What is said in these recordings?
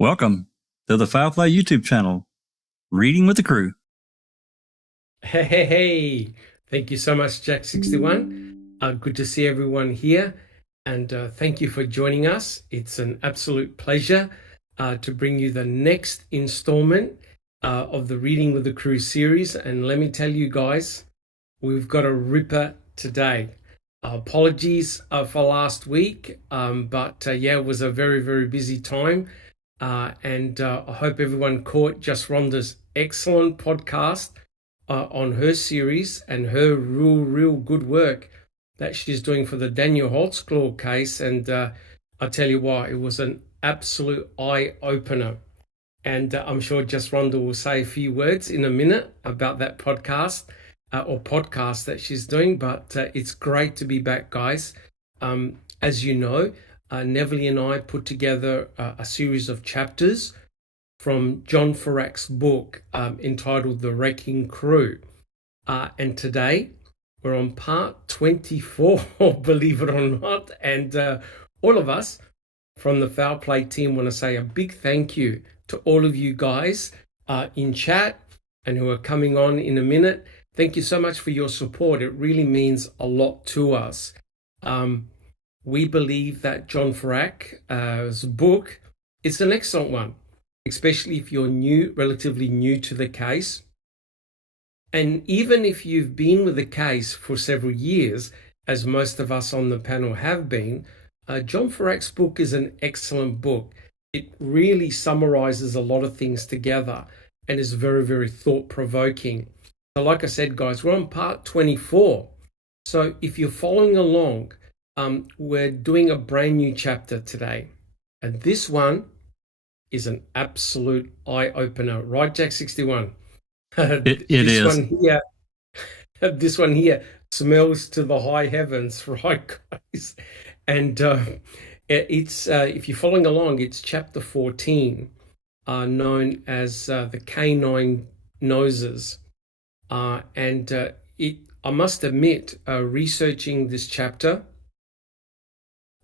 Welcome to the Foul Play YouTube channel, Reading with the Crew. Hey. Thank you so much, Jack61. Good to see everyone here, and thank you for joining us. It's an absolute pleasure to bring you the next installment of the Reading with the Crew series. And let me tell you guys, we've got a ripper today. Apologies for last week, but it was a very, very busy time. And I hope everyone caught Just Rhonda's excellent podcast on her series and her real good work that she's doing for the Daniel Holtzclaw case. And I tell you what, it was an absolute eye-opener. And I'm sure Just Rhonda will say a few words in a minute about that podcast or podcast that she's doing. But it's great to be back, guys. As you know, Neville and I put together a series of chapters from John Ferak's book entitled The Wrecking Crew. And today we're on part 24, believe it or not. And all of us from the Foul Play team want to say a big thank you to all of you guys in chat and who are coming on in a minute. Thank you so much for your support. It really means a lot to us. We believe that John Ferak's book is an excellent one, especially if you're relatively new to the case. And even if you've been with the case for several years, as most of us on the panel have been, John Ferak's book is an excellent book. It really summarizes a lot of things together and is very, very thought-provoking. So like I said, guys, we're on part 24. So if you're following along, we're doing a brand new chapter today. And this one is an absolute eye-opener, right, Jack61? It is. This one here smells to the high heavens, right, guys? And it's if you're following along, it's chapter 14, known as the Canine Noses. I must admit, researching this chapter,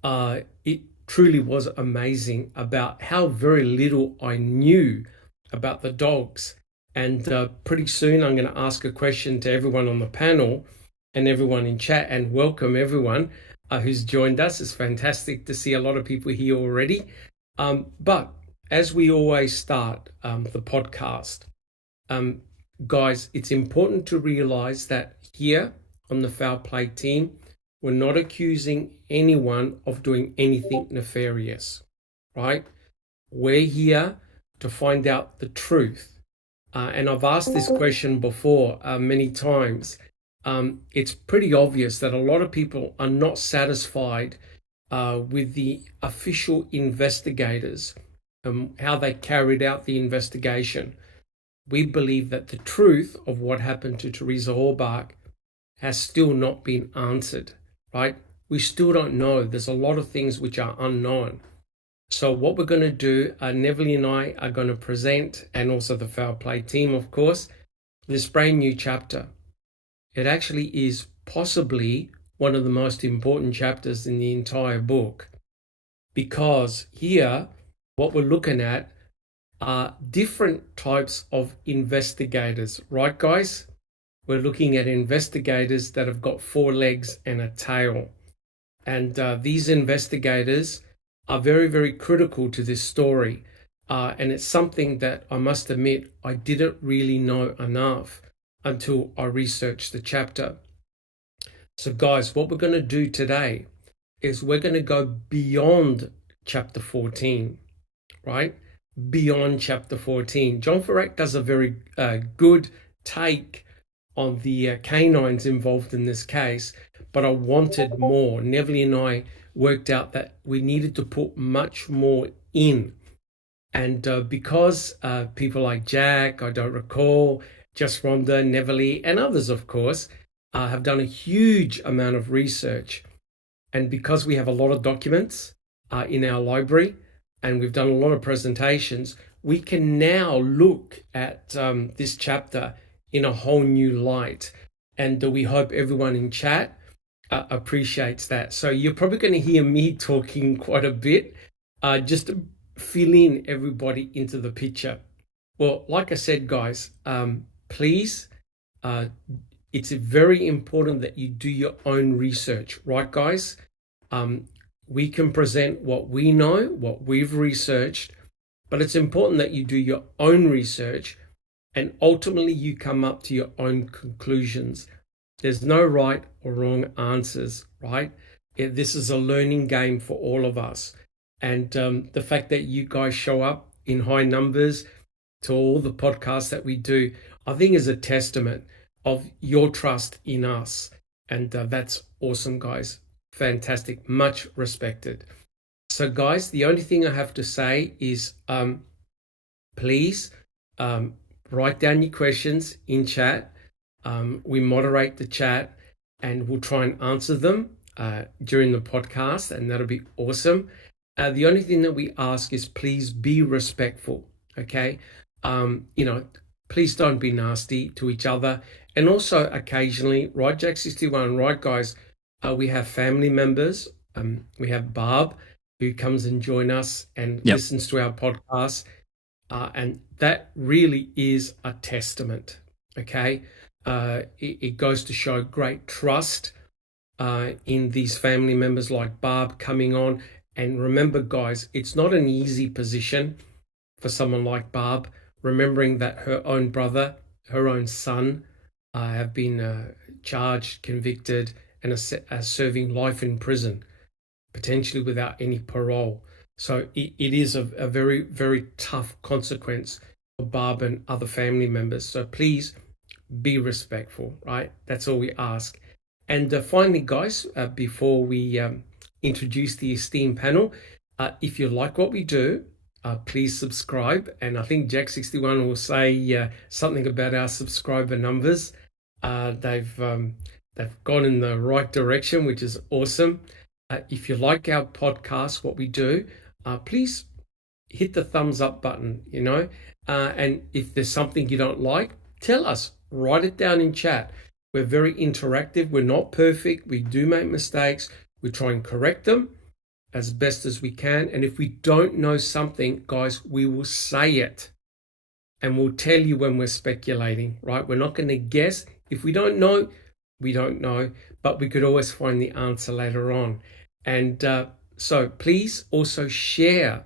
it truly was amazing about how very little I knew about the dogs. And pretty soon I'm going to ask a question to everyone on the panel and everyone in chat, and welcome everyone who's joined us. It's fantastic to see a lot of people here already. But as we always start the podcast, guys, it's important to realize that here on the Foul Play team, we're not accusing anyone of doing anything nefarious, right? We're here to find out the truth. And I've asked this question before many times. It's pretty obvious that a lot of people are not satisfied with the official investigators, how they carried out the investigation. We believe that the truth of what happened to Teresa Halbach has still not been answered, right? We still don't know. There's a lot of things which are unknown. So what we're going to do, Neville and I are going to present, and also the Foul Play team, of course, this brand new chapter. It actually is possibly one of the most important chapters in the entire book, because here, what we're looking at are different types of investigators, right, guys? We're looking at investigators that have got 4 legs and a tail. And these investigators are very, very critical to this story. And it's something that I must admit I didn't really know enough until I researched the chapter. So guys, what we're going to do today is we're going to go beyond chapter 14, right? Beyond chapter 14. John Ferak does a very good take on the canines involved in this case, but I wanted more. Neville and I worked out that we needed to put much more in. And because people like Jack, I don't recall, Just Rhonda, Neville, and others, of course, have done a huge amount of research. And because we have a lot of documents in our library, and we've done a lot of presentations, we can now look at this chapter in a whole new light. And we hope everyone in chat appreciates that. So you're probably going to hear me talking quite a bit, just fill in everybody into the picture? Well, like I said, guys, please, it's very important that you do your own research, right, guys? We can present what we know, what we've researched, but it's important that you do your own research and ultimately you come up to your own conclusions. There's no right or wrong answers, right? This is a learning game for all of us. And the fact that you guys show up in high numbers to all the podcasts that we do, I think is a testament of your trust in us. And that's awesome, guys. Fantastic. Much respected. So, guys, the only thing I have to say is please write down your questions in chat. We moderate the chat and we'll try and answer them during the podcast, and that'll be awesome. The only thing that we ask is please be respectful, okay? Please don't be nasty to each other. And also occasionally, right, Jack61, right, guys, we have family members. We have Barb who comes and joins us and listens to our podcast. And that really is a testament, okay? It goes to show great trust in these family members like Barb coming on. And remember, guys, it's not an easy position for someone like Barb, remembering that her own brother, her own son have been charged, convicted, and are serving life in prison, potentially without any parole. So it is a very, very tough consequence for Barb and other family members. So please be respectful, right? That's all we ask. And finally, guys, before we introduce the esteemed panel, if you like what we do, please subscribe. And I think Jack61 will say something about our subscriber numbers. They've gone in the right direction, which is awesome. If you like our podcast, what we do, please hit the thumbs up button, and if there's something you don't like, tell us, write it down in chat. We're very interactive. We're not perfect. We do make mistakes. We try and correct them as best as we can. And if we don't know something, guys, we will say it and we'll tell you when we're speculating, right? We're not going to guess. If we don't know, we don't know, but we could always find the answer later on. And so please also share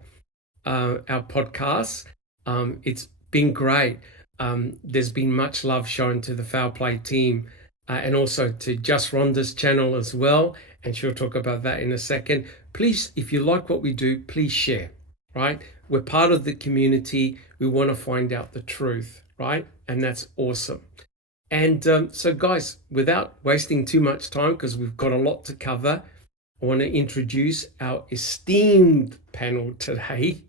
our podcast. It's been great. There's been much love shown to the Foul Play team and also to Just Rhonda's channel as well. And she'll talk about that in a second. Please, if you like what we do, please share, right? We're part of the community. We want to find out the truth, right? And that's awesome. And so, guys, without wasting too much time, because we've got a lot to cover, I want to introduce our esteemed panel today.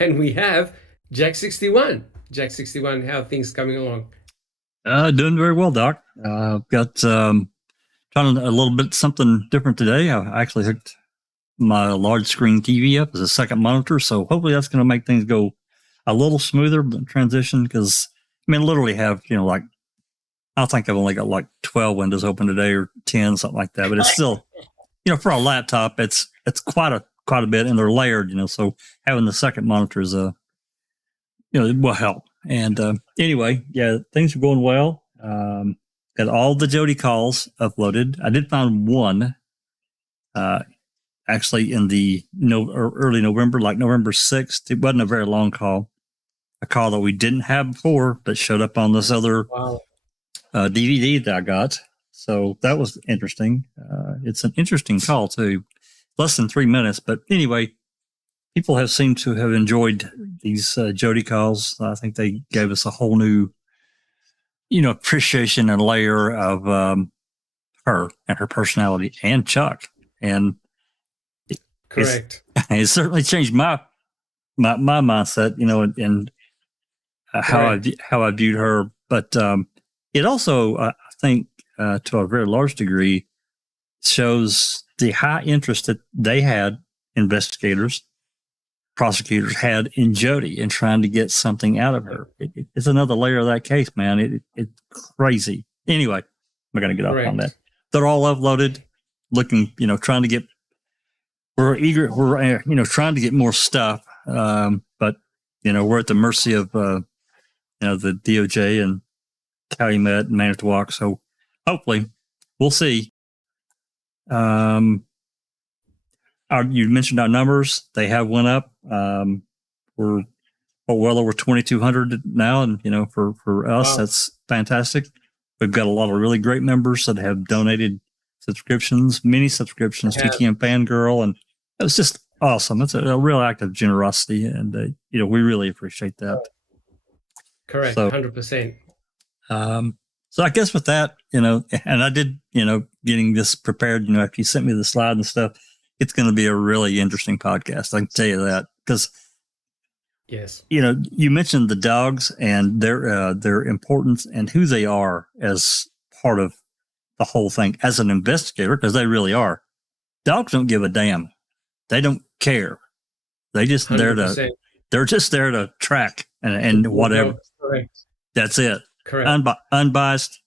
And we have Jack61. Jack61, how are things coming along? Doing very well, Doc. Got trying a little bit something different today. I actually hooked my large screen TV up as a second monitor, so hopefully that's going to make things go a little smoother transition. Because I literally have like I think I've only got like 12 windows open today or 10, something like that. But it's still for a laptop, it's quite a bit, and they're layered. So having the second monitor is it will help. And anyway, yeah, things are going well. Got all the Jody calls uploaded. I did find one actually in the early November, like November 6th. It wasn't a very long call. A call that we didn't have before, but showed up on this other DVD that I got. So that was interesting. It's an interesting call too. Less than 3 minutes, but anyway, people have seemed to have enjoyed these Jody calls. I think they gave us a whole new, appreciation and layer of her and her personality and Chuck. And correct. It certainly changed my mindset, and how I viewed her. But it also, I think, to a very large degree, shows the high interest that they had, prosecutors had in Jody and trying to get something out of her. It's another layer of that case, man. It's crazy. Anyway, I'm going to get off on that. They're all uploaded, looking, trying to get, we're eager, we're, trying to get more stuff But we're at the mercy of the DOJ and Calumet and Manitowoc. So hopefully, we'll see. You mentioned our numbers; they have went up. We're well over 2,200 now, and for us, wow, that's fantastic. We've got a lot of really great members that have donated subscriptions, many subscriptions, TTM Fangirl, and it was just awesome. It's a real act of generosity, and we really appreciate that. Correct, so, 100%. So I guess with that, and I did, getting this prepared, after you sent me the slide and stuff, it's going to be a really interesting podcast. I can tell you that, because yes, you mentioned the dogs and their importance and who they are as part of the whole thing as an investigator, because they really are. Dogs don't give a damn. They don't care. They just 100%. They're just there to track and whatever. Correct. That's it. Correct. Unbiased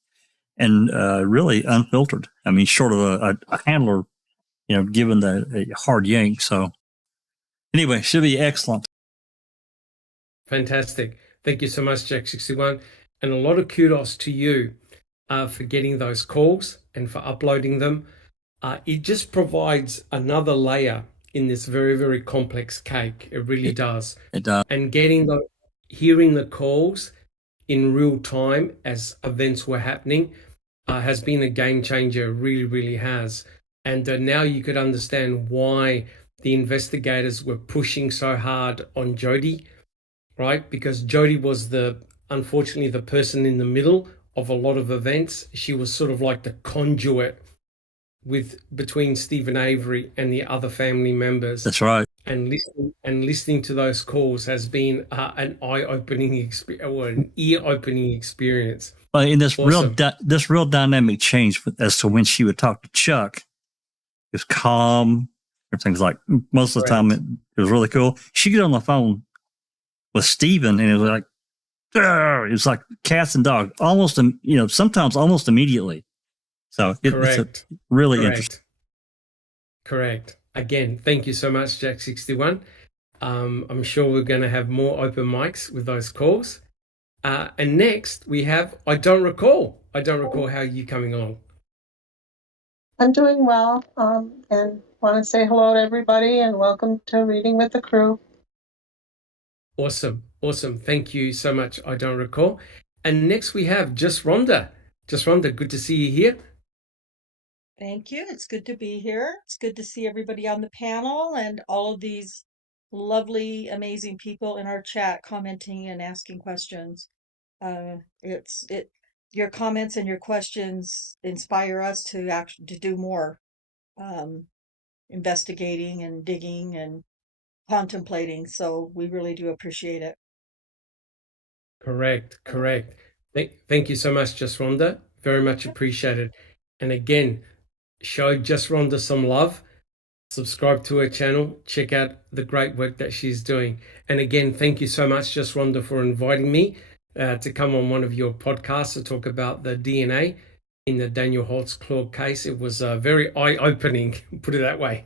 and really unfiltered. I mean, short of a handler, given a hard yank. So anyway, should be excellent. Fantastic. Thank you so much, Jack 61. And a lot of kudos to you for getting those calls and for uploading them. It just provides another layer in this very, very complex cake. It really does. It does. And hearing the calls in real time as events were happening has been a game changer. Really, really has. And now you could understand why the investigators were pushing so hard on Jody, right? Because Jody was unfortunately the person in the middle of a lot of events. She was sort of like the conduit between Stephen Avery and the other family members. That's right. And listening to those calls has been an eye-opening experience, or an ear-opening experience. Well, in this awesome. real dynamic change as to when she would talk to Chuck, it was calm. Everything's like most of the time it was really cool. She get on the phone with Stephen, and it was like, it was like cats and dogs, almost sometimes almost immediately. So it's really interesting. Correct. Again, thank you so much, Jack 61. I'm sure we're going to have more open mics with those calls. And next we have I don't recall. How are you coming along? I'm doing well, and want to say hello to everybody and welcome to Reading with the Crew. Awesome. Thank you so much. I don't recall. And next we have Just Rhonda. Just Rhonda, good to see you here. Thank you. It's good to be here. It's good to see everybody on the panel and all of these lovely, amazing people in our chat commenting and asking questions. Your comments and your questions inspire us to do more investigating and digging and contemplating. So we really do appreciate it. Correct. Thank you so much, Just Rhonda. Very much appreciated. And again, show Just Rhonda some love. Subscribe to her channel. Check out the great work that she's doing. And again, thank you so much, Just Rhonda, for inviting me to come on one of your podcasts to talk about the DNA in the Daniel Holtz-Claude case. It was very eye-opening, put it that way.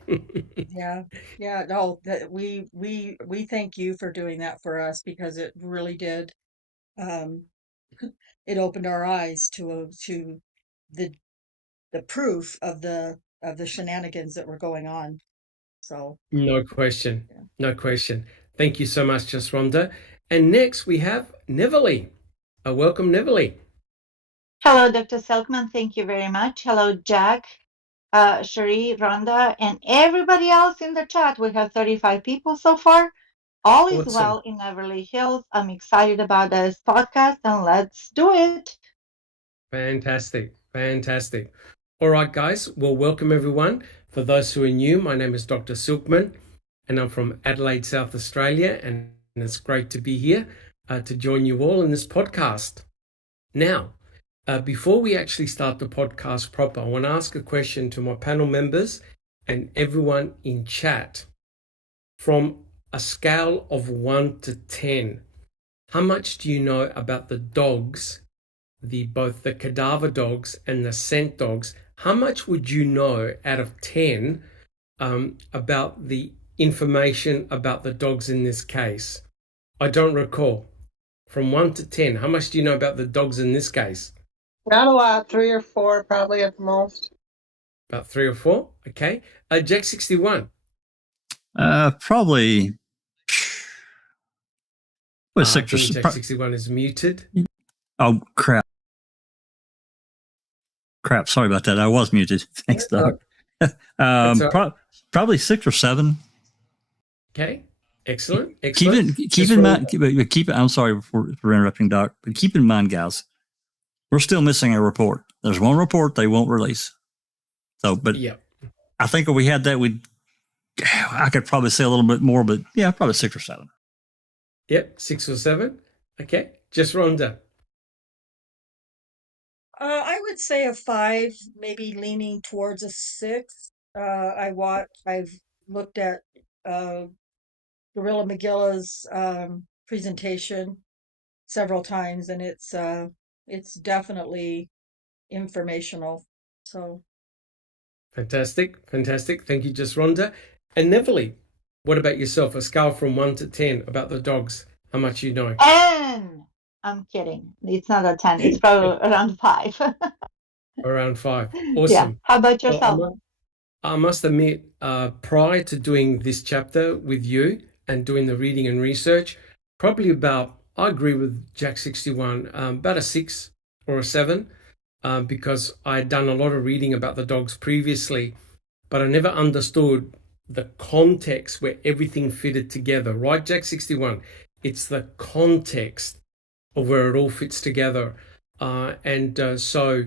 Yeah. No, we thank you for doing that for us, because it really did. It opened our eyes to the proof of the shenanigans that were going on. So no question. Thank you so much, Just Rhonda. And next we have Neverly. Welcome, Neverly. Hello, Dr. Silkman. Thank you very much. Hello, Jack, Cherie, Rhonda, and everybody else in the chat. We have 35 people so far. All is Awesome. well in Beverly Hills. I'm excited about this podcast, and let's do it. Fantastic. All right, guys. Well, welcome everyone. For those who are new, my name is Dr. Silkman, and I'm from Adelaide, South Australia, and it's great to be here to join you all in this podcast. Now, before we actually start the podcast proper, I want to ask a question to my panel members and everyone in chat. From a scale of 1 to 10, how much do you know about the dogs, both the cadaver dogs and the scent dogs? How much would you know out of 10 about the information about the dogs in this case? I don't recall. From 1 to 10, how much do you know about the dogs in this case? Not a lot, 3 or 4 probably at the most. About 3 or 4. Okay. Jack 61. Probably I six or think Jack 61 is muted. Oh, crap. Sorry about that. I was muted. Thanks, Doc. Probably 6 or 7. Okay. Excellent. Keep in mind. I'm sorry for interrupting, Doc, but keep in mind, guys, we're still missing a report. There's one report they won't release. So, but yeah, I think if we had that, I could probably say a little bit more, but yeah, probably 6 or 7. Yep, 6 or 7. Okay. Just Rhonda. I would say a 5, maybe leaning towards a 6. I've looked at Gorilla Magilla's presentation several times, and it's definitely informational. So Fantastic. Thank you, Just Rhonda. And Neverly, what about yourself? A scale from 1 to 10 about the dogs. How much you know? And I'm kidding. It's not a 10. It's probably around 5. Around 5. Yeah. Awesome. How about yourself? Well, I must admit, prior to doing this chapter with you and doing the reading and research, probably I agree with Jack 61, about a 6 or a 7, because I had done a lot of reading about the dogs previously, but I never understood the context where everything fitted together, right, Jack 61? It's the context of where it all fits together. So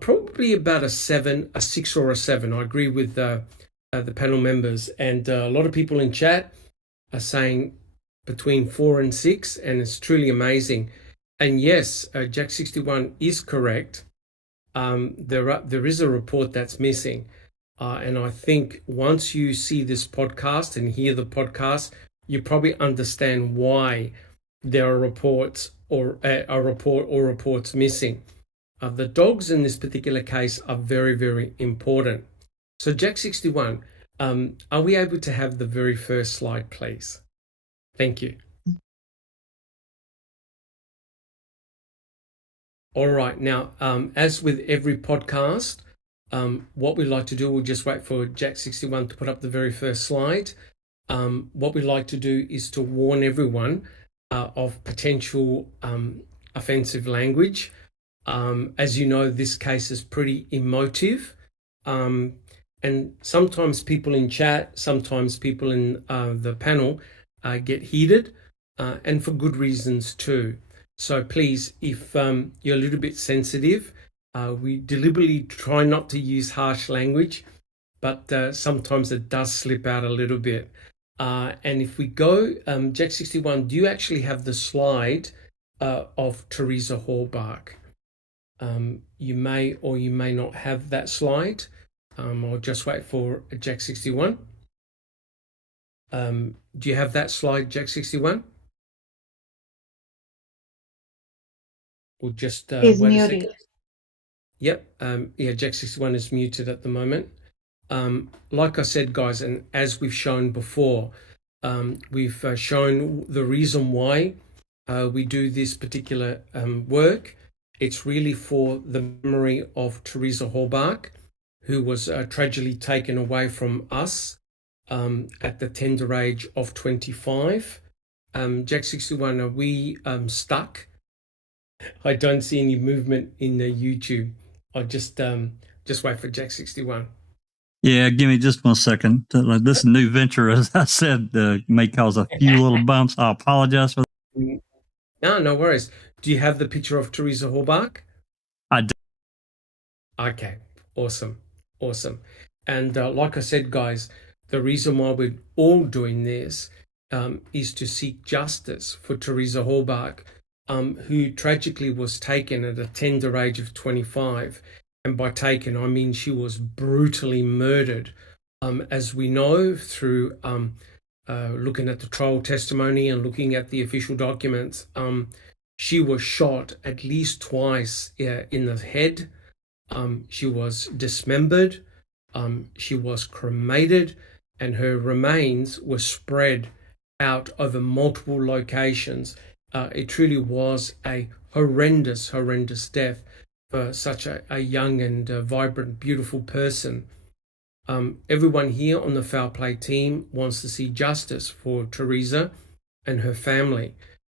probably about a 7, a 6 or a 7. I agree with the panel members. And a lot of people in chat are saying between 4 and 6, and it's truly amazing. And yes, Jack 61 is correct. There is a report that's missing. And I think once you see this podcast and hear the podcast, you probably understand why there are reports or a report or reports missing. The dogs in this particular case are very, very important. So Jack 61, are we able to have the very first slide, please? Thank you. All right. Now, as with every podcast, what we'd like to do, we'll just wait for Jack 61 to put up the very first slide. What we'd like to do is to warn everyone of potential offensive language. As you know, this case is pretty emotive. And sometimes people in chat, sometimes people in the panel get heated, and for good reasons too. So please, if you're a little bit sensitive, we deliberately try not to use harsh language, but sometimes it does slip out a little bit. And if we go, Jack 61, do you actually have the slide of Teresa Halbach? You may or you may not have that slide. I'll just wait for Jack 61. Do you have that slide, Jack 61? We'll just He's wait muted. a second. Yep. Yeah, Jack 61 is muted at the moment. Like I said, guys, and as we've shown before, we've shown the reason why we do this particular work. It's really for the memory of Teresa Halbach, who was tragically taken away from us at the tender age of 25. Jack 61, are we stuck? I don't see any movement in the YouTube. I'll just wait for Jack 61. Yeah, give me just 1 second. This new venture, as I said, may cause a few little bumps. I apologize for that. No worries. Do you have the picture of Teresa Halbach? I do. Okay, awesome. And like I said, guys, the reason why we're all doing this is to seek justice for Teresa Halbach, who tragically was taken at a tender age of 25. And by taken, I mean she was brutally murdered. As we know through looking at the trial testimony and looking at the official documents, she was shot at least twice in the head. She was dismembered. She was cremated. and her remains were spread out over multiple locations. It truly was a horrendous, horrendous death for such a young and vibrant, beautiful person. Everyone here on the Foul Play team wants to see justice for Teresa and her family,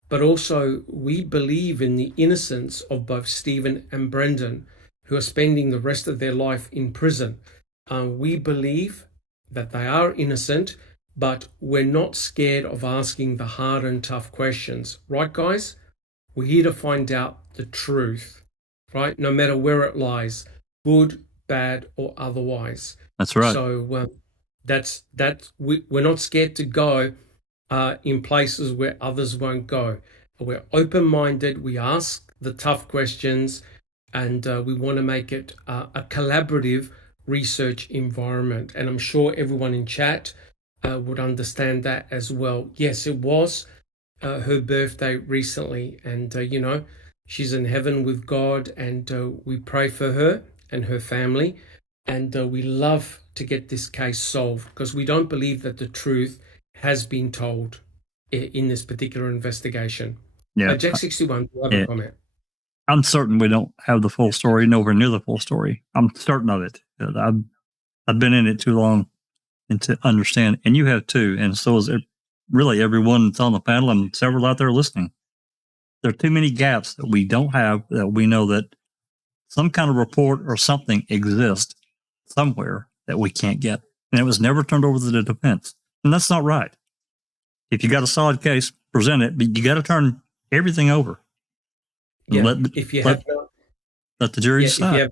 but also we believe in the innocence of both Stephen and Brendan, who are spending the rest of their life in prison. We believe that they are innocent, but we're not scared of asking the hard and tough questions. Right, guys? We're here to find out the truth, right? No matter where it lies, good, bad, or otherwise. That's right. So we're not scared to go in places where others won't go. We're open-minded. We ask the tough questions, and we want to make it a collaborative research environment. And I'm sure everyone in chat would understand that as well. Yes, it was her birthday recently, and she's in heaven with God, and we pray for her and her family, and we love to get this case solved, because we don't believe that the truth has been told in this particular investigation. Yeah. Jack 61, do you have a comment? I'm certain we don't have the full story, nowhere near the full story. I'm certain of it. I've been in it too long and to understand, and you have too, and so is really everyone that's on the panel and several out there listening. There are too many gaps that we don't have, that we know that some kind of report or something exists somewhere that we can't get, and it was never turned over to the defense, and that's not right. If you got a solid case, present it, but you got to turn everything over. Yeah, Let the jury decide.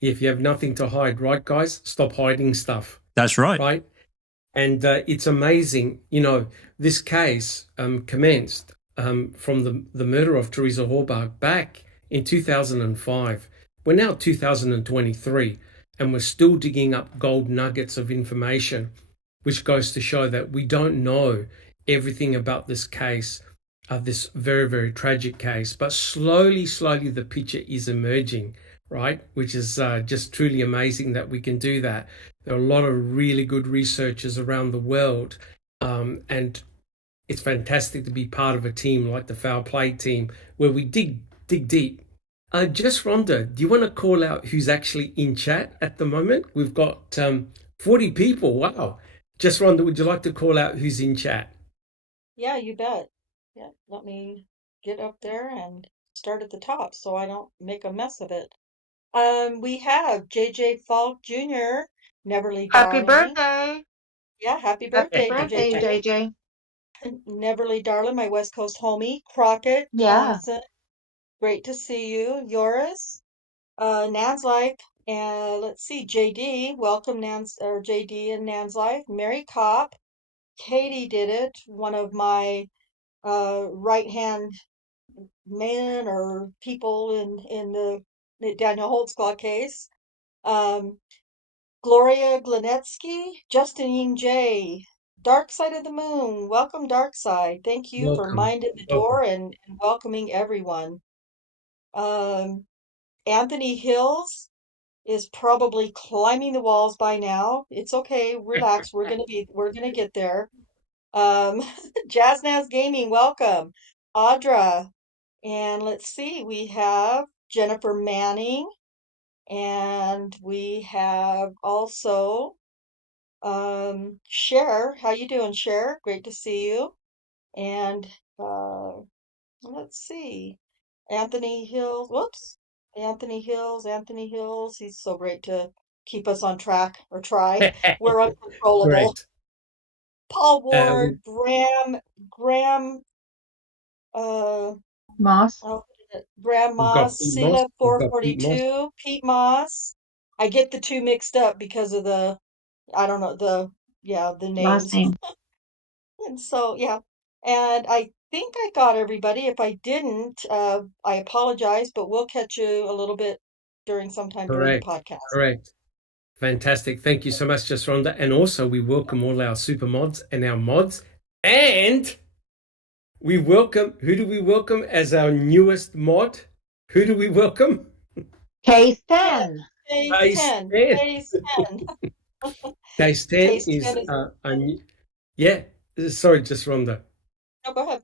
If you have nothing to hide, right, guys? Stop hiding stuff. That's right. Right? And it's amazing. This case commenced from the murder of Teresa Halbach back in 2005. We're now 2023, and we're still digging up gold nuggets of information, which goes to show that we don't know everything about this case, this very, very tragic case. But slowly, the picture is emerging, right? Which is just truly amazing that we can do that. There are a lot of really good researchers around the world, and it's fantastic to be part of a team like the Foul Play team, where we dig deep. Just Rhonda, do you want to call out who's actually in chat at the moment? We've got 40 people. Wow. Just Rhonda, would you like to call out who's in chat? Yeah, you bet. Yeah, let me get up there and start at the top so I don't make a mess of it. We have JJ Falk Jr., Neverly Happy Darling. birthday. Yeah, happy birthday, Happy birthday, JJ. Neverly Darling, my West Coast homie. Crockett, Yeah. Thompson, great to see you. Yoris, Nan's Life, and let's see, JD, welcome JD and Nan's Life. Mary Kopp, Katie did it, one of my right-hand men or people in the Daniel Holtzclaw case. Gloria Glenetsky, Justine J, Dark Side of the Moon, welcome Dark Side. Thank you for minding the door and welcoming everyone. Anthony Hills is probably climbing the walls by now. It's okay, relax. We're gonna get there. Jazznaz Gaming, welcome. Audra, and let's see, we have Jennifer Manning, and we have also Cher. How you doing, Cher? Great to see you. And let's see, Anthony Hills. Whoops, Anthony Hills. He's so great to keep us on track, or try. We're uncontrollable. Correct. Paul Ward, Graham, Moss. Graham Moss, Sela 442, Pete Moss. I get the two mixed up because of the names. Last name. And so, yeah. And I think I got everybody. If I didn't, I apologize, but we'll catch you a little bit during the podcast. Correct. Fantastic. Thank you so much, Just Rhonda. And also, we welcome all our super mods and our mods. And we welcome, who do we welcome as our newest mod? Who do we welcome? Case 10. Case 10. Case 10 Case is 10 is, yeah. Sorry, just Rhonda. no, go ahead.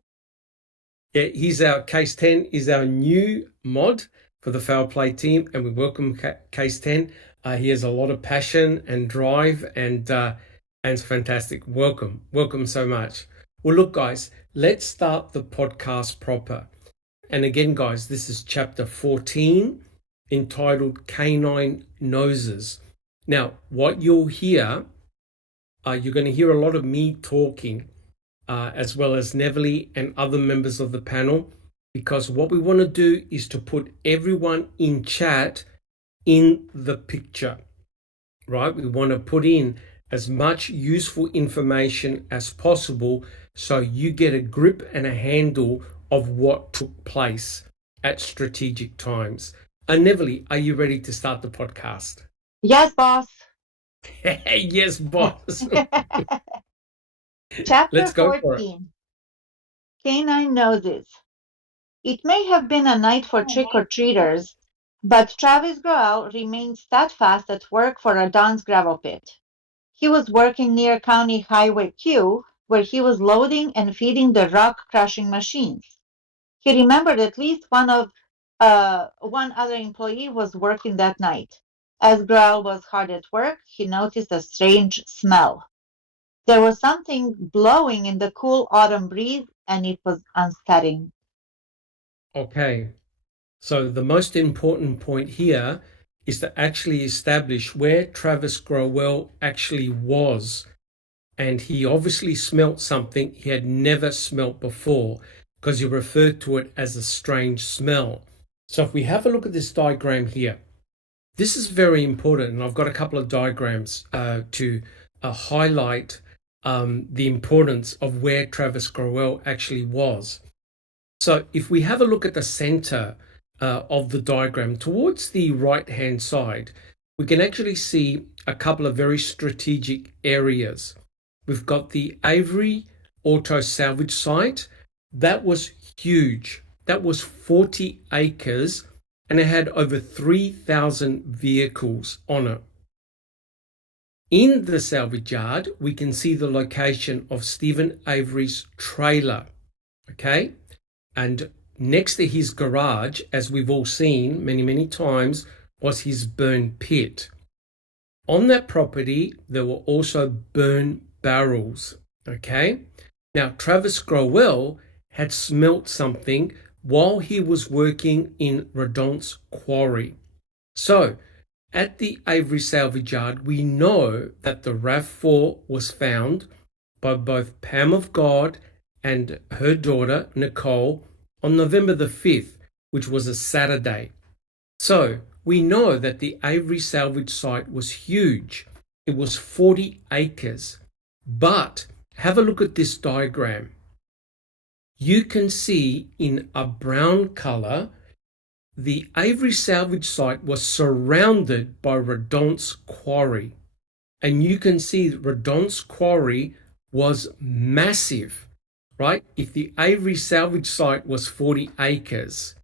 Yeah, he's our case 10 is our new mod for the foul play team, and we welcome case 10. He has a lot of passion and drive, and it's fantastic. Welcome so much. Well, look, guys, let's start the podcast proper. And again, guys, this is chapter 14, entitled Canine Noses. Now, what you'll hear, you're going to hear a lot of me talking, as well as Neville and other members of the panel, because what we want to do is to put everyone in chat in the picture, right? We want to put in as much useful information as possible so you get a grip and a handle of what took place at strategic times. Neville, are you ready to start the podcast? Yes, boss. Yes, boss. Chapter Let's go for it. 14. Canine Noses. It may have been a night for trick-or-treaters, but Travis Growl remained steadfast at work for Adon's gravel pit. He was working near County Highway Q, where he was loading and feeding the rock-crushing machines. He remembered at least one other employee was working that night. As Growl was hard at work, he noticed a strange smell. There was something blowing in the cool autumn breeze, and it was unsettling. Okay, so the most important point here is to actually establish where Travis Growell actually was. And he obviously smelt something he had never smelt before, because he referred to it as a strange smell. So if we have a look at this diagram here, this is very important, and I've got a couple of diagrams to highlight the importance of where Travis Growell actually was. So if we have a look at the center of the diagram towards the right-hand side, we can actually see a couple of very strategic areas. We've got the Avery auto salvage site. That was huge. That was 40 acres, and it had over 3,000 vehicles on it. In the salvage yard, we can see the location of Stephen Avery's trailer, okay? And next to his garage, as we've all seen many times, was his burn pit. On that property, there were also burn barrels, okay? Now, Travis Growell had smelt something while he was working in Redon's quarry. So, at the Avery salvage yard, we know that the RAV4 was found by both Pam of God and her daughter, Nicole, on November the 5th, which was a Saturday. So, we know that the Avery salvage site was huge. It was 40 acres. But have a look at this diagram. You can see in a brown color, the Avery salvage site was surrounded by Redon's quarry. And you can see Redon's quarry was massive, right? If the Avery salvage site was 40 acres,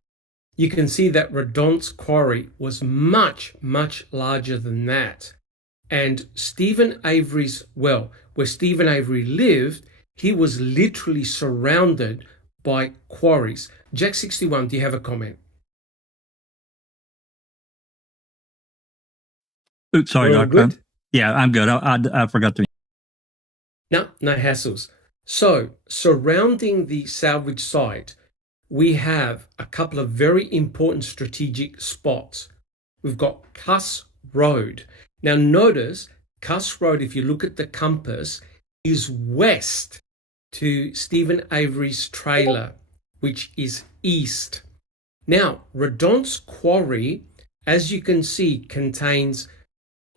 you can see that Redon's quarry was much larger than that. And Stephen Avery's, well, where Stephen Avery lived, he was literally surrounded by quarries. Jack 61, do you have a comment? Oops, sorry, We're all Doctor. good? Yeah, I'm good. I forgot to. No hassles. So, surrounding the salvage site, we have a couple of very important strategic spots. We've got Cuss Road. Now, notice Cuss Road, if you look at the compass, is west to Stephen Avery's trailer, which is east. Now, Redon's quarry, as you can see, contains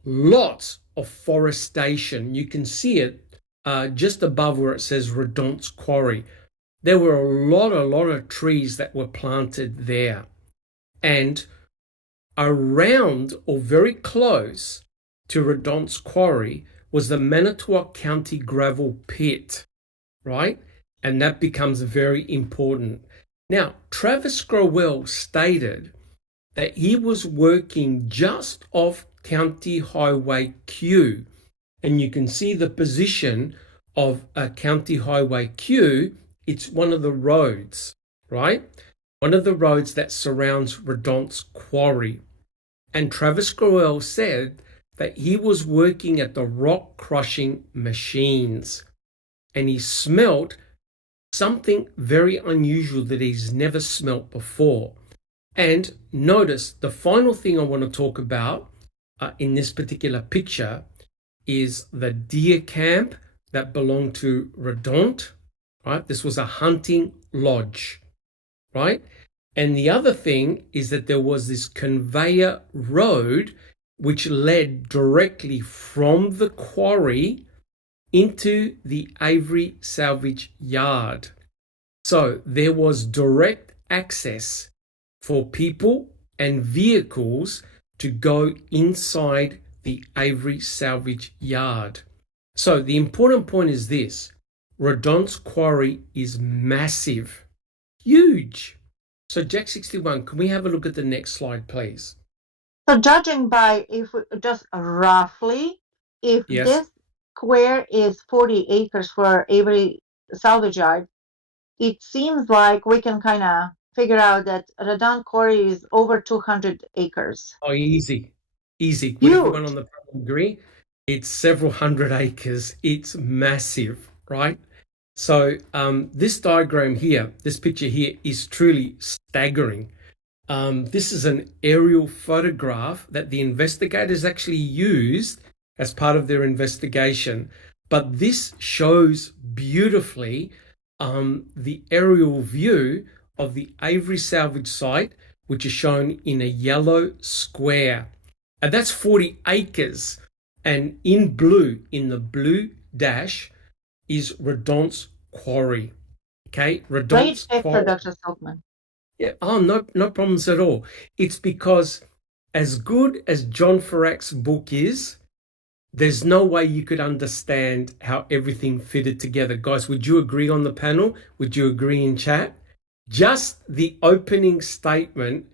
lots of forestation. You can see it just above where it says Redon's quarry. There were a lot of trees that were planted there. And around or very close to Redon's quarry was the Manitowoc County gravel pit, right? And that becomes very important. Now, Travis Growell stated that he was working just off County Highway Q, and you can see the position of a County Highway Q. It's one of the roads, right? One of the roads that surrounds Redon's quarry. And Travis Groel said that he was working at the rock crushing machines, and he smelt something very unusual that he's never smelt before. And notice the final thing I want to talk about in this particular picture is the deer camp that belonged to Redon, right? This was a hunting lodge, right? And the other thing is that there was this conveyor road which led directly from the quarry into the Avery salvage yard. So there was direct access for people and vehicles to go inside the Avery salvage yard. So the important point is this: Redon's quarry is massive, huge. So Jack 61, can we have a look at the next slide, please? So judging by, if we just roughly, if Yes. this square is 40 acres for Avery salvage yard, it seems like we can kind of figure out that Redon quarry is over 200 acres. Oh, easy. Would Huge. everyone on the panel agree? It's several hundred acres. It's massive, right? So this diagram here, this picture here is truly staggering. This is an aerial photograph that the investigators actually used as part of their investigation. But this shows beautifully the aerial view of the Avery salvage site, which is shown in a yellow square. And that's 40 acres. And in blue, in the blue dash, is Redon's quarry. Okay, Redon's Great quarry. picture, Dr. Silkman. Yeah, oh, no problems at all. It's because as good as John Ferak's book is, there's no way you could understand how everything fitted together. Guys, would you agree on the panel? Would you agree in chat? Just the opening statement,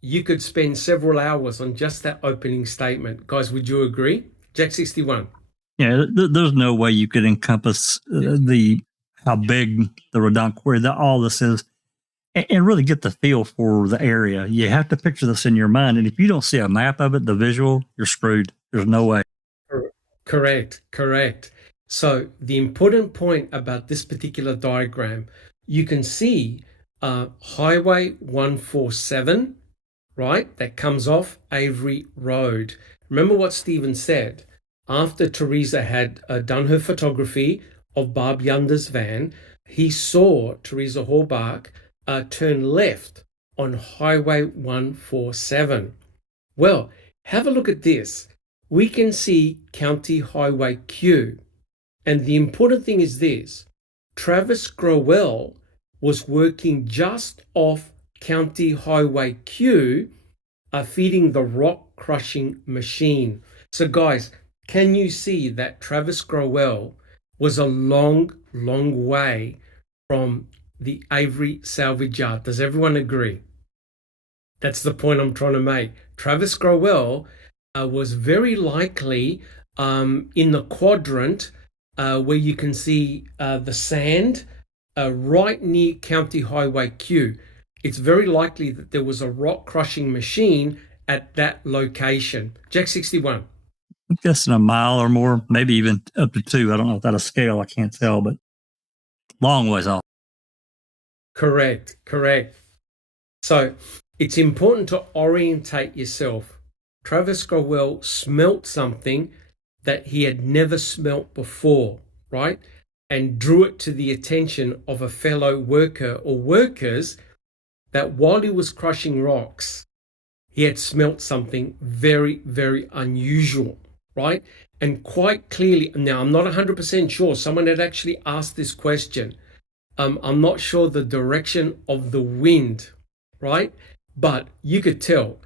you could spend several hours on just that opening statement. Guys, would you agree? Jack 61. Yeah, there's no way you could encompass how big the Redon quarry, all this is, and really get the feel for the area. You have to picture this in your mind, and if you don't see a map of it, the visual, you're screwed. There's no way. Correct. So the important point about this particular diagram, you can see Highway 147, right? That comes off Avery Road. Remember what Stephen said. After Teresa had done her photography of Barb Yunder's van, he saw Teresa Halbach turn left on Highway 147. Well, have a look at this. We can see County Highway Q. And the important thing is this: Travis Groel was working just off County Highway Q, feeding the rock crushing machine. So guys, can you see that Travis Groel was a long way from the Avery salvage yard? Does everyone agree? That's the point I'm trying to make. Travis Groel was very likely in the quadrant where you can see the sand right near County Highway Q. It's very likely that there was a rock crushing machine at that location. Jack 61. I'm guessing a mile or more, maybe even up to 2. I don't know without a scale. I can't tell, but long ways off. Correct. So it's important to orientate yourself. Travis Groel smelt something that he had never smelt before, right? And drew it to the attention of a fellow worker or workers that while he was crushing rocks, he had smelt something very unusual, right? And quite clearly, now I'm not 100% sure, someone had actually asked this question. I'm not sure the direction of the wind, right? But you could tell.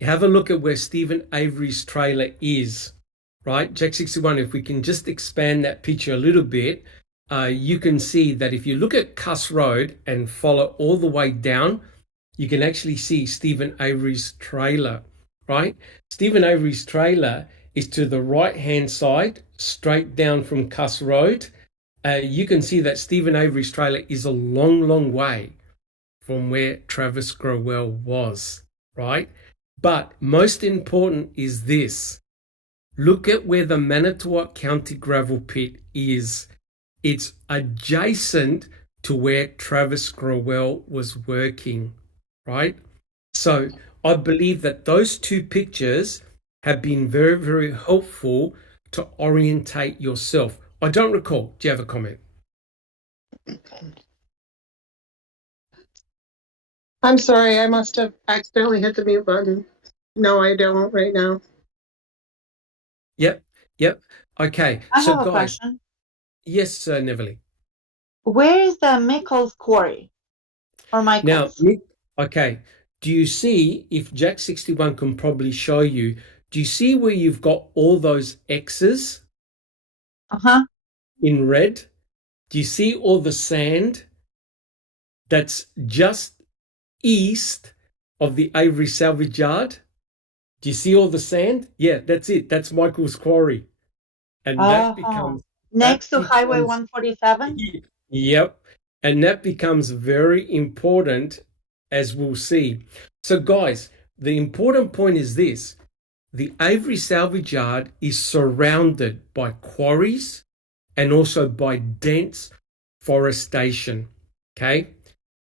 Have a look at where Stephen Avery's trailer is, right? Jack 61, if we can just expand that picture a little bit, you can see that if you look at Cuss Road and follow all the way down, you can actually see Stephen Avery's trailer, right? Stephen Avery's trailer is to the right-hand side straight down from Cuss Road, you can see that Stephen Avery's trailer is a long, long way from where Travis Growell was, right? But most important is this. Look at where the Manitowoc County gravel pit is. It's adjacent to where Travis Growell was working, right? So I believe that those two pictures have been very, very helpful to orientate yourself. I don't recall. Do you have a comment? I'm sorry, I must have accidentally hit the mute button. No, I don't right now. Yep. Okay. I So have a guys, question. yes, Neverly. Where is the Michael's quarry? Or Now, Michael's? okay. Do you see, if Jack 61 can probably show you, do you see where you've got all those X's Uh-huh. in red? Do you see all the sand that's just east of the Avery salvage yard? Do you see all the sand? Yeah, that's it. That's Michael's quarry. And that becomes next to Highway 147? Yep. And that becomes very important, as we'll see. So guys, the important point is this. The Avery salvage yard is surrounded by quarries and also by dense forestation. Okay.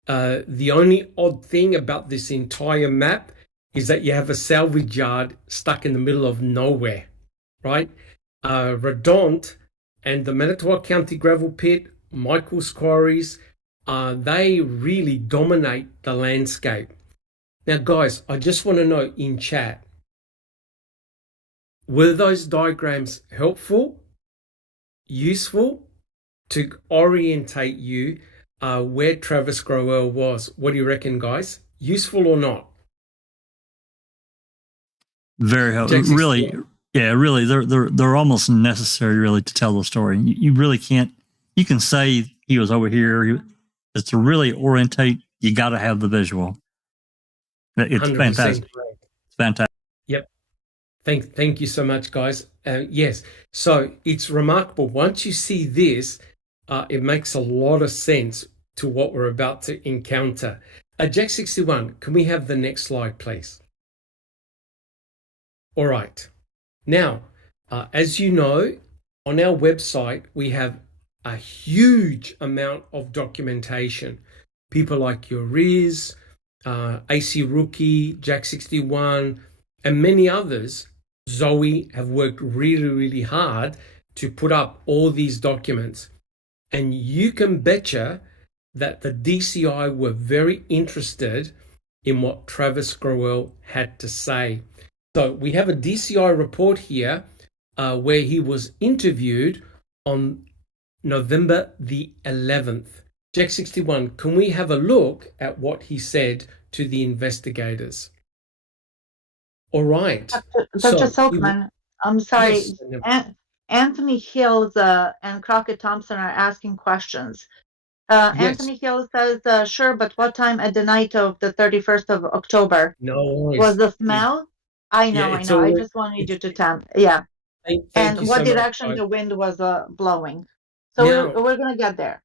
The only odd thing about this entire map is that you have a salvage yard stuck in the middle of nowhere, right? Redont and the Manitowoc County gravel pit, Michael's quarries, they really dominate the landscape. Now, guys, I just want to know in chat, were those diagrams helpful, useful to orientate you where Travis Growell was? What do you reckon, guys? Useful or not? Very helpful. Really, yeah, really, they're almost necessary, really, to tell the story. You really can't. You can say he was over here, but to really orientate, you got to have the visual. It's fantastic. Correct. It's fantastic. Yep. Thank you so much, guys. Yes. So it's remarkable. Once you see this, it makes a lot of sense to what we're about to encounter. Jack 61, can we have the next slide, please? All right. Now, as you know, on our website, we have a huge amount of documentation. People like your Riz, AC Rookie, Jack 61, and many others, Zoe, have worked really, really hard to put up all these documents. And you can betcha that the DCI were very interested in what Travis Growell had to say. So we have a DCI report here where he was interviewed on November the 11th. Jack 61, can we have a look at what he said to the investigators? All right. Dr. Silkman, I'm sorry. Yes. Anthony Hills and Crockett Thompson are asking questions. Yes. Anthony Hill says, sure, but what time at the night of the 31st of October? No worries. Was the smell? I know. I just wanted you to tell. Yeah. Thank you what so direction much, the wind was blowing. So now, we're going to get there.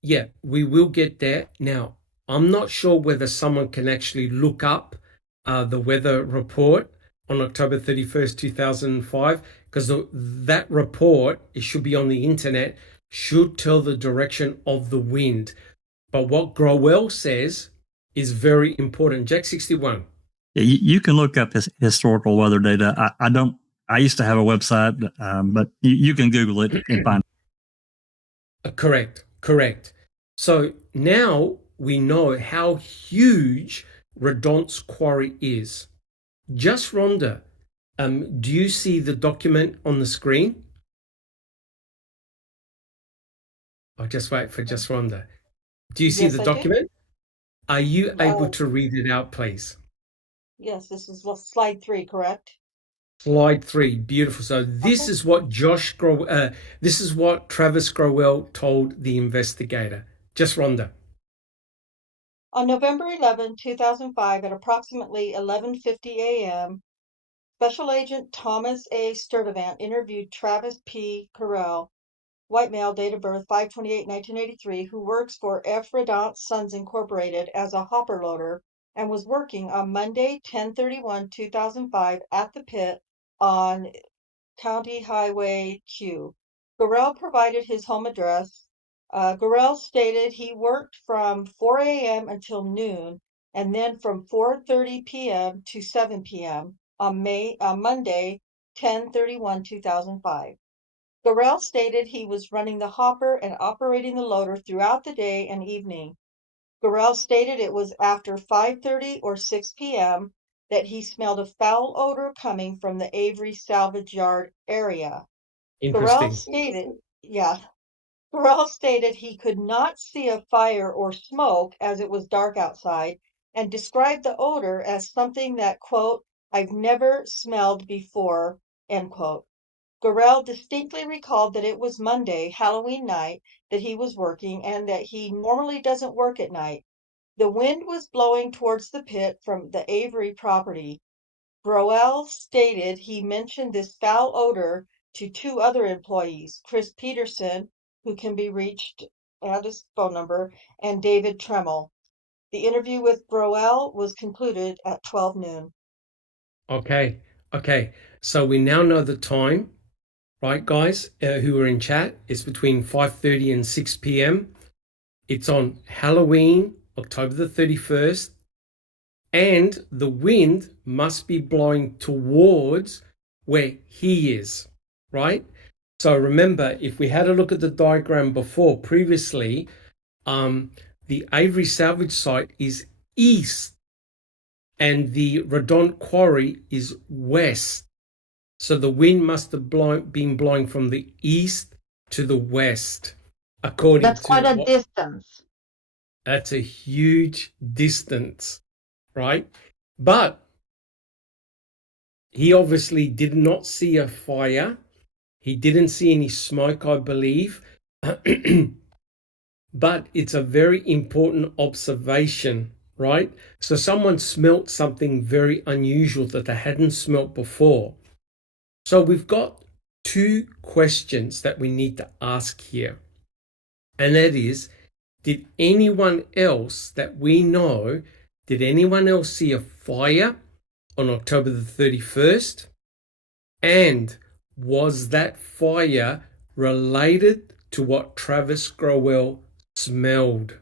Yeah, we will get there. Now, I'm not sure whether someone can actually look up the weather report on October 31st, 2005, because that report, it should be on the internet, should tell the direction of the wind. But what Growell says is very important. Jack 61. Yeah, you can look up historical weather data. I used to have a website, but you can Google it and find it. Correct. So now we know how huge Redont's quarry is. Just Rhonda, do you see the document on the screen? I'll just wait for just Rhonda. Do you see the document? Are you able to read it out, please? Yes, this is slide 3, correct? Slide 3, beautiful. So this is what this is what Travis Growell told the investigator. Just Rhonda. On November 11, 2005, at approximately 11:50 a.m., Special Agent Thomas A. Sturdivant interviewed Travis P. Carell, white male, date of birth 5/28/1983, who works for F. Redant Sons Incorporated as a hopper loader and was working on Monday, 10/31/2005 at the pit on County Highway Q. Gorell provided his home address. Gorell stated he worked from 4 a.m. until noon and then from 4:30 p.m. to 7 p.m. on Monday, 10/31/2005. Gorell stated he was running the hopper and operating the loader throughout the day and evening. Gorell stated it was after 5:30 or 6 p.m. that he smelled a foul odor coming from the Avery salvage yard area. Gorell Interesting. stated, yeah, Gorell stated he could not see a fire or smoke as it was dark outside and described the odor as something that, quote, I've never smelled before, end quote. Gorell distinctly recalled that it was Monday, Halloween night, that he was working and that he normally doesn't work at night. The wind was blowing towards the pit from the Avery property. Gorell stated he mentioned this foul odor to two other employees, Chris Peterson, who can be reached at his phone number, and David Tremmel. The interview with Gorell was concluded at 12 noon. Okay. So we now know the time, right, guys, who are in chat. It's between 5:30 and 6 p.m. It's on Halloween, October the 31st. And the wind must be blowing towards where he is, right? So remember, if we had a look at the diagram previously, the Avery salvage site is east and the Redont quarry is west. So the wind must have been blowing from the east to the west, according That's to quite a distance. That's a huge distance, right? But he obviously did not see a fire. He didn't see any smoke, I believe. But it's a very important observation, right? So someone smelt something very unusual that they hadn't smelt before. So we've got two questions that we need to ask here. And that is, did anyone else that we know, did anyone else see a fire on October the 31st? And was that fire related to what Travis Growell smelled,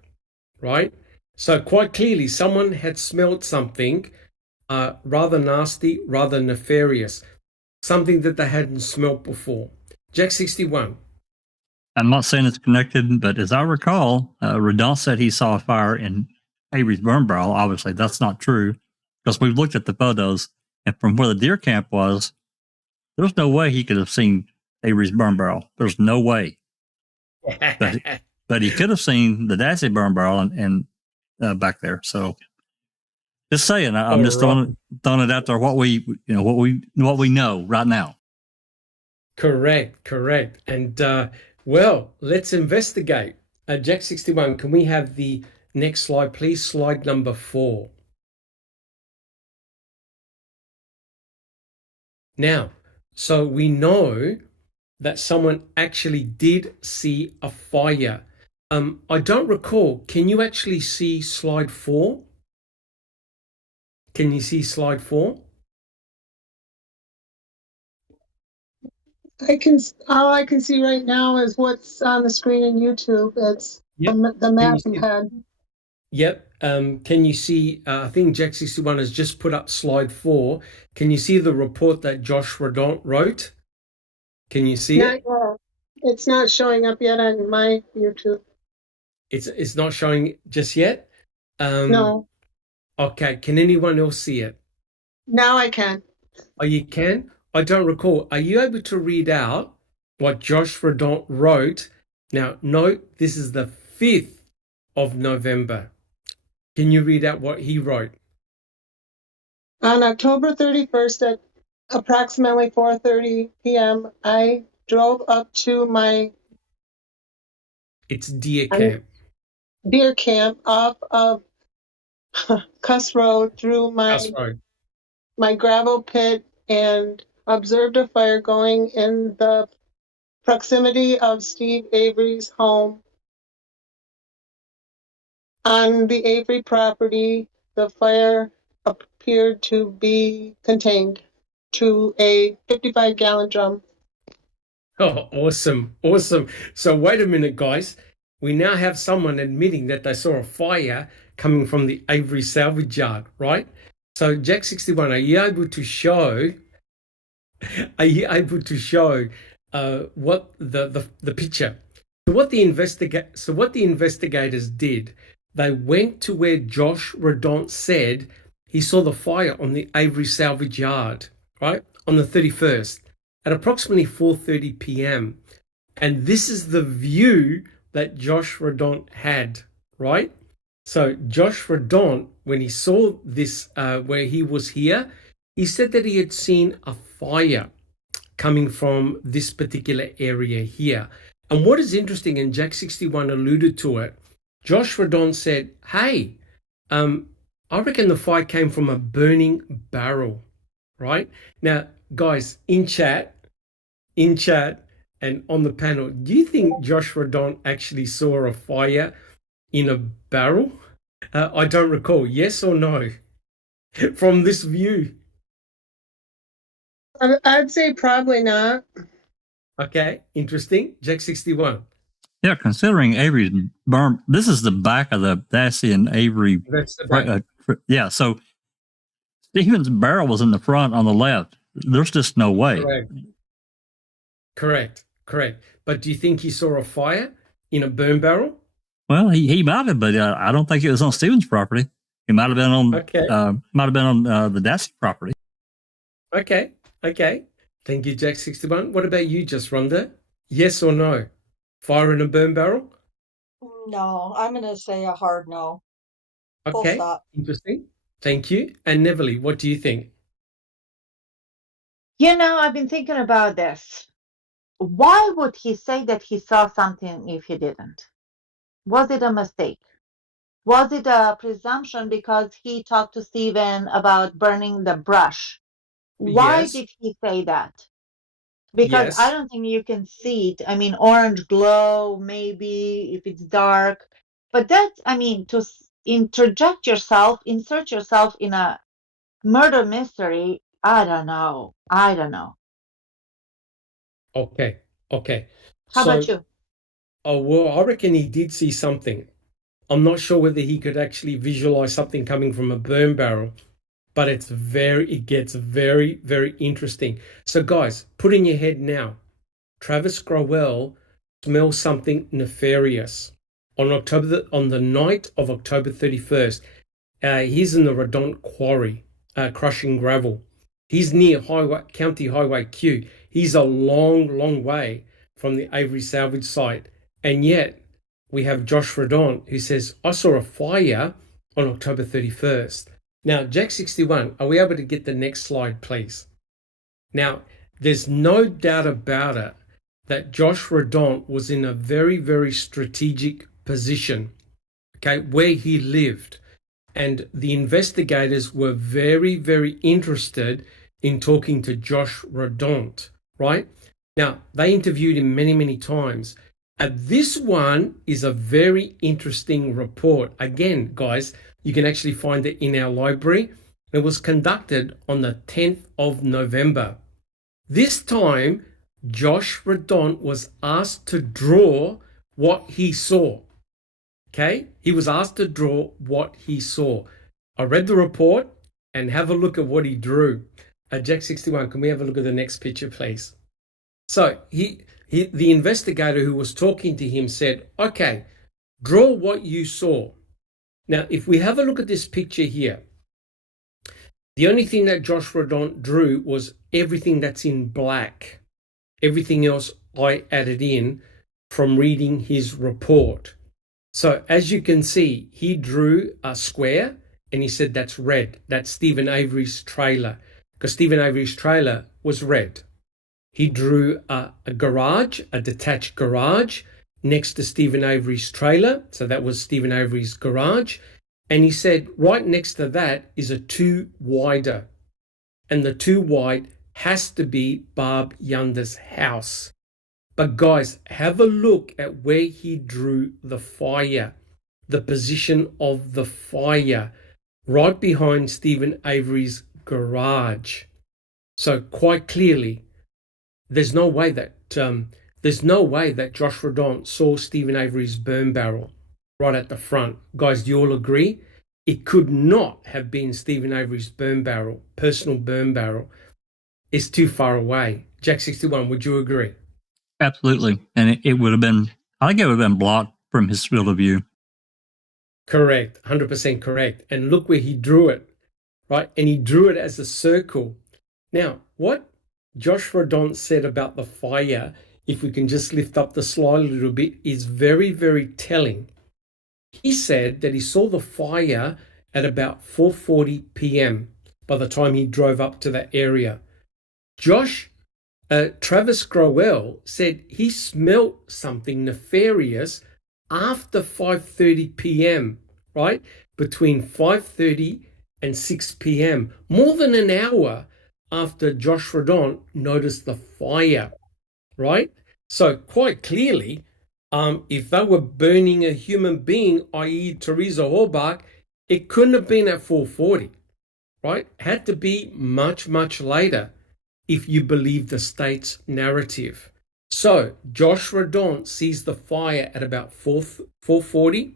right? So quite clearly, someone had smelled something rather nasty, rather nefarious, something that they hadn't smelled before. Jack 61. I'm not saying it's connected, but as I recall, Redon said he saw a fire in Avery's burn barrel. Obviously, that's not true because we've looked at the photos, and from where the deer camp was, there's no way he could have seen Avery's burn barrel. There's no way. But he could have seen the Dassey burn barrel and back there. So just saying, I'm just throwing it out there. What we know right now. Correct. And well, let's investigate. Jack 61, can we have the next slide, please? Slide number 4. Now, so we know that someone actually did see a fire. I don't recall. Can you actually see slide 4? Can you see slide 4? All I can see right now is what's on the screen in YouTube. It's the map you had. Yep. Can you see, I think Jack 61 has just put up slide 4. Can you see the report that Josh Redont wrote? Can you see it? It's not showing up yet on my YouTube. It's not showing just yet? No. Okay. Can anyone else see it? Now I can. Oh, you can? I don't recall. Are you able to read out what Josh Redont wrote? Now, note, this is the 5th of November. Can you read out what he wrote? On October 31st at approximately 4:30 p.m., I drove up to my Deer camp off of Cuss Road through my gravel pit and observed a fire going in the proximity of Steve Avery's home. On the Avery property, the fire appeared to be contained to a 55-gallon drum. Oh, awesome. Awesome. So wait a minute, guys. We now have someone admitting that they saw a fire coming from the Avery salvage yard, right? So Jack 61, are you able to show what the picture? So what the investigators did, they went to where Josh Redont said he saw the fire on the Avery salvage yard, right? On the 31st at approximately 4:30 p.m. And this is the view that Josh Redont had, right? So Josh Redont, when he saw this, where he was here, he said that he had seen a fire coming from this particular area here. And what is interesting, and Jack 61 alluded to it, Josh Redont said, hey, I reckon the fire came from a burning barrel, right? Now, guys, in chat, and on the panel, do you think Josh Redont actually saw a fire in a barrel? I don't recall. Yes or no? From this view. I'd say probably not. Okay, interesting. Jack 61. Yeah, considering Avery's burn, this is the back of the Dassey and Avery. That's the back. Yeah, so Stephen's barrel was in the front on the left. There's just no way. Correct. But do you think he saw a fire in a burn barrel? Well, he might have, but I don't think it was on Stephen's property. It might have been on the Dassey property. Okay. Thank you, Jack 61. What about you, Just Rhonda? Yes or no? Fire in a burn barrel? No, I'm going to say a hard no. Full Okay, stop. interesting. Thank you. And Neverly, what do you think? You know, I've been thinking about this. Why would he say that he saw something if he didn't? Was it a mistake? Was it a presumption because he talked to Stephen about burning the brush? Why Yes. did he say that? Because Yes. I don't think you can see it. I mean, orange glow, maybe if it's dark. But that's, I mean, to insert yourself in a murder mystery, I don't know. Okay. How about you? Oh, well, I reckon he did see something. I'm not sure whether he could actually visualize something coming from a burn barrel, but it gets very, very interesting. So guys, put in your head now, Travis Growell smells something nefarious on the night of October 31st. He's in the Redont quarry, crushing gravel. He's near County Highway Q. He's a long way from the Avery salvage site. And yet we have Josh Redont who says, I saw a fire on October 31st. Now, Jack 61, are we able to get the next slide, please? Now, there's no doubt about it that Josh Redont was in a very, very strategic position, okay, where he lived. And the investigators were very, very interested in talking to Josh Redont, right? Now, they interviewed him many, many times. This one is a very interesting report. Again, guys, you can actually find it in our library. It was conducted on the 10th of November. This time, Josh Redont was asked to draw what he saw. Okay? He was asked to draw what he saw. I read the report and have a look at what he drew. Jack 61, can we have a look at the next picture, please? So the investigator who was talking to him said, okay, draw what you saw. Now, if we have a look at this picture here, the only thing that Josh Redont drew was everything that's in black. Everything else I added in from reading his report. So as you can see, he drew a square and he said that's red. That's Stephen Avery's trailer, because Stephen Avery's trailer was red. He drew a garage, a detached garage next to Stephen Avery's trailer. So that was Stephen Avery's garage. And he said right next to that is a 2 wider. And the 2 wide has to be Barb Yunder's house. But guys, have a look at where he drew the fire, the position of the fire, right behind Stephen Avery's garage. So quite clearly, there's no way that Josh Rodon saw Stephen Avery's burn barrel right at the front. Guys, do you all agree? It could not have been Stephen Avery's burn barrel, personal burn barrel. It's too far away. Jack 61, would you agree? Absolutely. And it would have been, I think it would have been blocked from his field of view. Correct. 100% correct. And look where he drew it, right? And he drew it as a circle. Now, what Josh Rodon said about the fire, if we can just lift up the slide a little bit, is very, very telling. He said that he saw the fire at about 4:40 p.m. by the time he drove up to that area. Travis Growell said he smelt something nefarious after 5:30 p.m., right? Between 5:30 and 6 p.m., more than an hour after Josh Rodon noticed the fire, right? So quite clearly, if they were burning a human being, i.e. Teresa Halbach, it couldn't have been at 4:40, right? Had to be much, much later if you believe the state's narrative. So Josh Rodon sees the fire at about 4:40.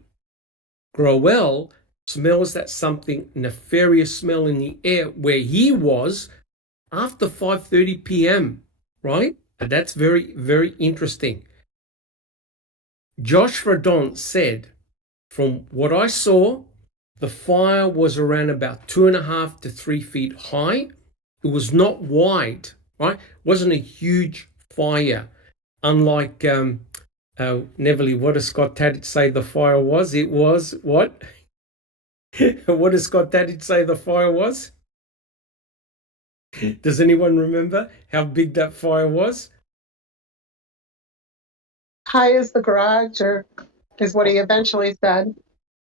Growell smells that something nefarious smell in the air where he was after 5:30 p.m., right? And that's very, very interesting. Josh Rodon said, from what I saw, the fire was around about 2.5 to 3 feet high. It was not wide, right? It wasn't a huge fire. Unlike Neverly, what does Scott Tadich say the fire was? It was what? What does Scott Tadich say the fire was? Does anyone remember how big that fire was? High as the garage, or is what he eventually said.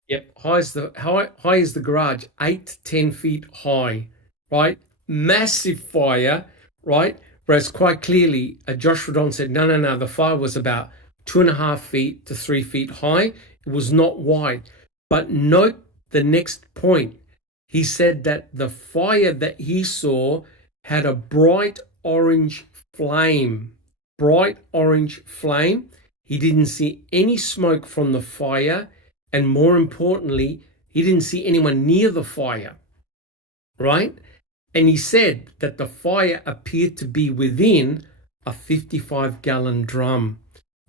Yep, high as the garage, 8 to 10 feet high, right? Massive fire, right? Whereas quite clearly, Josh Rodon said, no, the fire was about 2.5 feet to 3 feet high. It was not wide. But note the next point. He said that the fire that he saw had a bright orange flame. Bright orange flame. He didn't see any smoke from the fire. And more importantly, he didn't see anyone near the fire, right? And he said that the fire appeared to be within a 55-gallon drum,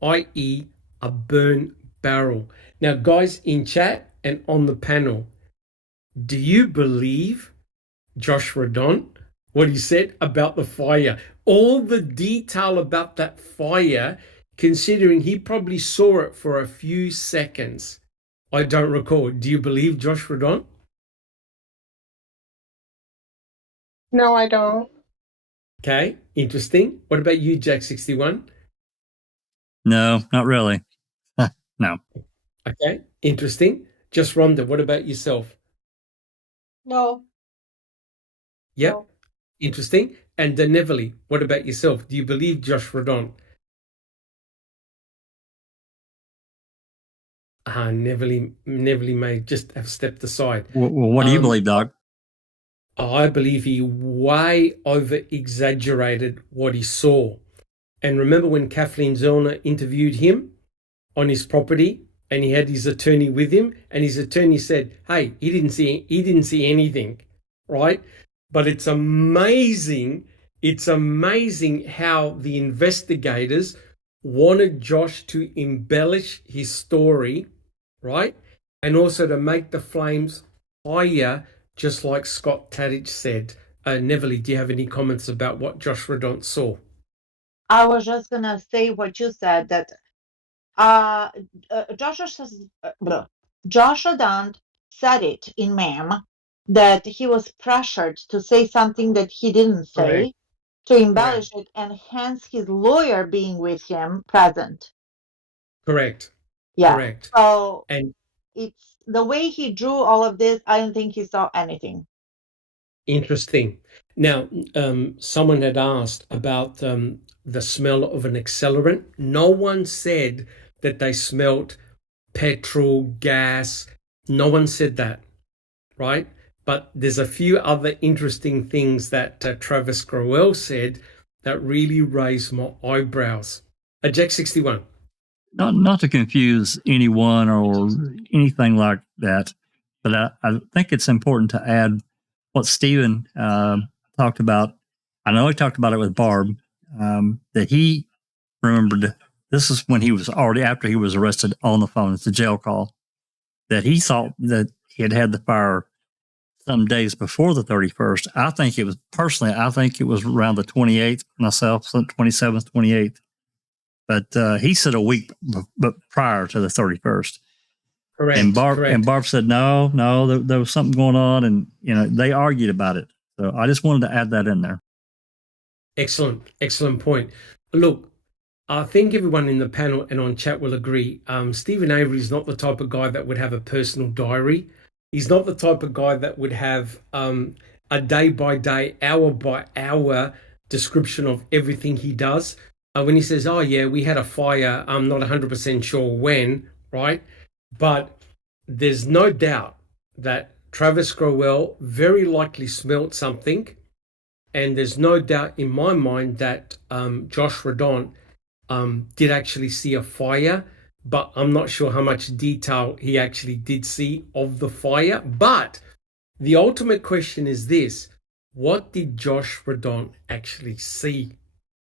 i.e. a burn barrel. Now, guys in chat and on the panel, do you believe Josh Rodon, what he said about the fire? All the detail about that fire, considering he probably saw it for a few seconds. I don't recall. Do you believe Josh Rodon? No, I don't. Okay, interesting. What about you, Jack 61? No, not really. No. Okay, interesting. Just Rhonda, what about yourself? No. Yep, No. interesting. And Neverly, what about yourself? Do you believe Josh Rodon? Neverly may just have stepped aside. Well, what do you believe, Doc? I believe he way over exaggerated what he saw. And remember when Kathleen Zellner interviewed him on his property and he had his attorney with him, and his attorney said, hey, he didn't see anything, right? But it's amazing how the investigators wanted Josh to embellish his story, right? And also to make the flames higher, just like Scott Tadich said. Neverly, do you have any comments about what Josh Rodon saw? I was just gonna say what you said, that Josh Rodon said it in ma'am, that he was pressured to say something that he didn't say, Correct. to embellish it, and hence his lawyer being with him present. Correct. Yeah. Correct. So And it's the way he drew all of this. I don't think he saw anything. Interesting. Now, someone had asked about the smell of an accelerant. No one said that they smelt petrol, gas. No one said that, right? But there's a few other interesting things that Travis Groel said that really raised my eyebrows. Jack 61. Not to confuse anyone or anything like that, but I think it's important to add what Stephen talked about. I know he talked about it with Barb, that he remembered this is when he was already after he was arrested on the phone. It's a jail call, that he thought that he had the fire some days before the 31st. I think it was around the 28th myself, 27th, 28th. But he said a week but prior to the 31st. Correct. And correct. Barb said, no, there was something going on. And, they argued about it. So I just wanted to add that in there. Excellent point. Look, I think everyone in the panel and on chat will agree. Stephen Avery is not the type of guy that would have a personal diary. He's not the type of guy that would have a day by day, hour by hour description of everything he does. When he says, oh yeah, we had a fire, I'm not 100% sure when, right? But there's no doubt that Travis Groel very likely smelt something. And there's no doubt in my mind that Josh Redon did actually see a fire, but I'm not sure how much detail he actually did see of the fire. But the ultimate question is this: what did Josh Redon actually see,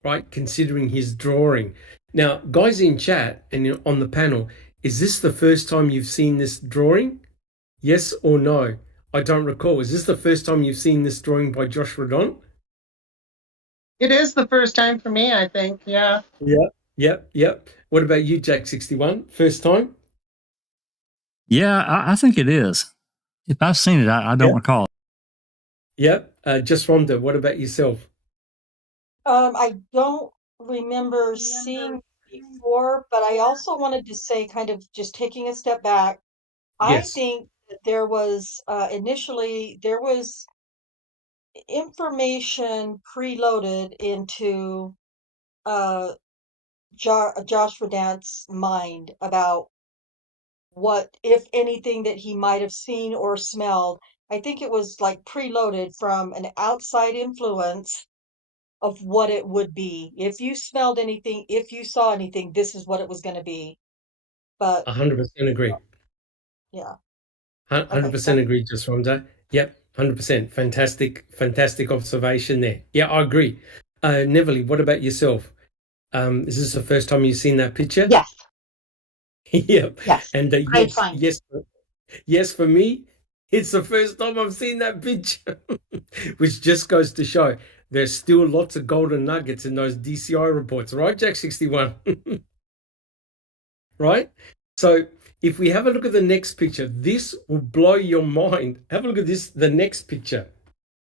right? Considering his drawing. Now, guys in chat and on the panel, is this the first time you've seen this drawing? Yes or no? I don't recall. Is this the first time you've seen this drawing by Josh Redon? It is the first time for me, I think. Yeah. Yep. What about you, Jack 61? First time? Yeah, I think it is. If I've seen it, I don't recall. Yep. Just Rhonda, what about yourself? I don't remember seeing before, but I also wanted to say, kind of just taking a step back, I Yes. think that there was initially there was information preloaded into uh, Josh Redant's mind about what, if anything, that he might have seen or smelled. I think it was like preloaded from an outside influence of what it would be. If you smelled anything, if you saw anything, this is what it was going to be. But 100% agree. yeah, okay. 100% agree, just Rhonda. Yep, 100%. Fantastic observation there. Yeah, I agree. Neville, what about yourself? Is this the first time you've seen that picture? Yes. Yep. Yes. And Great find. yes, for me, it's the first time I've seen that picture, which just goes to show there's still lots of golden nuggets in those DCI reports, right, Jack 61? Right? So if we have a look at the next picture, this will blow your mind. Have a look at this, the next picture.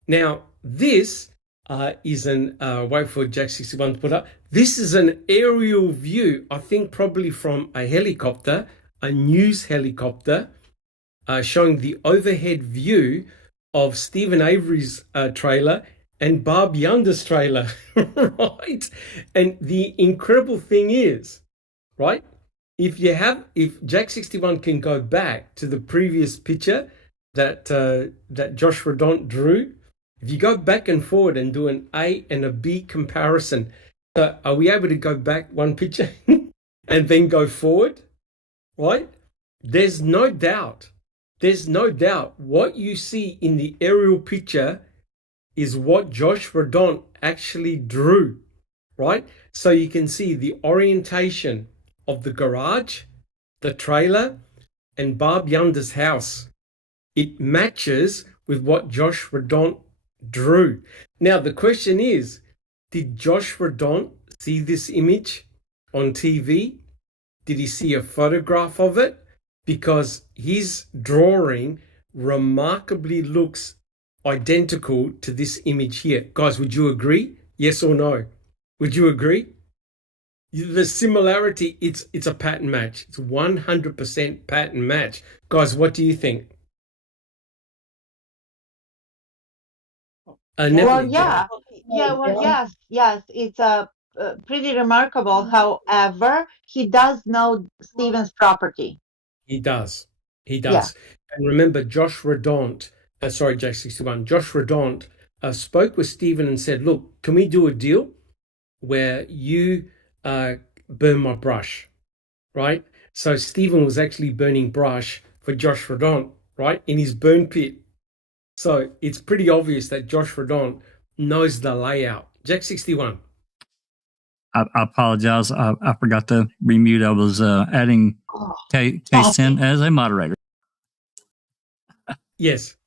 Now, this is an, wait for Jack 61 to put up. This is an aerial view, I think probably from a helicopter, a news helicopter, showing the overhead view of Stephen Avery's trailer and Barb Yunder's trailer, right? And the incredible thing is, right, if Jack 61 can go back to the previous picture that Josh Redon drew, if you go back and forward and do an A and a B comparison, are we able to go back one picture and then go forward? Right? There's no doubt what you see in the aerial picture is what Josh Redon actually drew, right? So you can see the orientation of the garage, the trailer, and Barb Yunder's house. It matches with what Josh Redon drew. Now, the question is, did Josh Redon see this image on TV? Did he see a photograph of it? Because his drawing remarkably looks identical to this image here. Guys, would you agree? Yes or no? Would you agree? The similarity, it's a pattern match. It's 100% pattern match. Guys, what do you think? Neville, Yeah. Well, yes. It's pretty remarkable. However, he does know Stephen's property. he does. He Yeah. does. And remember, Josh Redaunt, sorry, Jack61, Josh Redaunt spoke with Stephen and said, look, can we do a deal where you burn my brush, right? So Stephen was actually burning brush for Josh Redaunt, right, in his burn pit. So it's pretty obvious that Josh Redaunt knows the layout. Jack61. I apologize. I forgot to remute. I was adding K10 as a moderator. Yes.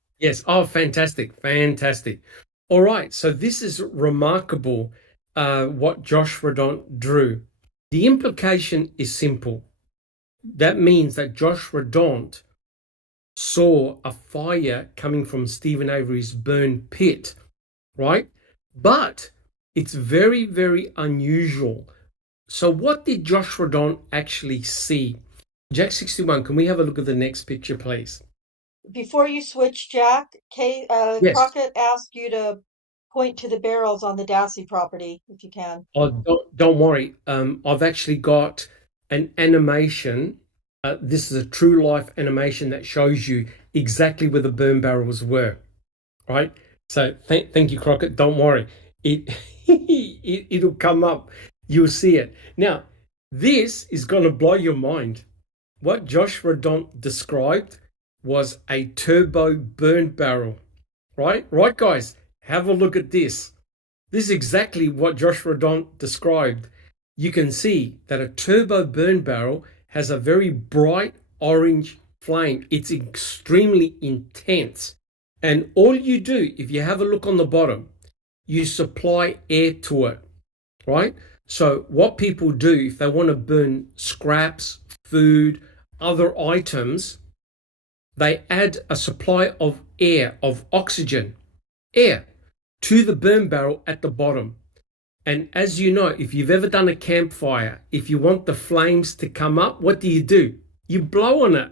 Oh, fantastic. All right. So this is remarkable what Josh Redaunt drew. The implication is simple. That means that Josh Redaunt saw a fire coming from Stephen Avery's burn pit, right? But it's very, very unusual. So what did Josh Redaunt actually see? Jack61, can we have a look at the next picture, please? Before you switch, Jack, Yes. Crockett asked you to point to the barrels on the Dassey property, if you can. Oh, don't worry. I've actually got an animation. This is a true life animation that shows you exactly where the burn barrels were, right? So thank you, Crockett. Don't worry. It'll come up. You'll see it. Now, this is going to blow your mind. What Josh Redaunt described was a turbo burn barrel, right? Right, guys, have a look at this. This is exactly what Josh Redaunt described. You can see that a turbo burn barrel has a very bright orange flame. It's extremely intense. And all you do, if you have a look on the bottom, you supply air to it, right? So what people do if they want to burn scraps, food, other items, they add a supply of air, of oxygen, air, to the burn barrel at the bottom. And as you know, if you've ever done a campfire, if you want the flames to come up, what do? You blow on it,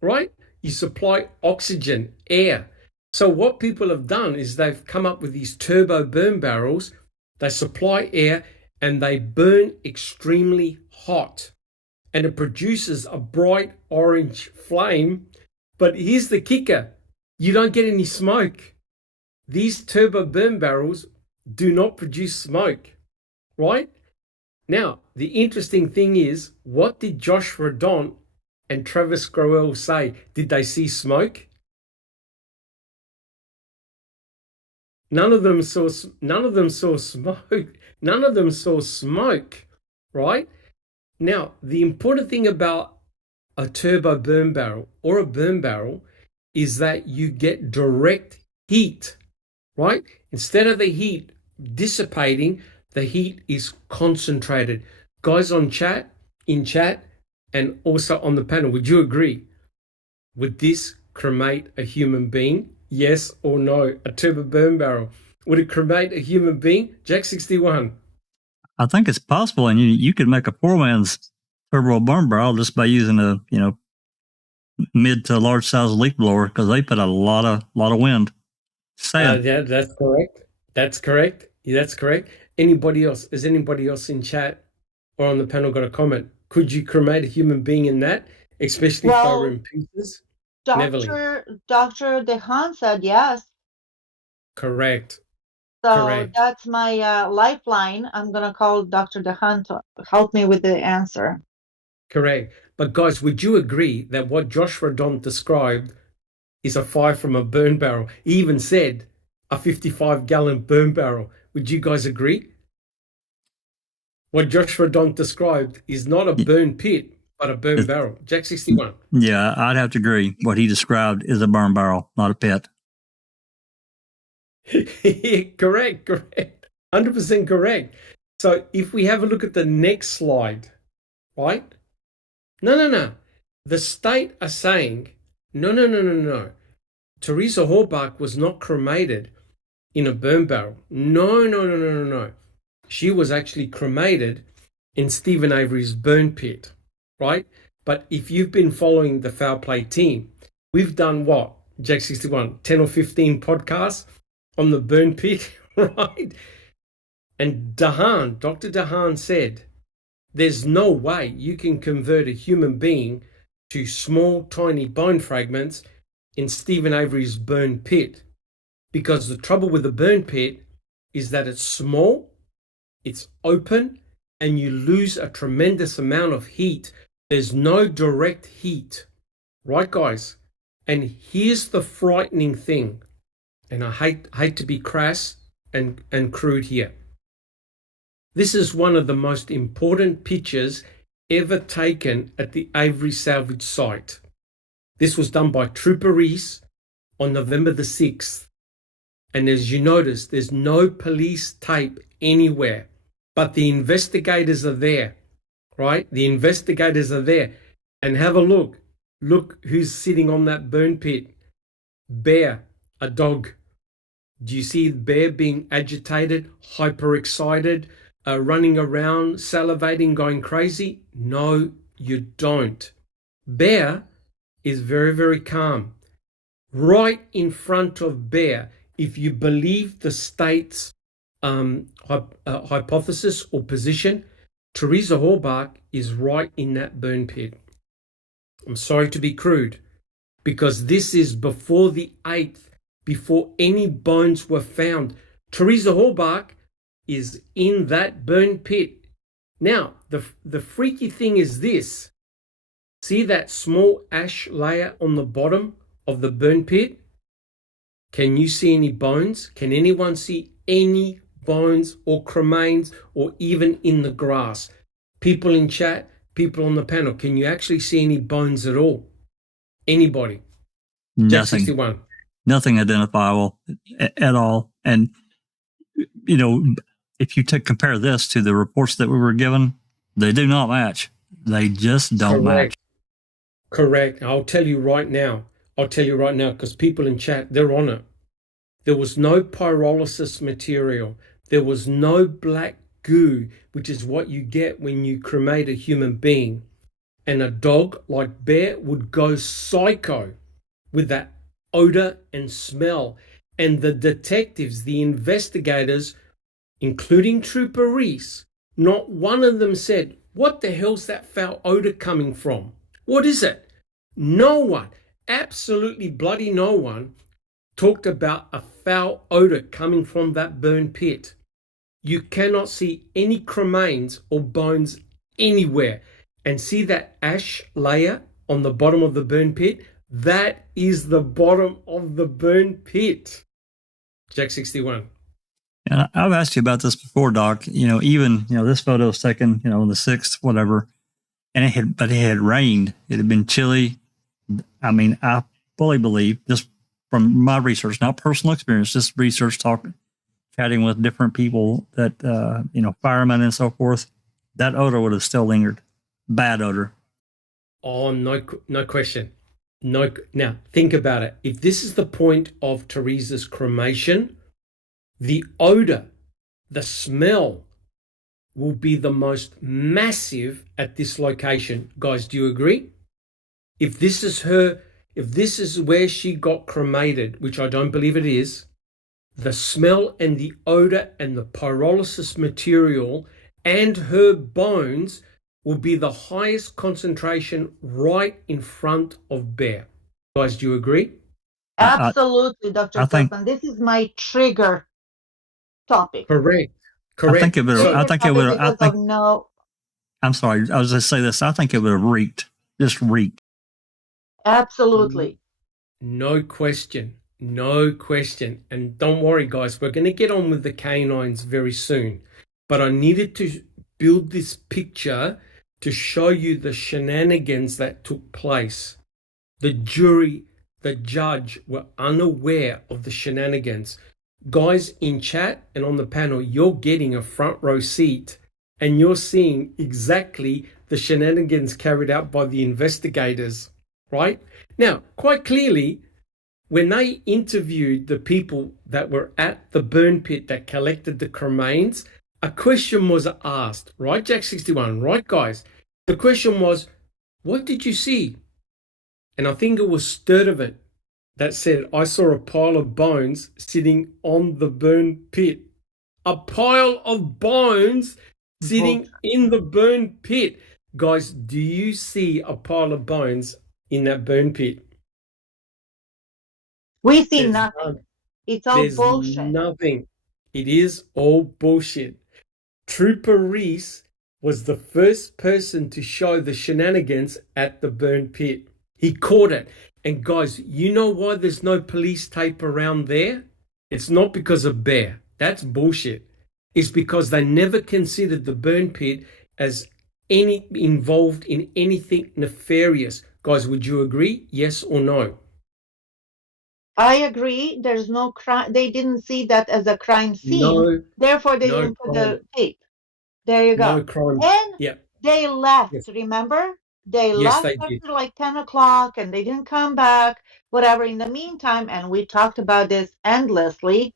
right? You supply oxygen, air. So what people have done is they've come up with these turbo burn barrels. They supply air and they burn extremely hot. And it produces a bright orange flame. But here's the kicker. You don't get any smoke. These turbo burn barrels do not produce smoke, right? Now, the interesting thing is, what did Josh Redaunt and Travis Groel say? Did they see smoke? None of them saw smoke. None of them saw smoke, right? Now, the important thing about a turbo burn barrel or a burn barrel is that you get direct heat, right? Instead of the heat dissipating, the heat is concentrated. Guys in chat, and also on the panel, would you agree? Would this cremate a human being? Yes or no? A turbo burn barrel. Would it cremate a human being? Jack61. I think it's possible, and you could make a poor man's turbo burn barrel just by using a mid to large size leaf blower, because they put a lot of wind. Yeah, that's correct. That's correct. Anybody else? Has anybody else in chat or on the panel got a comment? Could you cremate a human being in that, especially if they were in pieces? Dr. DeHaan said yes. Correct. So that's my lifeline. I'm going to call Dr. DeHaan to help me with the answer. Correct. But guys, would you agree that what Josh Redaunt described is a fire from a burn barrel? He even said a 55-gallon burn barrel. Would you guys agree? What Josh Redaunt described is not a burn pit, but a burn barrel. Jack61. Yeah, I'd have to agree. What he described is a burn barrel, not a pit. Correct. 100% correct. So if we have a look at the next slide, right? No. The state are saying, no. Teresa Halbach was not cremated in a burn barrel. No. She was actually cremated in Stephen Avery's burn pit, right? But if you've been following the Foul Play team, we've done what? Jack61, 10 or 15 podcasts on the burn pit, right? And Dr. Dahan said, there's no way you can convert a human being to small, tiny bone fragments in Stephen Avery's burn pit. Because the trouble with the burn pit is that it's small, it's open, and you lose a tremendous amount of heat. There's no direct heat. Right, guys? And here's the frightening thing. And I hate to be crass and crude here. This is one of the most important pictures ever taken at the Avery salvage site. This was done by Trooper Reese on November the 6th. And as you notice, there's no police tape anywhere, but the investigators are there, right? The investigators are there. And have a look. Look who's sitting on that burn pit. Bear, a dog. Do you see Bear being agitated, hyper excited, running around, salivating, going crazy? No, you don't. Bear is very, very calm. Right in front of Bear, if you believe the state's hypothesis or position, Teresa Halbach is right in that burn pit. I'm sorry to be crude, because this is before the 8th, before any bones were found. Teresa Halbach is in that burn pit. Now, the freaky thing is this. See that small ash layer on the bottom of the burn pit? Can you see any bones? Can anyone see any bones or cremains or even in the grass? People in chat, people on the panel, can you actually see any bones at all? Anybody? Nothing. 61. Nothing identifiable at all. And, you know, if you compare this to the reports that we were given, they do not match. They just don't match. Correct. I'll tell you right now, because people in chat, they're on it. There was no pyrolysis material. There was no black goo, which is what you get when you cremate a human being. And a dog like Bear would go psycho with that odor and smell. And the detectives, the investigators, including Trooper Reese, not one of them said, what the hell's that foul odor coming from? What is it? No one, absolutely bloody no one, talked about a foul odor coming from that burn pit. You cannot see any cremains or bones anywhere. And see that ash layer on the bottom of the burn pit? That is the bottom of the burn pit. Jack 61. And I've asked you about this before, Doc. You know, even, you know, this photo was taken, you know, on the 6th, whatever, and it had rained. It had been chilly. I mean, I fully believe, just from my research, not personal experience, just research, chatting with different people that, you know, firemen and so forth, that odor would have still lingered. Bad odor. Oh, no question. No. Now, think about it. If this is the point of Teresa's cremation, the odor, the smell will be the most massive at this location. Guys, do you agree? If this is where she got cremated, which I don't believe it is, the smell and the odor and the pyrolysis material and her bones will be the highest concentration right in front of Bear. Guys, do you agree? Absolutely, Dr. Silkman. This is my trigger topic. Correct. I think it would. I'm sorry. I was just say this. I think it would have reeked. Just reeked. Absolutely. No question. No question. And don't worry, guys. We're going to get on with the canines very soon. But I needed to build this picture to show you the shenanigans that took place. The jury, the judge were unaware of the shenanigans. Guys in chat and on the panel, you're getting a front row seat and you're seeing exactly the shenanigans carried out by the investigators, right? Now, quite clearly, when they interviewed the people that were at the burn pit that collected the cremains, a question was asked, right, Jack 61, right, guys? The question was, what did you see? And I think it was Sturdivant that said, I saw a pile of bones sitting on the burn pit. A pile of bones sitting in the burn pit. Guys, do you see a pile of bones in that burn pit? We see There's nothing. none. It's all There's bullshit. nothing. It is all bullshit. Trooper Reese was the first person to show the shenanigans at the burn pit. He caught it. And guys, you know why there's no police tape around there? It's not because of bear. That's bullshit. It's because they never considered the burn pit as any involved in anything nefarious. Guys, would you agree? Yes or no? I agree. There's no crime. They didn't see that as a crime scene. No, Therefore, they no didn't put crime. the tape. There you go. No crime. And Yeah. they left, Yes. remember? They Yes, left they after did. like 10 o'clock and they didn't come back, whatever. In the meantime, and we talked about this endlessly,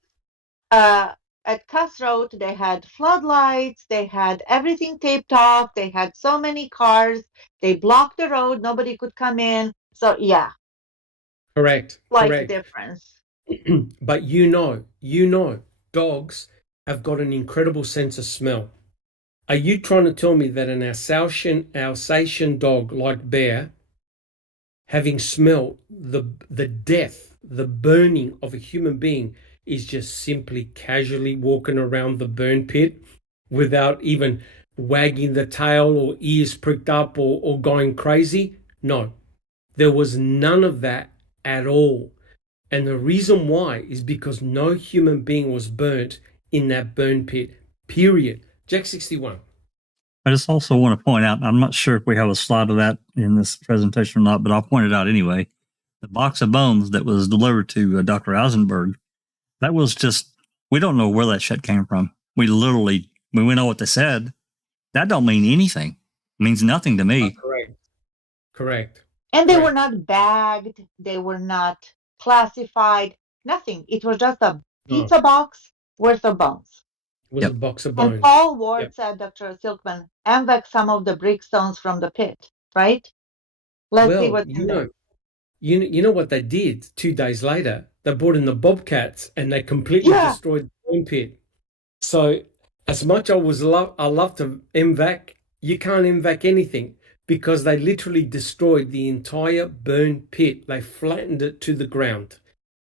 at Cutthroat, they had floodlights, they had everything taped off, they had so many cars, they blocked the road, nobody could come in. So, yeah, Correct. slight Correct. difference. But you know, dogs have got an incredible sense of smell. Are you trying to tell me that an Alsatian dog like Bear, having smelled the death, the burning of a human being, is just simply casually walking around the burn pit without even wagging the tail or ears pricked up or going crazy? No, there was none of that at all. And the reason why is because no human being was burnt in that burn pit, period. Jack 61. I just also want to point out, I'm not sure if we have a slide of that in this presentation or not, but I'll point it out anyway. The box of bones that was delivered to Dr. Eisenberg, that was just, we don't know where that shit came from. We know what they said. That don't mean anything. It means nothing to me. Correct. And they Correct. were not bagged, they were not classified, nothing. It was just a pizza box worth of bones. It was Yep. a box of bones. And Paul Ward Yep. said, Dr. Silkman, MVAC some of the brickstones from the pit, right? Let's see what's in there. You know what they did 2 days later? They brought in the bobcats and they completely destroyed the burn pit. So as much I love to MVAC, you can't MVAC anything because they literally destroyed the entire burn pit. They flattened it to the ground.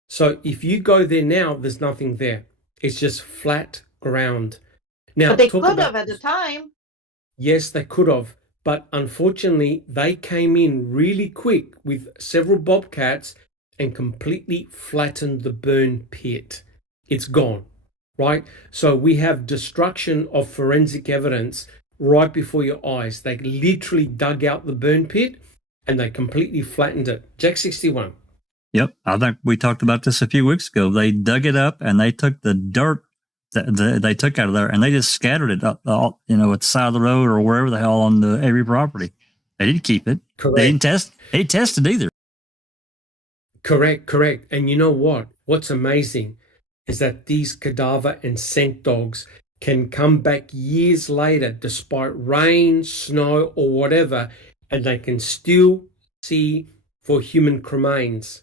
So if you go there now, there's nothing there. It's just flat ground. Now, But they could have at the time. Yes, they could have. But unfortunately, they came in really quick with several bobcats and completely flattened the burn pit. It's gone, right? So we have destruction of forensic evidence right before your eyes. They literally dug out the burn pit and they completely flattened it. Jack 61. Yep. I think we talked about this a few weeks ago. They dug it up and they took the dirt that they took out of there and they just scattered it up, at the side of the road or wherever the hell on the Avery property. They didn't keep it. Correct. They didn't test it either. Correct. And you know what? What's amazing is that these cadaver and scent dogs can come back years later, despite rain, snow, or whatever, and they can still see for human cremains,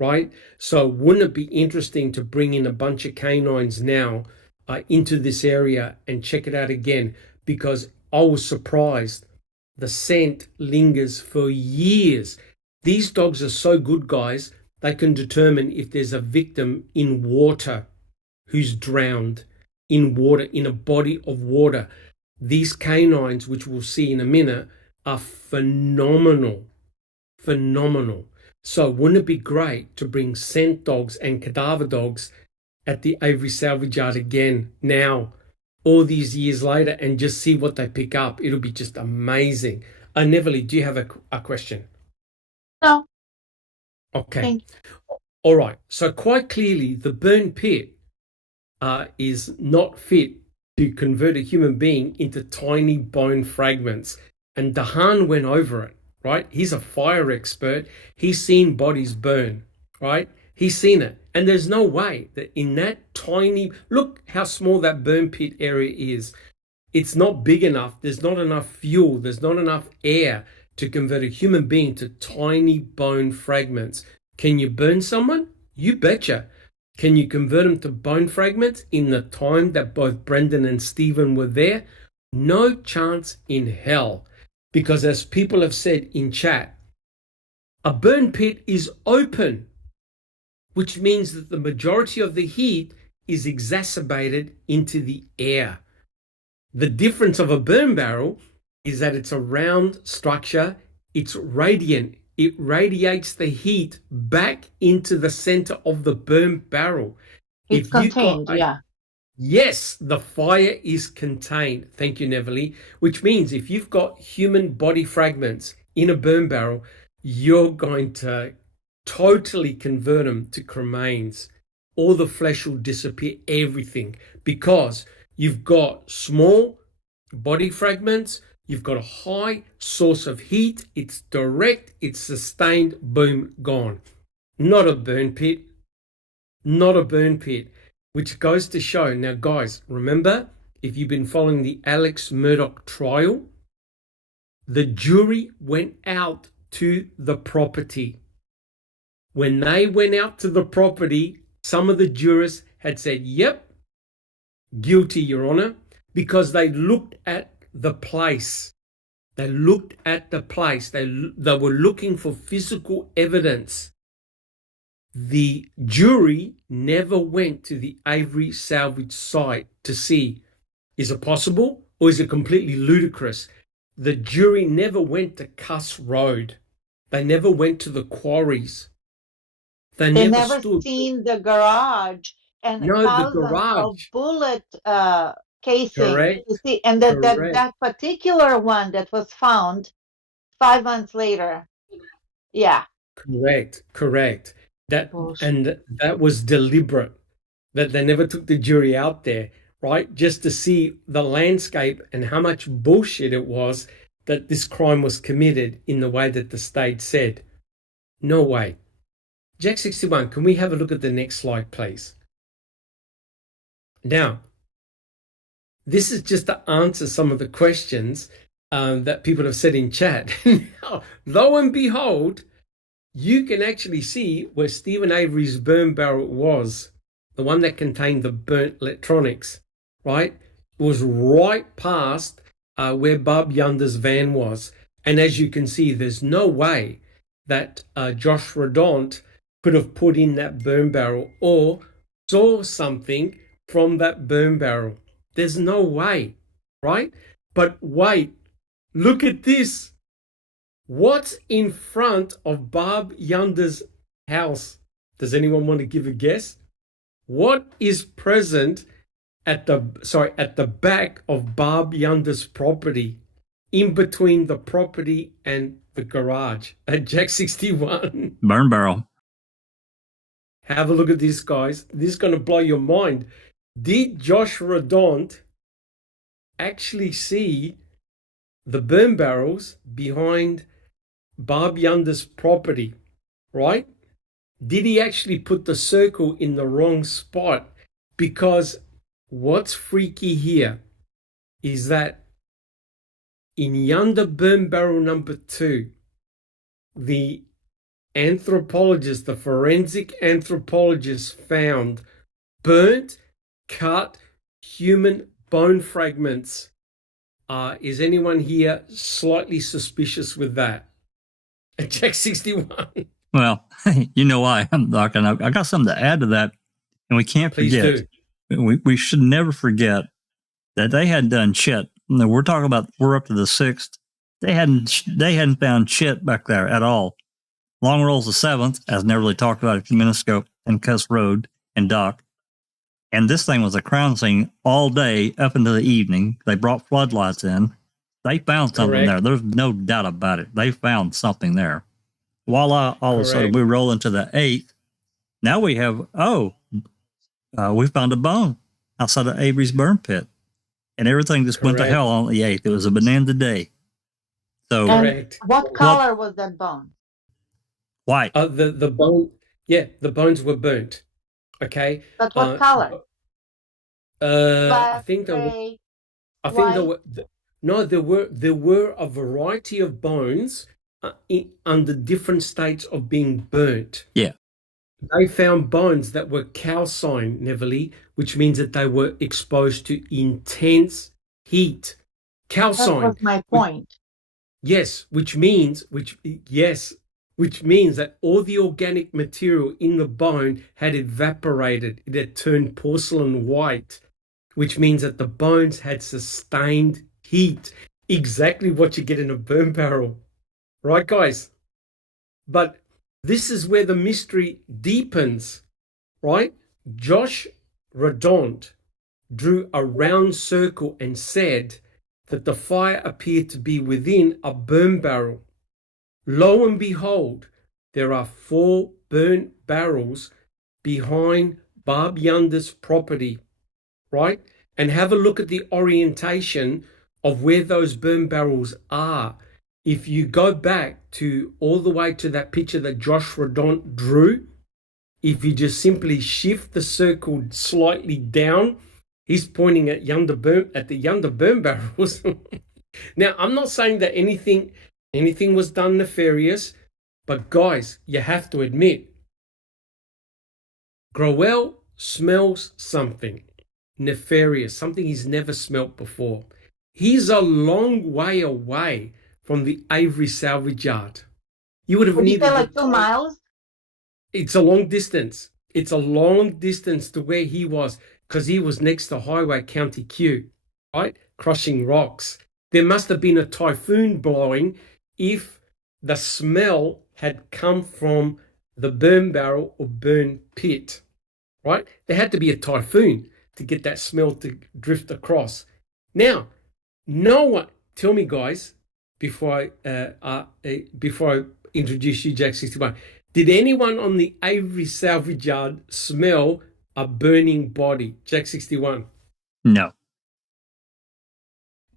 right? So wouldn't it be interesting to bring in a bunch of canines now into this area and check it out again? Because I was surprised. The scent lingers for years. These dogs are so good, guys, they can determine if there's a victim in water who's drowned in water, in a body of water. These canines, which we'll see in a minute, are phenomenal. So wouldn't it be great to bring scent dogs and cadaver dogs at the Avery Salvage Yard again now, all these years later, and just see what they pick up? It'll be just amazing. Neverly, do you have a question? No. Okay. All right. So quite clearly, the burn pit is not fit to convert a human being into tiny bone fragments. And Dahan went over it, right? He's a fire expert. He's seen bodies burn, right? He's seen it. And there's no way that in that tiny, look how small that burn pit area is. It's not big enough. There's not enough fuel. There's not enough air to convert a human being to tiny bone fragments. Can you burn someone? You betcha. Can you convert them to bone fragments in the time that both Brendan and Stephen were there? No chance in hell. Because as people have said in chat, a burn pit is open, which means that the majority of the heat is exacerbated into the air. The difference of a burn barrel is that it's a round structure, it's radiant, it radiates the heat back into the center of the burn barrel. It's contained, yeah. Yes, the fire is contained. Thank you, Neverly. Which means if you've got human body fragments in a burn barrel, you're going to totally convert them to cremains. All the flesh will disappear, everything, because you've got small body fragments, you've got a high source of heat, it's direct, it's sustained, boom, gone. Not a burn pit. Not a burn pit. Which goes to show, now guys, remember, if you've been following the Alex Murdoch trial, the jury went out to the property. When they went out to the property, some of the jurors had said, yep, guilty, Your Honor, because they looked at the place. They looked at the place. They were looking for physical evidence. The jury never went to the Avery salvage site to see, is it possible or is it completely ludicrous? The jury never went to Cuss Road. They never went to the quarries. They never seen the garage and thousands of bullet casings. Correct. You see, and that particular one that was found 5 months later. Yeah. Correct. That was deliberate. That they never took the jury out there, right? Just to see the landscape and how much bullshit it was that this crime was committed in the way that the state said. No way. Jack 61, can we have a look at the next slide, please? Now, this is just to answer some of the questions that people have said in chat. Now, lo and behold, you can actually see where Stephen Avery's burn barrel was, the one that contained the burnt electronics, right? It was right past where Bob Yunder's van was. And as you can see, there's no way that Josh Redont could have put in that burn barrel or saw something from that burn barrel. There's no way, right? But wait, look at this. What's in front of Bob Yunder's house? Does anyone want to give a guess? What is present at the back of Bob Yunder's property, in between the property and the garage at Jack 61? Burn barrel. Have a look at this, guys. This is going to blow your mind. Did Josh Redont actually see the burn barrels behind Bob Yunder's property, right? Did he actually put the circle in the wrong spot? Because what's freaky here is that in Yunder burn barrel number 2, the anthropologist, the forensic anthropologist, found burnt, cut human bone fragments. Is anyone here slightly suspicious with that? Check 61. Well, you know why I'm Doc, and I got something to add to that, and we can't forget. We should never forget that they had done shit. We're talking about we're up to the 6th. They hadn't found shit back there at all. Long rolls the 7th, as Neverly talked about at Miniscope and Cuss Road and Dock. And this thing was a crime scene all day up into the evening. They brought floodlights in. They found something there. There's no doubt about it. They found something there. Voila, all of a sudden we roll into the 8th. Now we have, we found a bone outside of Avery's burn pit. And everything just went to hell on the 8th. It was a bonanza day. So, what color was that bone? White. The bone, the bones were burnt. Okay. But what color? I think there were a variety of bones under different states of being burnt. Yeah. They found bones that were calcined, Neverly, which means that they were exposed to intense heat. That Calcined. was my point. Yes, which means that all the organic material in the bone had evaporated. It had turned porcelain white, which means that the bones had sustained heat. Exactly what you get in a burn barrel. Right, guys? But this is where the mystery deepens, right? Josh Redond drew a round circle and said that the fire appeared to be within a burn barrel. Lo and behold, there are 4 burnt barrels behind Barb Yunder's property, right? And have a look at the orientation of where those burn barrels are. If you go back to all the way to that picture that Josh Redon drew, if you just simply shift the circle slightly down, he's pointing at the Yunder burn barrels. Now, I'm not saying that anything was done nefarious, but guys, you have to admit, Groel smells something nefarious, something he's never smelt before. He's a long way away from the Avery salvage yard. You would have Would you needed say like 2 miles? It's a long distance. It's a long distance to where he was, because he was next to Highway County Q, right? Crushing rocks. There must have been a typhoon blowing if the smell had come from the burn barrel or burn pit, right? There had to be a typhoon to get that smell to drift across. Now, no one, tell me, guys, before I introduce you, Jack 61, did anyone on the Avery salvage yard smell a burning body? Jack 61. No.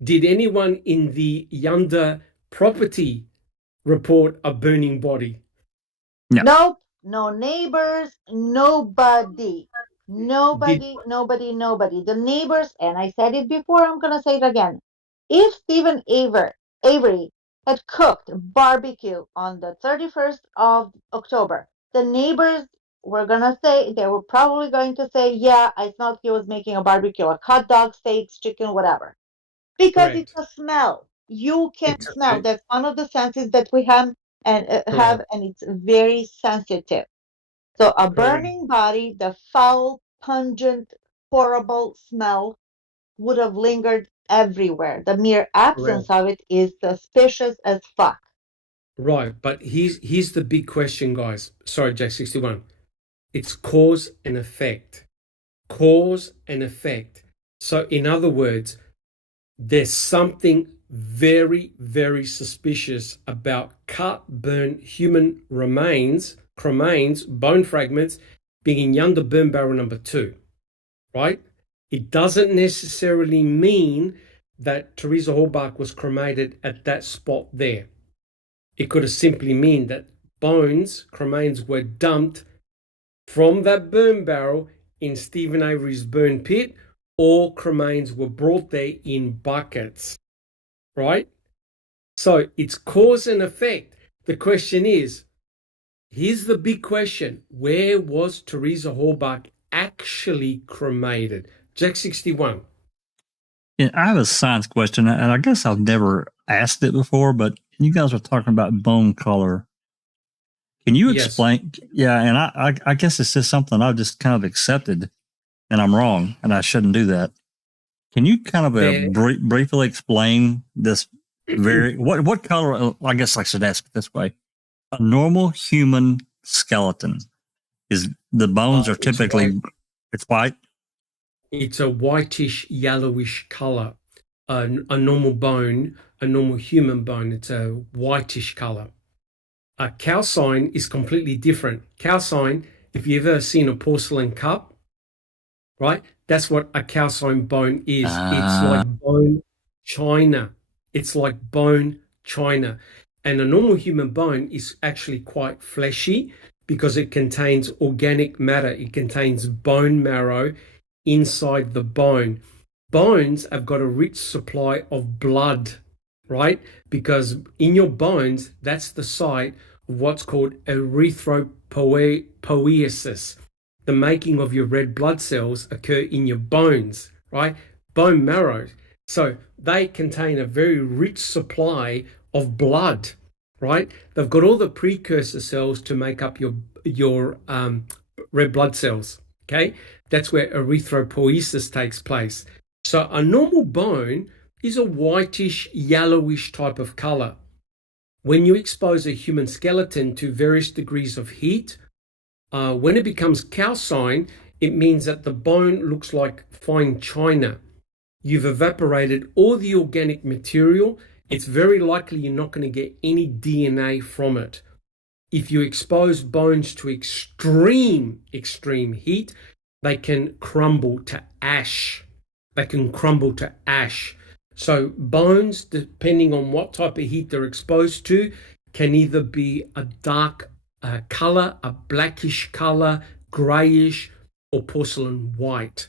Did anyone in the Yunder property report a burning body? No. Nope. No neighbors, nobody. Nobody. The neighbors, and I said it before, I'm going to say it again. If Stephen Avery had cooked barbecue on the 31st of October, the neighbors were going to say, they were probably going to say, yeah, I smelled he was making a barbecue, like hot dog, steaks, chicken, whatever. Because Correct. it's a smell. You can It's smell. That's one of the senses that we have, and it's very sensitive. So a burning body, the foul, pungent, horrible smell would have lingered everywhere. The mere absence of it is suspicious as fuck. Right, but here's the big question, guys. Sorry, Jack 61. It's cause and effect. Cause and effect. So in other words, there's something very, very suspicious about cut, burnt human remains, cremains, bone fragments being in Yunder burn barrel number 2, right? It doesn't necessarily mean that Teresa Halbach was cremated at that spot there. It could have simply mean that cremains were dumped from that burn barrel in Stephen Avery's burn pit, or cremains were brought there in buckets, right? So it's cause and effect. The question is, here's the big question. Where was Teresa Halbach actually cremated? Jack 61. Yeah, I have a science question, and I guess I've never asked it before, but you guys are talking about bone color. Can you explain? Yeah, and I guess it's just something I've just kind of accepted, and I'm wrong, and I shouldn't do that. Can you kind of briefly explain this what color, I guess I should ask it this way. A normal human skeleton, is the bones are typically, it's white? It's a whitish, yellowish color. A normal bone, a normal human bone, it's a whitish color. A calcine is completely different. Calcine, if you've ever seen a porcelain cup, right? That's what a calcine bone is. It's like bone china. It's like bone china. And a normal human bone is actually quite fleshy because it contains organic matter. It contains bone marrow inside the bone. Bones have got a rich supply of blood right? Because in your bones, that's the site of what's called erythropoiesis. The making of your red blood cells occur in your bones, right? Bone marrow. So they contain a very rich supply of blood, right? They've got all the precursor cells to make up your red blood cells. Okay, that's where erythropoiesis takes place. So a normal bone is a whitish, yellowish type of color. When you expose a human skeleton to various degrees of heat, when it becomes calcined, it means that the bone looks like fine china. You've evaporated all the organic material. It's very likely you're not going to get any DNA from it. If you expose bones to extreme heat, they can crumble to ash. So bones, depending on what type of heat they're exposed to, can either be a dark color, a blackish color, grayish, or porcelain white.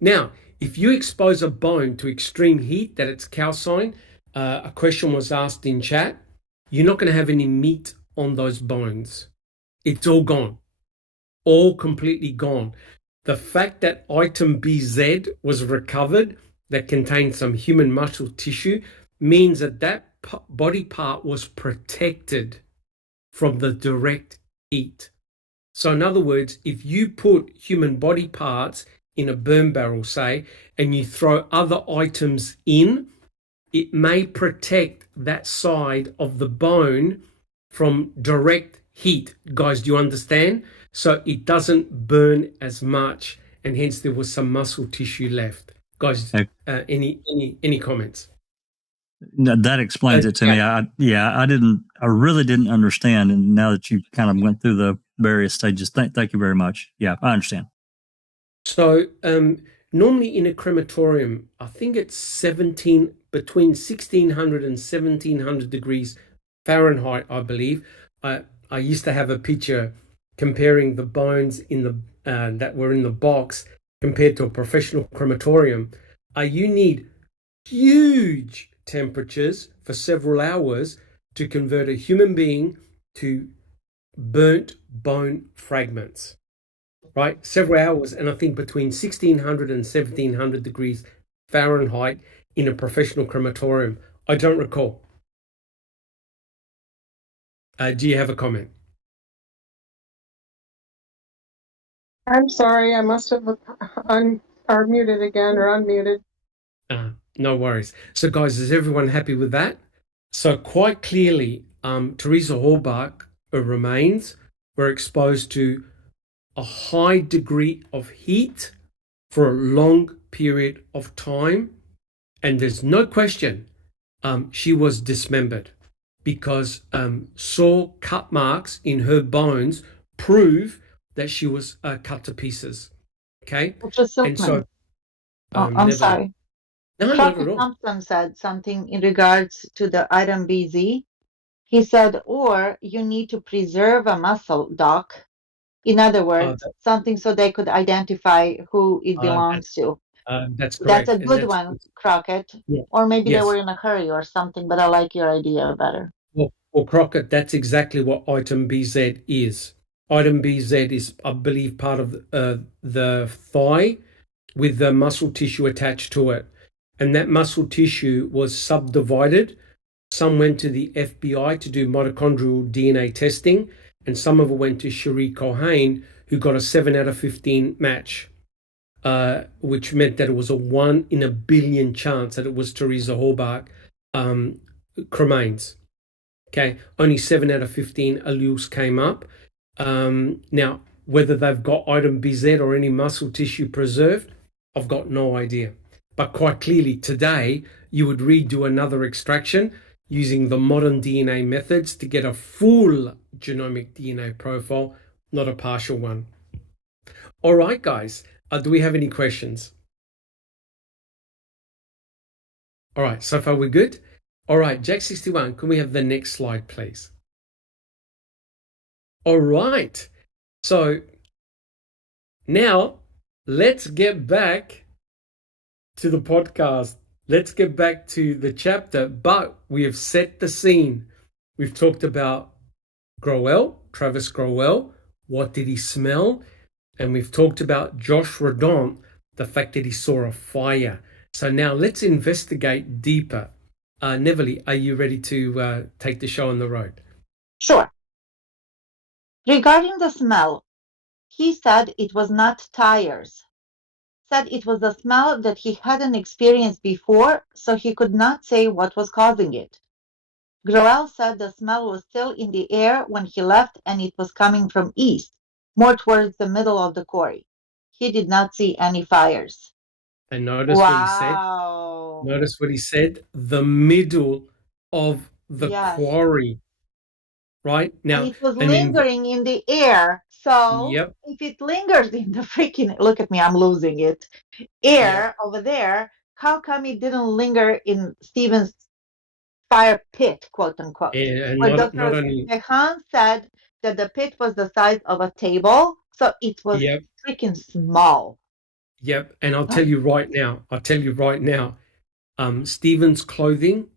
Now, if you expose a bone to extreme heat, that it's calcined, a question was asked in chat, you're not going to have any meat on those bones. It's all gone, all completely gone. The fact that item BZ was recovered that contained some human muscle tissue means that that body part was protected from the direct heat. So in other words, if you put human body parts in a burn barrel, say, and you throw other items in, it may protect that side of the bone from direct heat. Guys, do you understand? So it doesn't burn as much, and hence there was some muscle tissue left. Guys, any comments? No, that explains it to me. I really didn't understand. And now that you kind of went through the various stages, thank you very much. Yeah, I understand. So normally in a crematorium, I think it's between 1600 and 1700 degrees Fahrenheit, I believe. I used to have a picture comparing the bones in the that were in the box compared to a professional crematorium. You need huge temperatures for several hours to convert a human being to burnt bone fragments, right? Several hours, and I think between 1600 and 1700 degrees Fahrenheit in a professional crematorium. I don't recall. Do you have a comment? I'm sorry, I must have muted again or unmuted. No worries. So guys, is everyone happy with that? So quite clearly, Teresa Halbach remains were exposed to a high degree of heat for a long period of time. And there's no question she was dismembered because saw cut marks in her bones prove that she was cut to pieces. Okay? Which is Silkman. And so, I'm sorry. No, not at all. Thompson said something in regards to the item BZ. He said, or you need to preserve a muscle, doc. In other words, something so they could identify who it belongs to. That's correct. That's a good one, Crockett. Yeah. Or maybe they were in a hurry or something, but I like your idea better. Well, Crockett, that's exactly what item BZ is. Item BZ is, I believe, part of the thigh with the muscle tissue attached to it. And that muscle tissue was subdivided. Some went to the FBI to do mitochondrial DNA testing, and some of it went to Cherie Cohane, who got a 7 out of 15 match, which meant that it was a 1 in a billion chance that it was Teresa Halbach cremains. Okay, only 7 out of 15 alleles came up. Now, whether they've got item BZ or any muscle tissue preserved, I've got no idea. But quite clearly today, you would redo another extraction using the modern DNA methods to get a full genomic DNA profile, not a partial one. All right, guys, do we have any questions? All right, so far we're good. All right, Jack61, can we have the next slide, please? All right, so now let's get back to the podcast. let's get back to the chapter, but we have set the scene. We've talked about Groel, Travis Groel. What did he smell? And we've talked about Josh Redon, the fact that he saw a fire. So now let's investigate deeper. Neverly, are you ready to take the show on the road? Sure. Regarding the smell, he said it was not tires. Said it was a smell that he hadn't experienced before, so he could not say what was causing it. Groel said the smell was still in the air when he left and it was coming from east, more towards the middle of the quarry. He did not see any fires. And notice what he said. Wow. Notice what he said. The middle of the Yes. quarry. Right? Now, And it was lingering in the air. So yep. if it lingers in the freaking, look at me, I'm losing it, air over there, how come it didn't linger in Stephen's fire pit, quote unquote? And Well, not Dr. only, Mehan said that the pit was the size of a table, so it was yep. freaking small. Yep. And I'll tell you right now, Stephen's clothing,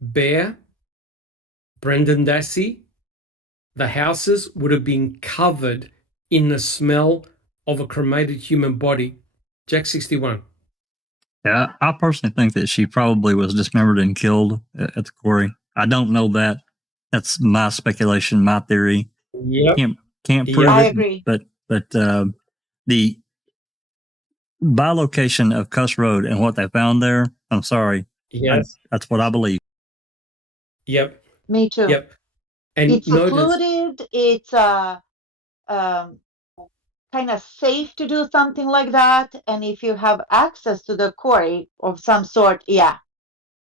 Bear, Brendan Dassey, the houses would have been covered in the smell of a cremated human body. Jack 61. Yeah, I personally think that she probably was dismembered and killed at the quarry. I don't know that. That's my speculation, my theory. Yep. Can't prove I it. agree. But the bilocation of Cuss Road and what they found there, I'm sorry. Yes. That's what I believe. Yep. Me too. Yep. And it's secluded. It's kind of safe to do something like that. And if you have access to the quarry of some sort, yeah,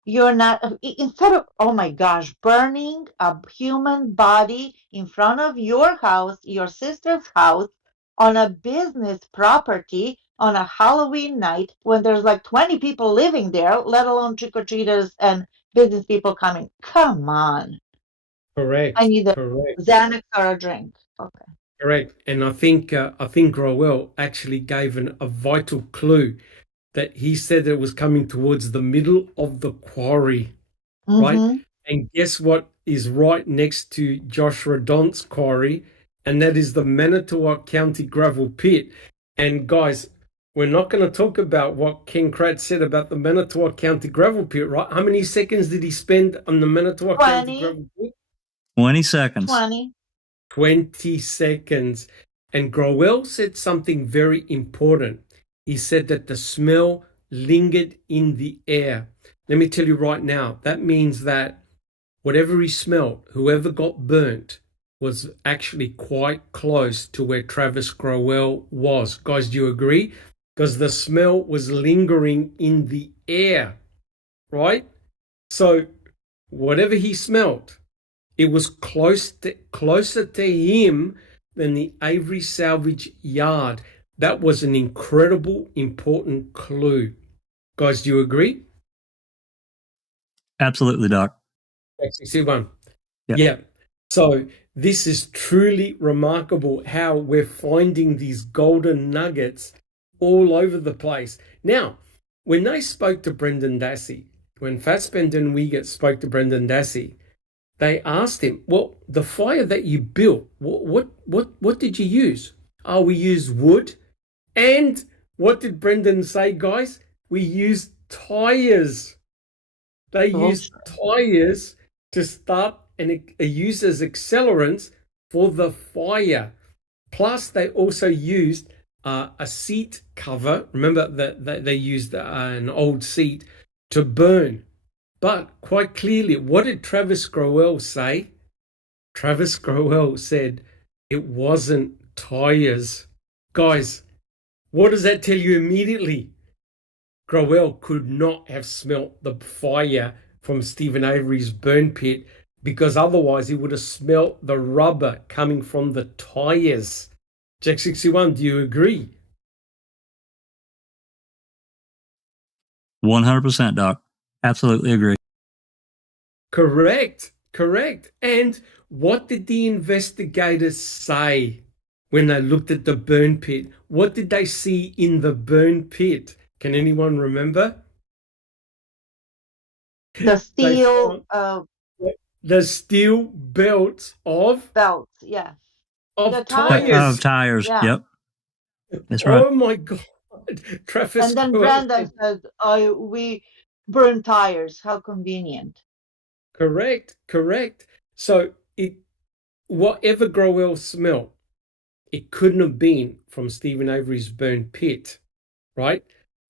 you're not, instead of, oh my gosh, burning a human body in front of your house, your sister's house, on a business property on a Halloween night when there's like 20 people living there, let alone trick-or-treaters and business people coming. Come on. Correct. I need a Xanax or a drink. Okay. Correct. And I think Groel actually gave a vital clue that he said it was coming towards the middle of the quarry, right? And guess what is right next to Josh Redon's quarry? And that is the Manitowoc County gravel pit. And guys, we're not going to talk about what Ken Kratz said about the Manitowoc County gravel pit, right? How many seconds did he spend on the Manitowoc County gravel pit? 20 seconds. 20 seconds. And Groel said something very important. He said that the smell lingered in the air. Let me tell you right now, that means that whatever he smelled, whoever got burnt, was actually quite close to where Travis Groel was. Guys, do you agree? Because the smell was lingering in the air, right? So whatever he smelled, it was closer to him than the Avery salvage yard. That was an incredible, important clue. Guys, do you agree? Absolutely, Doc. 61. Yep. Yeah. So this is truly remarkable how we're finding these golden nuggets all over the place. Now, when they spoke to Brendan Dassey, when Fassbender and Wiegert spoke to Brendan Dassey, they asked him, well, the fire that you built, what did you use? Oh, we used wood. And what did Brendan say, guys? We used tires. They used tires to start and use as accelerants for the fire. Plus, they also used a seat cover. Remember that they used an old seat to burn. But quite clearly, what did Travis Groel say? Travis Groel said it wasn't tires. Guys, what does that tell you immediately? Groel could not have smelt the fire from Stephen Avery's burn pit, because otherwise he would have smelt the rubber coming from the tires. Jack 61, do you agree? 100%, Doc. Absolutely agree. Correct. And what did the investigators say when they looked at the burn pit? What did they see in the burn pit? Can anyone remember? The They steel found the steel belts belts, yeah. The of tires, Of tires. tires. yeah. Yep. That's right. Oh my God. Travis And then Growell Brenda said, says, "Oh, we burn tires. How convenient." correct, correct. So whatever Growell smelt, it couldn't have been from Stephen Avery's burned pit, right?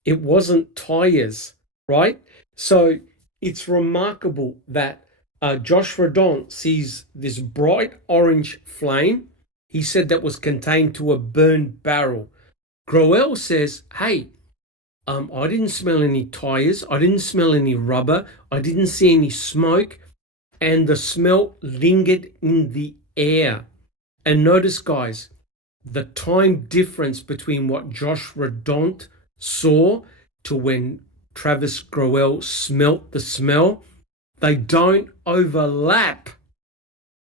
It wasn't tires, right? So it's remarkable that Josh Radon sees this bright orange flame. He said that was contained to a burned barrel. Growell says, hey, I didn't smell any tires. I didn't smell any rubber. I didn't see any smoke. And the smell lingered in the air. And notice, guys, the time difference between what Josh Radont saw to when Travis Growell smelt the smell, they don't overlap.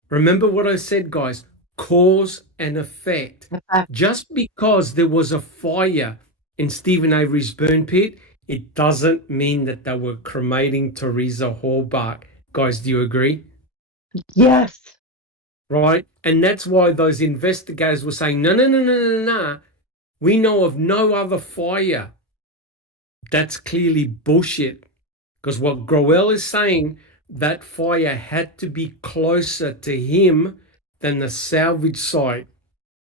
Remember what I said, guys, cause and effect. Just because there was a fire in Stephen Avery's burn pit, it doesn't mean that they were cremating Teresa Halbach. Guys, do you agree? Yes. Right? And that's why those investigators were saying, no, no, no, no, no, no. We know of no other fire. That's clearly bullshit. Because what Growell is saying, that fire had to be closer to him than the salvage site.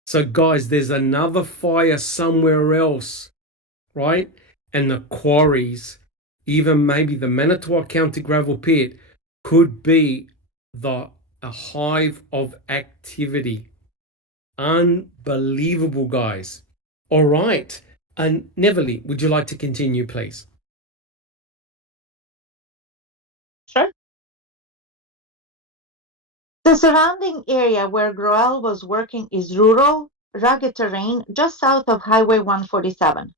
So, guys, there's another fire somewhere else, right? And the quarries, even maybe the Manitowoc County gravel pit, could be a hive of activity. Unbelievable, guys. All right. And Neverly, would you like to continue, please? Sure. The surrounding area where Groel was working is rural, rugged terrain just south of Highway 147.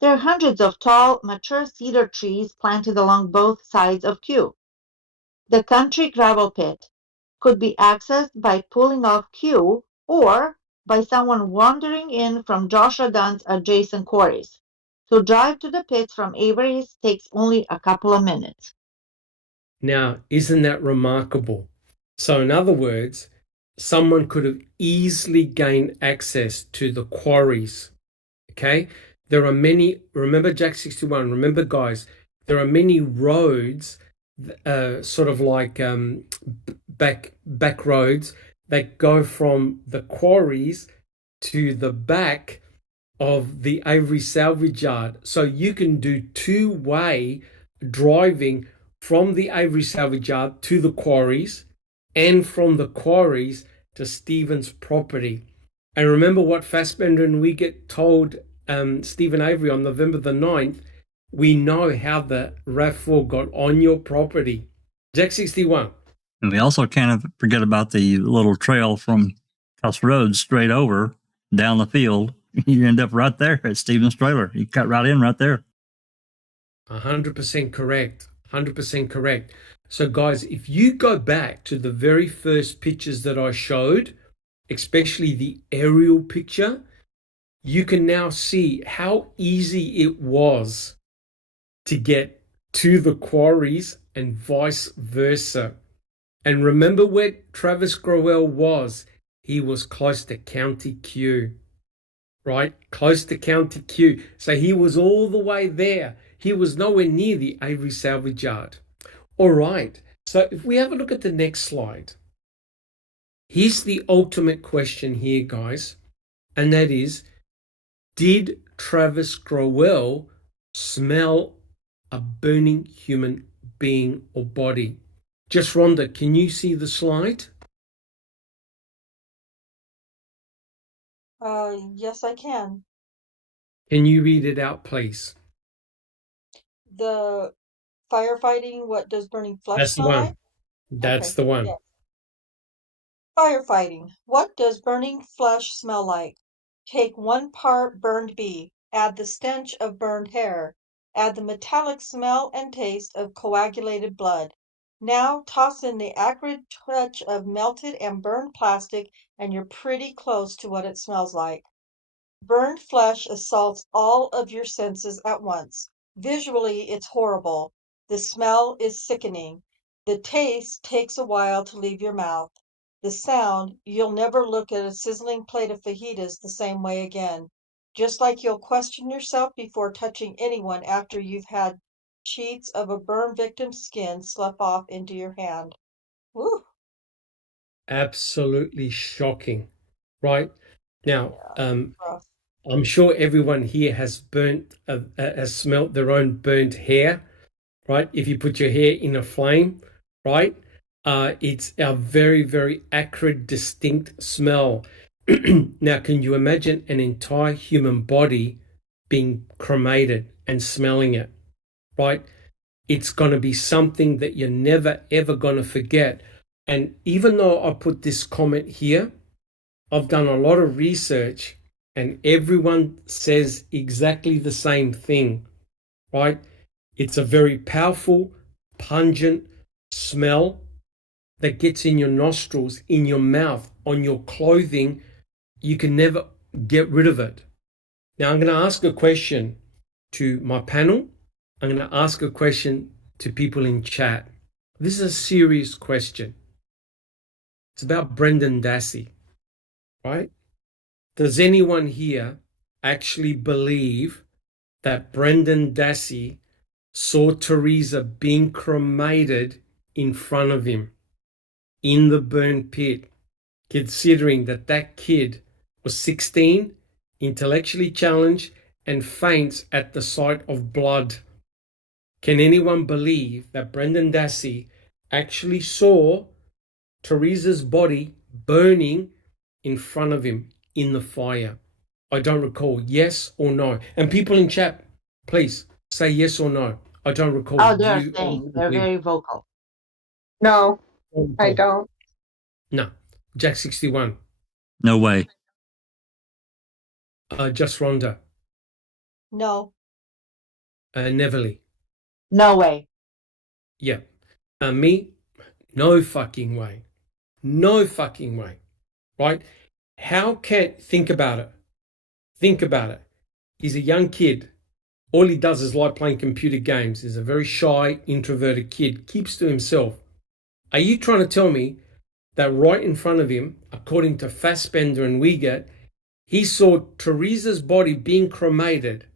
There are hundreds of tall, mature cedar trees planted along both sides of Q. The country gravel pit could be accessed by pulling off Q or by someone wandering in from Joshua Dunn's adjacent quarries. To drive to the pits from Avery's takes only a couple of minutes. Now, isn't that remarkable? So, in other words, someone could have easily gained access to the quarries. Okay? There are many, remember Jack 61, remember, guys, there are many roads, sort of like back roads that go from the quarries to the back of the Avery salvage yard. So you can do two-way driving from the Avery salvage yard to the quarries and from the quarries to Stephen's property. And remember what Fassbender and we get told Stephen Avery on November the 9th, we know how the RAV4 got on your property. Jack 61. And we also can't forget about the little trail from Cuss Road straight over down the field. You end up right there at Stephen's trailer. You cut right in right there. 100% correct. 100% correct. So, guys, if you go back to the very first pictures that I showed, especially the aerial picture, you can now see how easy it was to get to the quarries and vice versa. And remember where Travis Growell was? He was close to County Q, right? Close to County Q. So he was all the way there. He was nowhere near the Avery salvage yard. All right. So if we have a look at the next slide, here's the ultimate question here, guys. And that is, did Travis Growell smell a burning human being or body? Just Rhonda, can you see the slide? Yes, I can. Can you read it out, please? The firefighting, what does burning flesh That's the smell like? one. That's Okay, the one. yeah. Firefighting. What does burning flesh smell like? Take 1 part burned beef, add the stench of burned hair, add the metallic smell and taste of coagulated blood. Now toss in the acrid touch of melted and burned plastic, and you're pretty close to what it smells like. Burned flesh assaults all of your senses at once. Visually, it's horrible. The smell is sickening. The taste takes a while to leave your mouth. The sound, you'll never look at a sizzling plate of fajitas the same way again. Just like you'll question yourself before touching anyone after you've had sheets of a burn victim's skin slip off into your hand. Woo! Absolutely shocking, right? Now, Yeah, rough. I'm sure everyone here has smelt their own burnt hair, right? If you put your hair in a flame, right? It's a very, very acrid, distinct smell. Now, can you imagine an entire human body being cremated and smelling it, right? It's going to be something that you're never, ever going to forget. And even though I put this comment here, I've done a lot of research and everyone says exactly the same thing, right? It's a very powerful, pungent smell that gets in your nostrils, in your mouth, on your clothing. You can never get rid of it. Now, I'm going to ask a question to my panel. I'm going to ask a question to people in chat. This is a serious question. It's about Brendan Dassey, right? Does anyone here actually believe that Brendan Dassey saw Teresa being cremated in front of him in the burn pit, considering that that kid was 16, intellectually challenged, and faints at the sight of blood? Can anyone believe that Brendan Dassey actually saw Teresa's body burning in front of him in the fire? I don't recall. Yes or no? And people in chat, please say yes or no. I don't recall. Oh, Do they're you saying they're very vocal. No, I recall? don't. No. Jack 61. No way. Just Rhonda. No. Neverly. No way. Yeah. Me? No fucking way. No fucking way. Right? How can, think about it. Think about it. He's a young kid. All he does is like playing computer games. He's a very shy, introverted kid, keeps to himself. Are you trying to tell me that right in front of him, according to Fassbender and Wiegert, he saw Teresa's body being cremated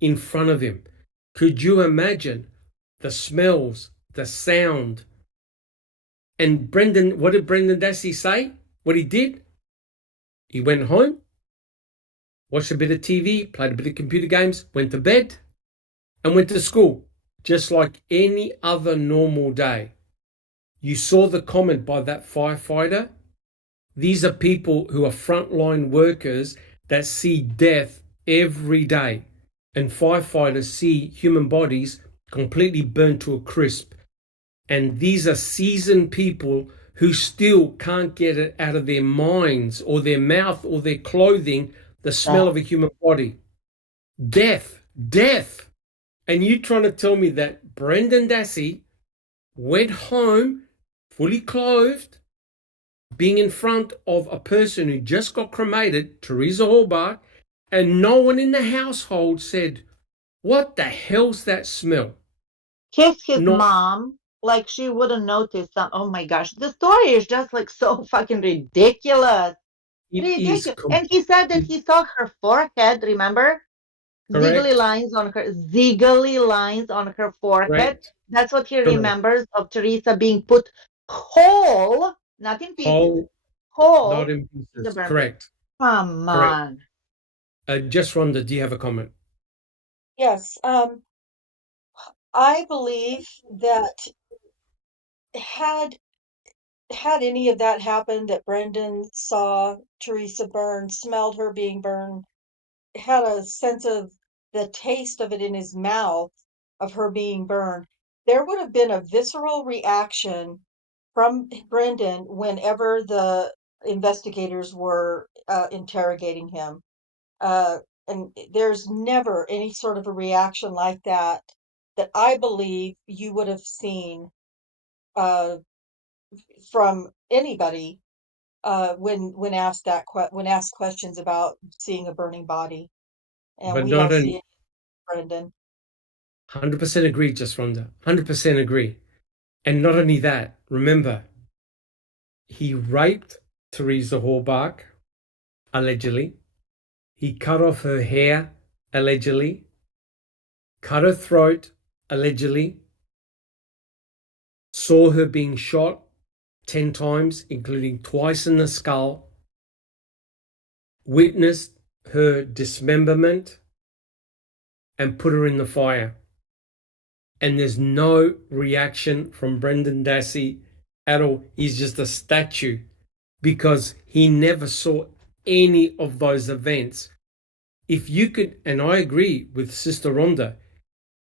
in front of him? Could you imagine the smells, the sound? And what did Brendan Dassey say? What he did? He went home, watched a bit of TV, played a bit of computer games, went to bed, and went to school, just like any other normal day. You saw the comment by that firefighter. These are people who are frontline workers that see death every day. And firefighters see human bodies completely burnt to a crisp. And these are seasoned people who still can't get it out of their minds or their mouth or their clothing, the smell of a human body. Death. And you trying to tell me that Brendan Dassey went home fully clothed, being in front of a person who just got cremated, Teresa Halbach, and no one in the household said, "What the hell's that smell?" Kiss his mom like she wouldn't notice some. Oh my gosh, the story is just like so fucking ridiculous. Ridiculous. And he said that he saw her forehead, remember? Ziggly lines on her forehead. Correct. That's what he remembers of Teresa being put whole, not in pieces, whole. Not in pieces. Correct. Come on. Just Rhonda, do you have a comment? Yes. I believe that had any of that happened, that Brendan saw Teresa burn, smelled her being burned, had a sense of the taste of it in his mouth, of her being burned, there would have been a visceral reaction from Brendan whenever the investigators were interrogating him. And there's never any sort of a reaction like that that I believe you would have seen uh, from anybody when asked when asked questions about seeing a burning body, and But we not don't only see it, Brendan. 100% agree, just Rhonda. 100% agree. And not only that, remember, he raped Teresa Halbach, allegedly. He cut off her hair, allegedly. Cut her throat, allegedly. Saw her being shot 10 times, including twice in the skull. Witnessed her dismemberment and put her in the fire. And there's no reaction from Brendan Dassey at all. He's just a statue because he never saw any of those events. If you could, and I agree with Sister Rhonda,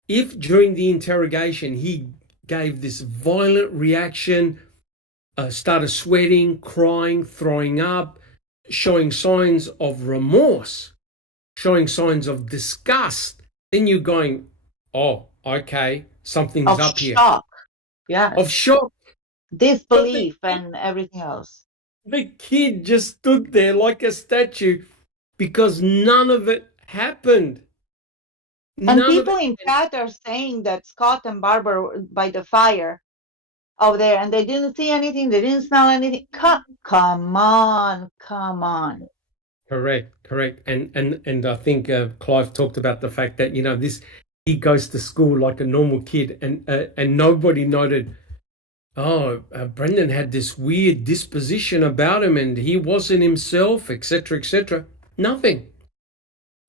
if during the interrogation he gave this violent reaction, started sweating, crying, throwing up, showing signs of remorse, showing signs of disgust, then you're going, oh, okay, something's Of up here. shock. Yeah. Of shock. Disbelief and everything else. The kid just stood there like a statue because none of it happened. And people in chat are saying that Scott and Barbara were by the fire over there and they didn't see anything, they didn't smell anything. Come on. Correct. And I think Clive talked about the fact that, he goes to school like a normal kid and nobody noted, Brendan had this weird disposition about him and he wasn't himself, etc., etc. Nothing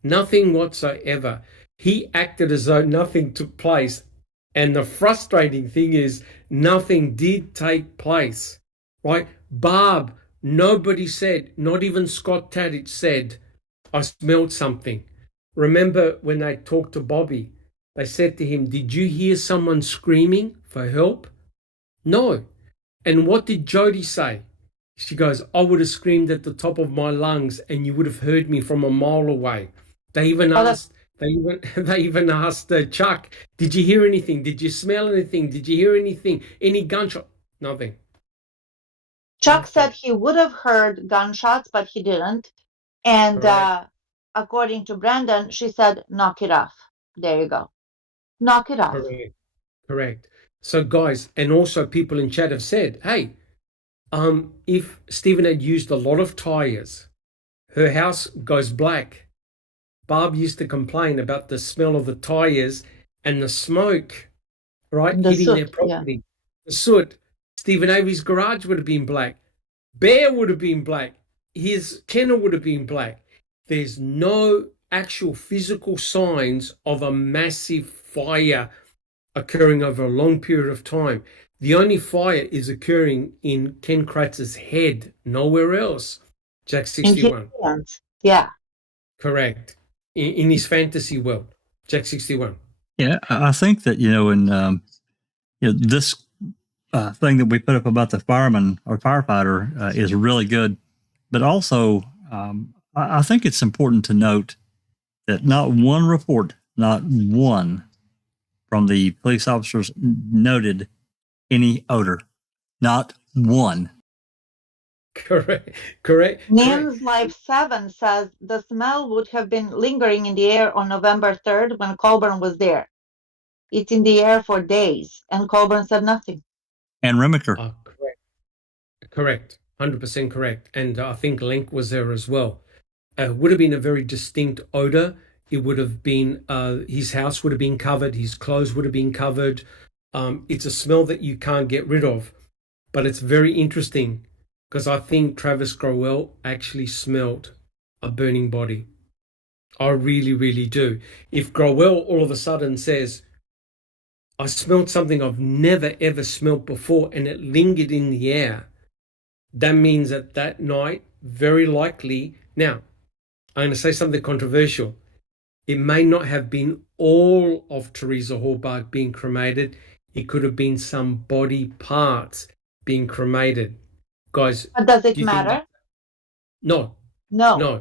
whatsoever. He acted as though nothing took place. And the frustrating thing is nothing did take place, right? Barb, nobody said, not even Scott Tadich said, I smelled something. Remember when they talked to Bobby, they said to him, did you hear someone screaming for help? No. And what did Jody say? She goes, I would have screamed at the top of my lungs and you would have heard me from a mile away. They even asked Chuck, did you hear anything? Did you smell anything? Did you hear anything? Any gunshot? Nothing. Chuck said he would have heard gunshots, but he didn't. And according to Brandon, she said, knock it off. There you go. Knock it off. Correct. So guys, and also people in chat have said, hey, if Stephen had used a lot of tires, her house goes black. Barb used to complain about the smell of the tires and the smoke, right? Hitting their property. Yeah. The soot. Stephen Avery's garage would have been black. Bear would have been black. His kennel would have been black. There's no actual physical signs of a massive fire occurring over a long period of time. The only fire is occurring in Ken Kratz's head, nowhere else. Jack 61. Yeah. Correct. In his fantasy world, Jack 61. Yeah, I think that, in this thing that we put up about the fireman or firefighter is really good. But also, I think it's important to note that not one report, not one from the police officers noted any odor. Not one. Correct. Nan's Life 7 says the smell would have been lingering in the air on November 3rd when Colburn was there. It's in the air for days, and Colburn said nothing. And Remiker. Correct. 100% correct. And I think Lenk was there as well. It would have been a very distinct odor. It would have been, his house would have been covered. His clothes would have been covered. It's a smell that you can't get rid of. But it's very interesting because I think Travis Growell actually smelled a burning body. I really, really do. If Growell all of a sudden says, I smelled something I've never, ever smelled before and it lingered in the air, that means that night, very likely, now, I'm going to say something controversial. It may not have been all of Teresa Halbach being cremated. It could have been some body parts being cremated. Guys, but does it matter? No,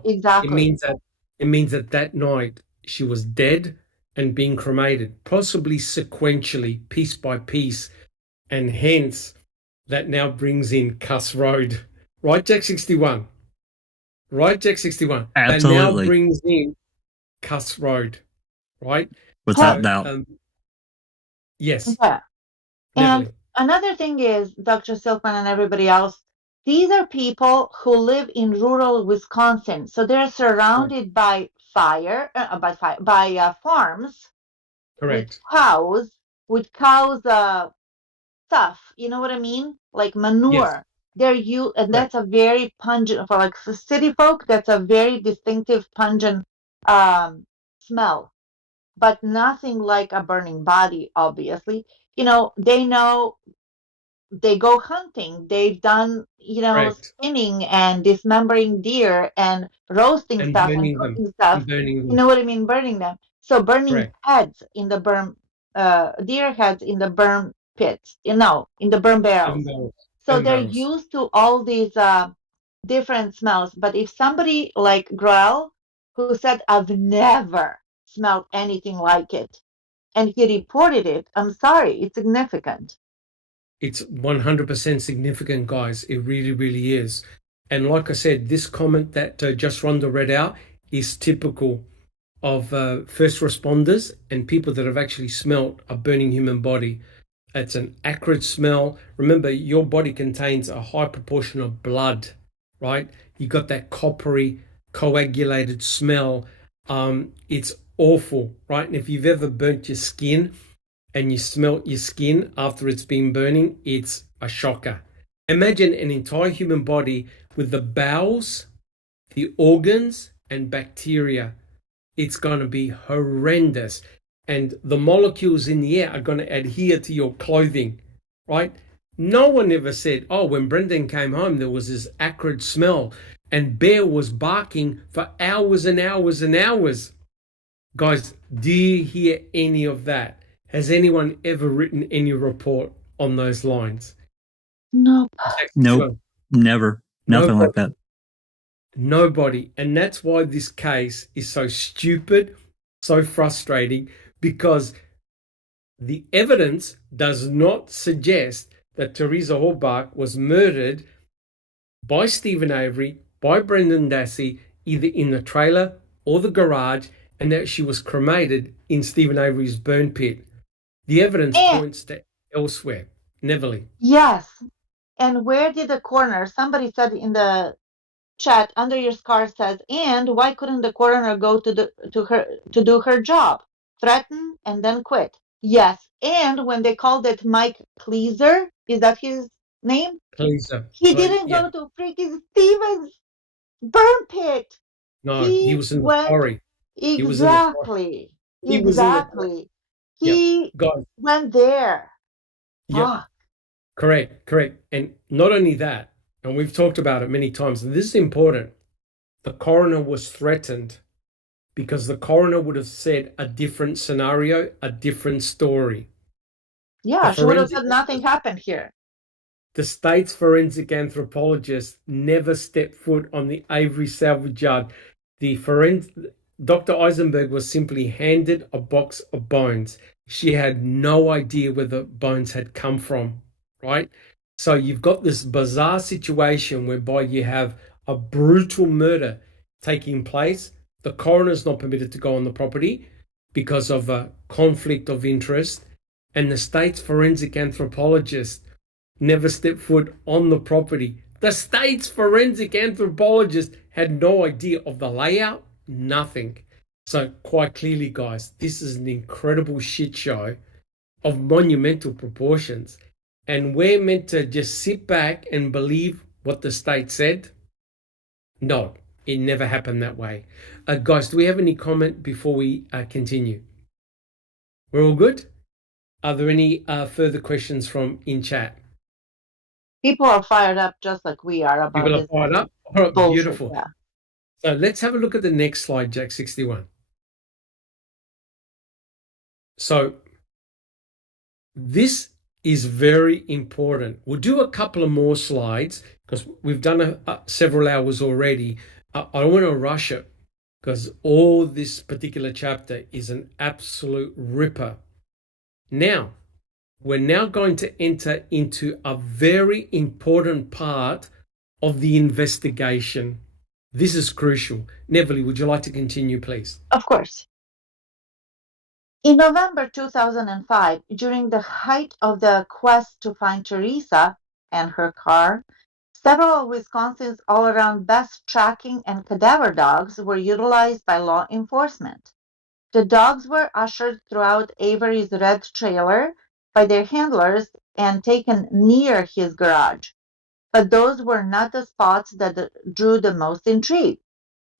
exactly. It means that night she was dead and being cremated, possibly sequentially, piece by piece, and hence that now brings in Cuss Road, right, Jack 61? Right, Jack 61. Absolutely. That now brings in Cuss Road, right? Without doubt. Yes, Yeah. And Neverly. another thing is, Dr. Silkman and everybody else, these are people who live in rural Wisconsin. So they're Correct. surrounded by farms with Correct. cows, stuff. You know what I mean? Like Yes. manure. And Correct. that's a very pungent for like city folk. That's a very distinctive pungent um, smell, but nothing like a burning body. Obviously, they know they go hunting. They've done, Correct. skinning and dismembering deer and roasting And stuff and burning them. cooking stuff. And burning You them. know what I mean? Burning them. So burning Correct. heads in the burn, deer heads in the burn pits, in the burn Burn barrels. barrels. So Burn they're barrels. used to all these different smells. But if somebody like Groel, who said, I've never smelled anything like it, and he reported it, I'm sorry, it's significant. It's 100% significant, guys. It really, really is. And like I said, this comment that just Rhonda read out is typical of first responders and people that have actually smelt a burning human body. It's an acrid smell. Remember, your body contains a high proportion of blood, right? You got that coppery, coagulated smell. It's awful, right? And if you've ever burnt your skin and you smelt your skin after it's been burning, it's a shocker. Imagine an entire human body with the bowels, the organs, and bacteria. It's going to be horrendous. And the molecules in the air are going to adhere to your clothing, right? No one ever said, oh, when Brendan came home, there was this acrid smell and Bear was barking for hours and hours and hours. Guys, do you hear any of that? Has anyone ever written any report on those lines? Nope. Nope, never, nothing like that. Nobody. And that's why this case is so stupid, so frustrating, because the evidence does not suggest that Teresa Halbach was murdered by Stephen Avery, by Brendan Dassey, either in the trailer or the garage, and that she was cremated in Stephen Avery's burn pit. The evidence points to elsewhere. Neverly. Yes. And where did the coroner, somebody said in the chat under your scar says, and why couldn't the coroner go to do her job? Threaten and then quit. Yes. And when they called it Mike Pleaser, is that his name? Pleaser. He didn't go to freaking Stevens burn pit. No, he was in the quarry. Exactly. He was in the quarry. He went there. Yeah. Correct. And not only that, and we've talked about it many times, and this is important, the coroner was threatened because the coroner would have said a different scenario, a different story. Yeah, she would have said nothing happened here. The state's forensic anthropologist never stepped foot on the Avery salvage yard. Dr. Eisenberg was simply handed a box of bones. She had no idea where the bones had come from, right? So you've got this bizarre situation whereby you have a brutal murder taking place. The coroner's not permitted to go on the property because of a conflict of interest, and the state's forensic anthropologist never stepped foot on the property. The state's forensic anthropologist had no idea of the layout, nothing. So quite clearly, guys, this is an incredible shit show of monumental proportions. And we're meant to just sit back and believe what the state said? No, it never happened that way. Guys, do we have any comment before we continue? We're all good? Are there any further questions from in chat? People are fired up just like we are about People this. are fired up? All right, bullshit, beautiful. Yeah. So let's have a look at the next slide, Jack 61. So this is very important. We'll do a couple of more slides because we've done several hours already. I don't want to rush it because all this particular chapter is an absolute ripper. Now, we're now going to enter into a very important part of the investigation. This is crucial. Neverly, would you like to continue, please? Of course. In November 2005, during the height of the quest to find Teresa and her car, several of Wisconsin's all-around best tracking and cadaver dogs were utilized by law enforcement. The dogs were ushered throughout Avery's red trailer by their handlers and taken near his garage. But those were not the spots that drew the most intrigue.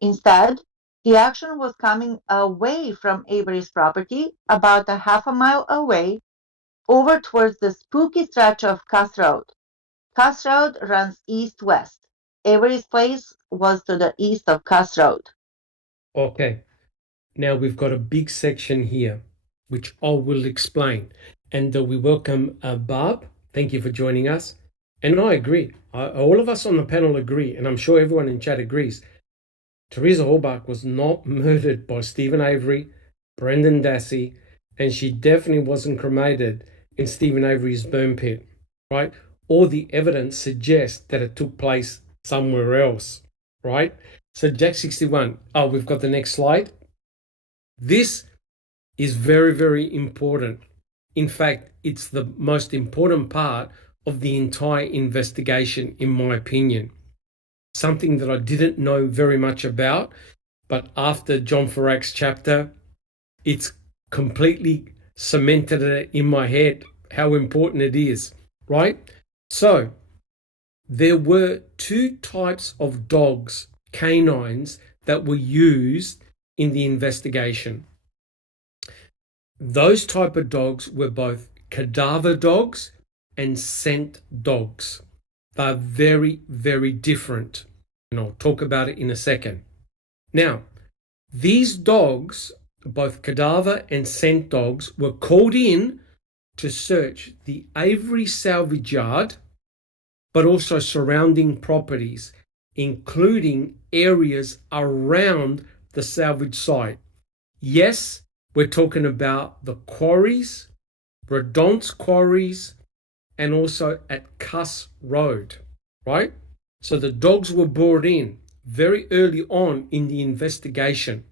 Instead, the action was coming away from Avery's property, about a half a mile away, over towards the spooky stretch of Cuss Road. Cuss Road runs east-west. Avery's place was to the east of Cuss Road. Okay. Now we've got a big section here, which I will explain. And we welcome Barb. Thank you for joining us. And I agree. All of us on the panel agree, and I'm sure everyone in chat agrees. Teresa Halbach was not murdered by Stephen Avery, Brendan Dassey, and she definitely wasn't cremated in Stephen Avery's burn pit, right? All the evidence suggests that it took place somewhere else, right? So Jack 61. Oh, we've got the next slide. This is very, very important. In fact, it's the most important part of the entire investigation, in my opinion. Something that I didn't know very much about, but after John Ferak's chapter, it's completely cemented it in my head how important it is, right? So there were two types of dogs, canines, that were used in the investigation. Those type of dogs were both cadaver dogs and scent dogs. They're very, very different, and I'll talk about it in a second. Now, these dogs, both cadaver and scent dogs, were called in to search the Avery salvage yard, but also surrounding properties, including areas around the salvage site. Yes, we're talking about the quarries, Redonce quarries, and also at Cuss Road, right? So the dogs were brought in very early on in the investigation.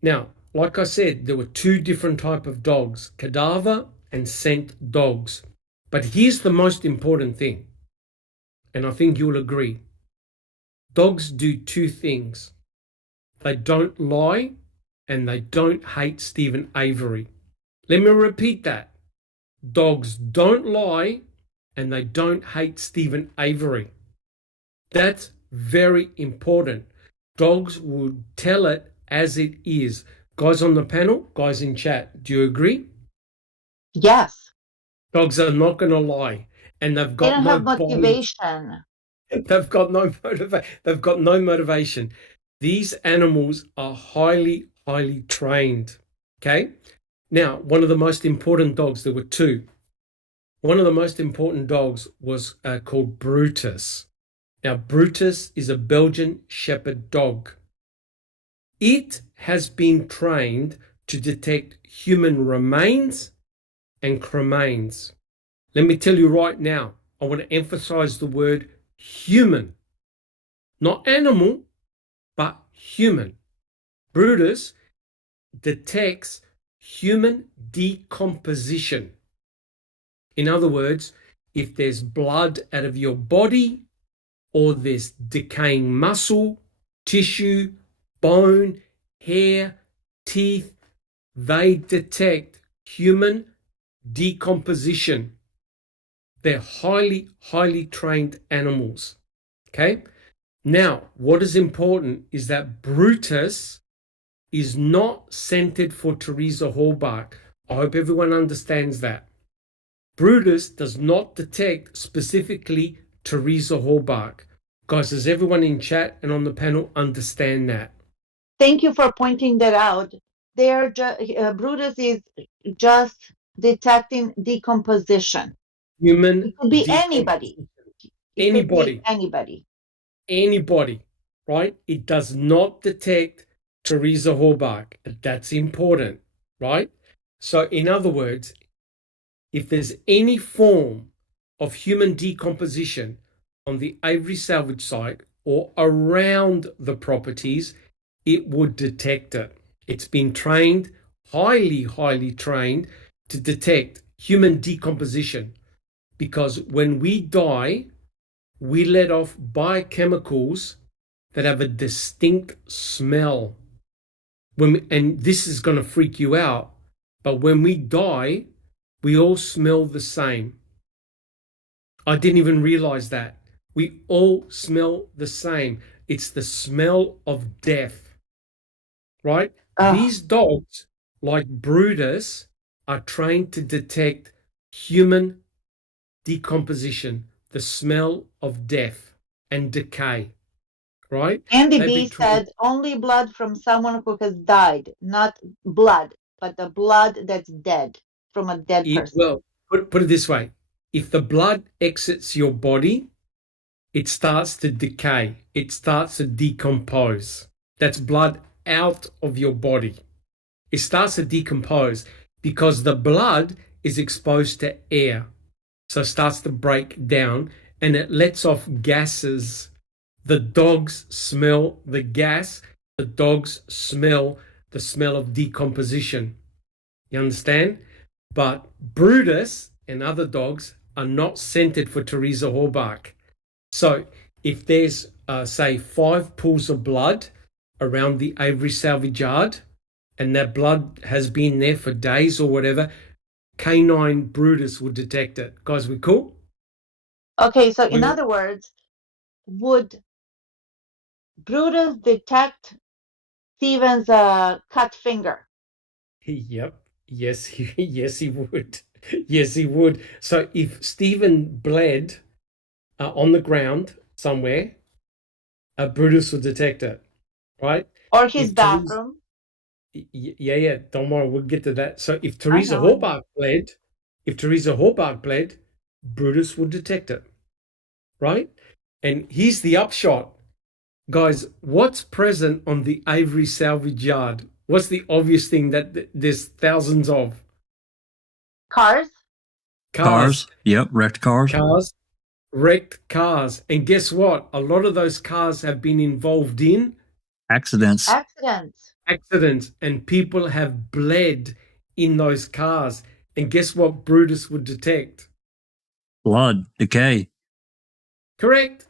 Now, like I said, there were two different types of dogs, cadaver and scent dogs. But here's the most important thing, and I think you'll agree. Dogs do two things. They don't lie, and they don't hate Stephen Avery. Let me repeat that. Dogs don't lie, and they don't hate Stephen Avery. That's very important. Dogs will tell it as it is. Guys on the panel, guys in chat, do you agree? Yes. Dogs are not going to lie, and they've got They don't no have motivation. They've got no motivation. These animals are highly, highly trained. Okay. Now, one of the most important dogs, there were two. One of the most important dogs was called Brutus. Now, Brutus is a Belgian Shepherd dog. It has been trained to detect human remains and cremains. Let me tell you right now, I want to emphasize the word human. Not animal, but human. Brutus detects human decomposition. In other words, if there's blood out of your body, or there's decaying muscle, tissue, bone, hair, teeth, they detect human decomposition. They're highly, highly trained animals. Okay? Now, what is important is that Brutus is not scented for Teresa Halbach. I hope everyone understands that. Brutus does not detect specifically Teresa Halbach. Guys, does everyone in chat and on the panel understand that? Thank you for pointing that out. Brutus is just detecting decomposition. Human It could be anybody. Anybody, right? It does not detect Teresa Halbach. That's important, right? So in other words, if there's any form of human decomposition on the Avery salvage site or around the properties, it would detect it. It's been trained highly trained to detect human decomposition, because when we die, we let off biochemicals that have a distinct smell. And this is going to freak you out, but when we die, we all smell the same. I didn't even realize that. We all smell the same. It's the smell of death, right? These dogs, like Brutus, are trained to detect human decomposition, the smell of death and decay, right? Andy They've B been trained. said only blood from someone who has died, not blood, but the blood that's dead from a dead person. Well, put it this way: if the blood exits your body, it starts to decay. It starts to decompose. That's blood out of your body. It starts to decompose because the blood is exposed to air. So it starts to break down and it lets off gases. The dogs smell the gas. The dogs smell the smell of decomposition. You understand? But Brutus and other dogs are not scented for Teresa Halbach. So if there's, say, 5 pools of blood around the Avery salvage yard, and that blood has been there for days or whatever, Canine Brutus would detect it. Guys, we cool? Okay, so in other words, would Brutus detect Steven's cut finger? Yep. Yes, yes, he would. Yes, he would. So if Stephen bled on the ground somewhere, Brutus would detect it, right? Or his If Teresa, bathroom? yeah, don't worry, we'll get to that. So if I Teresa know. Halbach bled, Brutus would detect it, right? And here's the upshot. Guys, what's present on the Avery salvage yard? What's the obvious thing that there's thousands of? Cars? Cars. Yep. Wrecked cars. Cars, wrecked cars. And guess what? A lot of those cars have been involved in Accidents. accidents, and people have bled in those cars. And guess what Brutus would detect? Blood. Decay. Correct.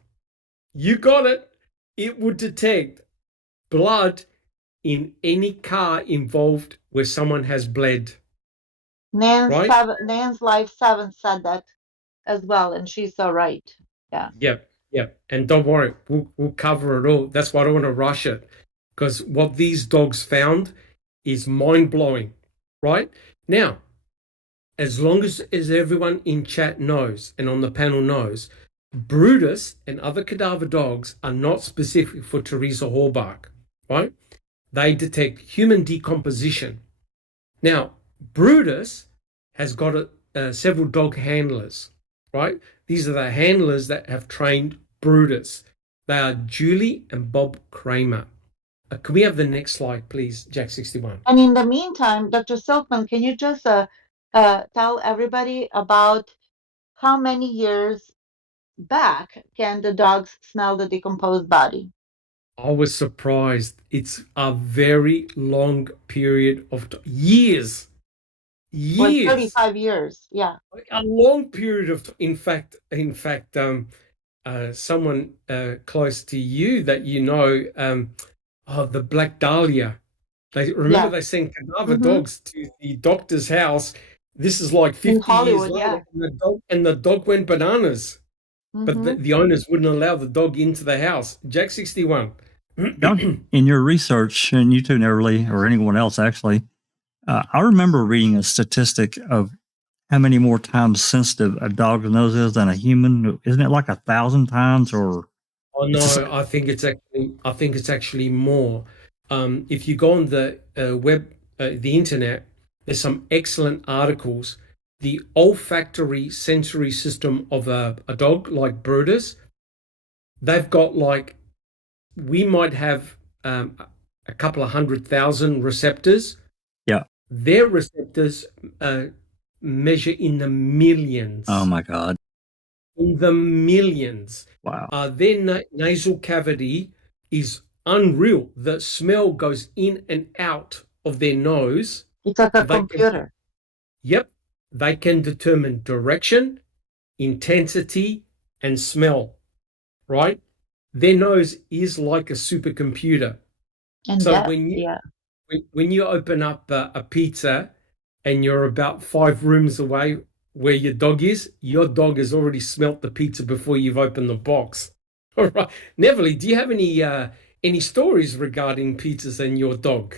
You got it. It would detect blood in any car involved where someone has bled. Nan's Life 7 said that as well, and she's so right. Yeah. Yep. And don't worry, we'll cover it all. That's why I don't want to rush it, because what these dogs found is mind-blowing, right? Now, as long as everyone in chat knows and on the panel knows, Brutus and other cadaver dogs are not specific for Teresa Halbach, right? They detect human decomposition. Now, Brutus has got several dog handlers, right? These are the handlers that have trained Brutus. They are Julie and Bob Kramer. Can we have the next slide, please, Jack 61? And in the meantime, Dr. Silkman, can you just tell everybody about how many years back can the dogs smell the decomposed body? I was surprised. It's a very long period of years. Like 35 years, yeah. A long period of in fact, someone close to you that you know, the Black Dahlia. They sent cadaver dogs to the doctor's house. This is like 50 in Hollywood, years later, yeah. and the dog went bananas. But the owners wouldn't allow the dog into the house. Jack 61. In your research, and you two never really, or anyone else actually, I remember reading a statistic of how many more times sensitive a dog's nose is than a human. Isn't it like 1,000 times? Or oh no, I think it's actually more. If you go on the web, the internet, there's some excellent articles. The olfactory sensory system of a dog like Brutus, they've got like, we might have a couple of 100,000 receptors. Yeah. Their receptors measure in the millions. Oh my God. In the millions. Wow. Their nasal cavity is unreal. The smell goes in and out of their nose It's like a They can, computer. yep, they can determine direction, intensity, and smell, right? Their nose is like a supercomputer. And So that, yeah. when you open up a pizza and you're about 5 rooms away where your dog has already smelt the pizza before you've opened the box. All right. Neville, do you have any stories regarding pizzas and your dog?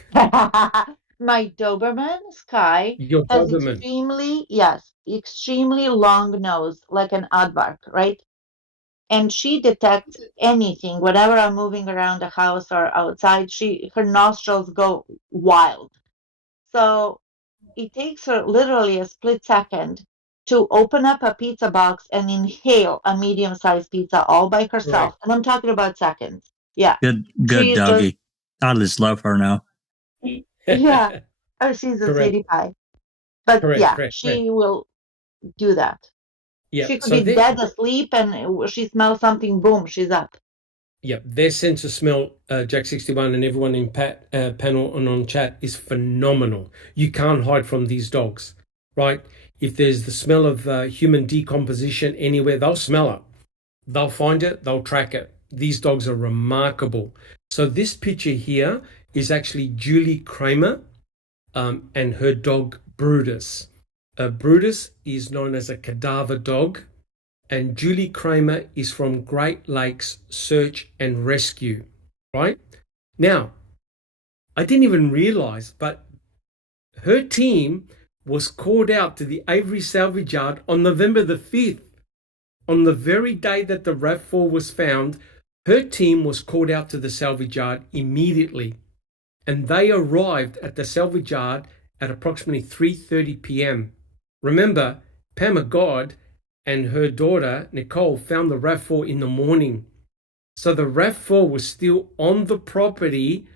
My Doberman, Sky, Your has Doberman. extremely long nose, like an aardvark, right? And she detects anything, whenever I'm moving around the house or outside, her nostrils go wild. So it takes her literally a split second to open up a pizza box and inhale a medium-sized pizza all by herself. Correct. And I'm talking about seconds. Yeah. Good She's doggy. I just love her now. yeah. Oh, she's a Correct. sweetie pie. But Correct. yeah, Correct. she will do that. Yeah. She could So be dead asleep and she smells something, boom, she's up. yeah, their sense of smell, Jack 61 and everyone in panel and on chat is phenomenal. You can't hide from these dogs, right? If there's the smell of human decomposition anywhere, they'll smell it. They'll find it, they'll track it. These dogs are remarkable. So this picture here is actually Julie Kramer and her dog Brutus. Brutus is known as a cadaver dog, and Julie Kramer is from Great Lakes Search and Rescue, right? Now, I didn't even realize, but her team was called out to the Avery salvage yard on November the 5th. On the very day that the RAV4 was found, her team was called out to the salvage yard immediately. And they arrived at the salvage yard at approximately 3:30 p.m. Remember, Pamela God and her daughter, Nicole, found the RAV4 in the morning. So the RAV4 was still on the property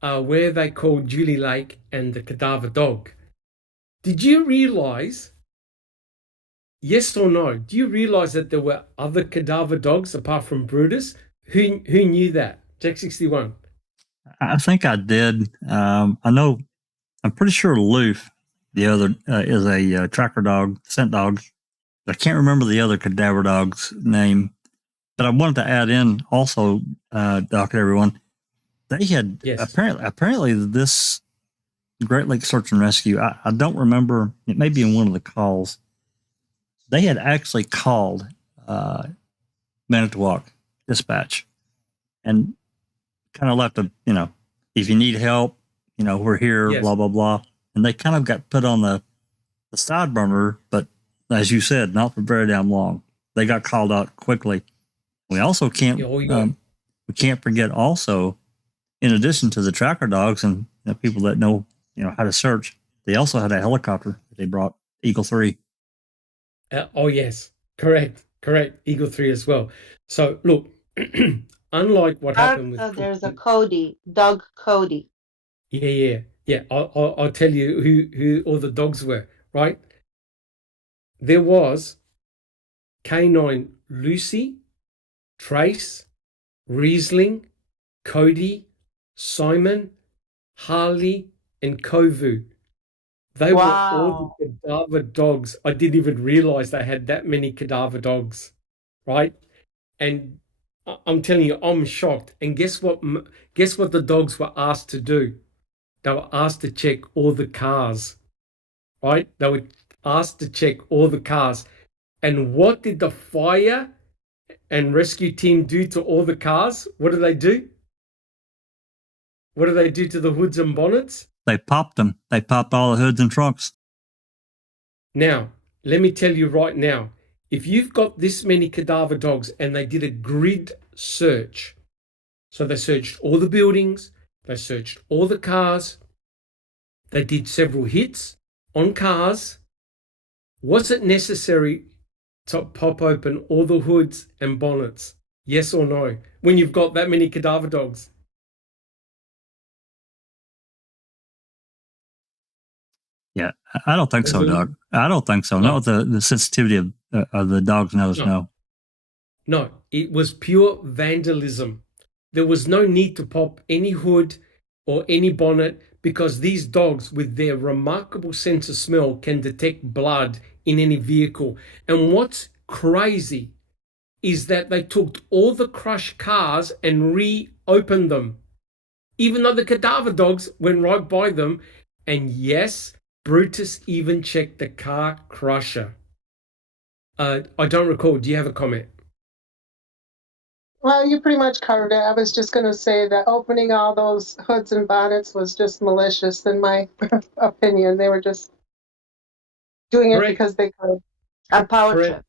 where they called Julie Lake and the cadaver dog. Did you realize, yes or no, do you realize that there were other cadaver dogs apart from Brutus? Who knew that? Jack 61. I think I did. I know. I'm pretty sure Loof, the other, is a tracker dog, scent dog. I can't remember the other cadaver dog's name, but I wanted to add in also, Doc, everyone. They had apparently this Great Lakes Search and Rescue. I don't remember. It may be in one of the calls. They had actually called Manitowoc Dispatch and kind of left if you need help, we're here, Yes. blah, blah, blah. And they kind of got put on the side burner, but as you said, not for very damn long. They got called out quickly. We also can't, we can't forget also, in addition to the tracker dogs and the people that know, how to search, they also had a helicopter that they brought, Eagle 3. Oh, yes. Correct. Eagle 3 as well. So, look, unlike what happened with... there's a Cody, dog Cody. Yeah. I'll tell you who all the dogs were, right? There was Canine Lucy, Trace, Riesling, Cody, Simon, Harley, and Kovu. They were all the cadaver dogs. I didn't even realize they had that many cadaver dogs, right? And I'm telling you, I'm shocked. And guess what the dogs were asked to do? They were asked to check all the cars, right? They were asked to check all the cars. And what did the fire and rescue team do to all the cars? What did they do? What do they do to the hoods and bonnets? They popped them. They popped all the hoods and trunks. Now, let me tell you right now, if you've got this many cadaver dogs and they did a grid search, so they searched all the buildings, they searched all the cars, they did several hits on cars, was it necessary to pop open all the hoods and bonnets? Yes or no? When you've got that many cadaver dogs? Yeah, I don't think so, Doc. I don't think so. No. Not with the sensitivity of the dog's nose, no. No, it was pure vandalism. There was no need to pop any hood or any bonnet because these dogs, with their remarkable sense of smell, can detect blood in any vehicle. And what's crazy is that they took all the crushed cars and reopened them, even though the cadaver dogs went right by them. And yes, Brutus even checked the car crusher. I don't recall. Do you have a comment? Well, you pretty much covered it. I was just going to say that opening all those hoods and bonnets was just malicious, in my opinion. They were just doing it Correct. because they could. A power Correct. trip.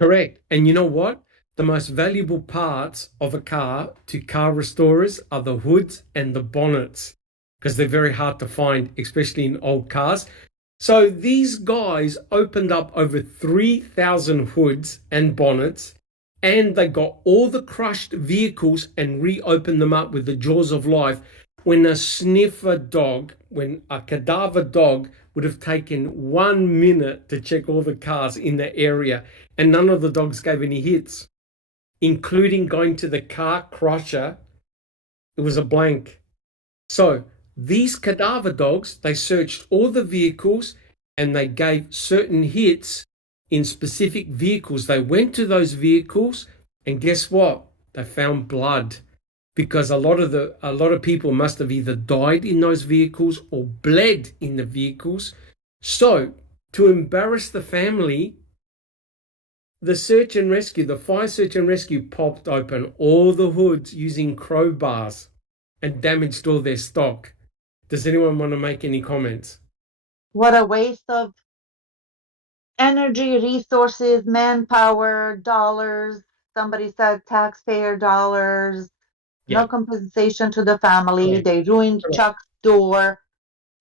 Correct. And you know what? The most valuable parts of a car to car restorers are the hoods and the bonnets, because they're very hard to find, especially in old cars. So these guys opened up over 3,000 hoods and bonnets, and they got all the crushed vehicles and reopened them up with the jaws of life. When a sniffer dog, when a cadaver dog would have taken 1 minute to check all the cars in the area, and none of the dogs gave any hits, including going to the car crusher. It was a blank. So these cadaver dogs, they searched all the vehicles and they gave certain hits in specific vehicles. They went to those vehicles and guess what? They found blood, because a lot of people must have either died in those vehicles or bled in the vehicles. So to embarrass the family, the search and rescue, the fire search and rescue, popped open all the hoods using crowbars and damaged all their stock. Does anyone want to make any comments? What a waste of energy, resources, manpower, dollars. Somebody said taxpayer dollars. Yeah. No compensation to the family. Correct. They ruined Correct. Chuck's door,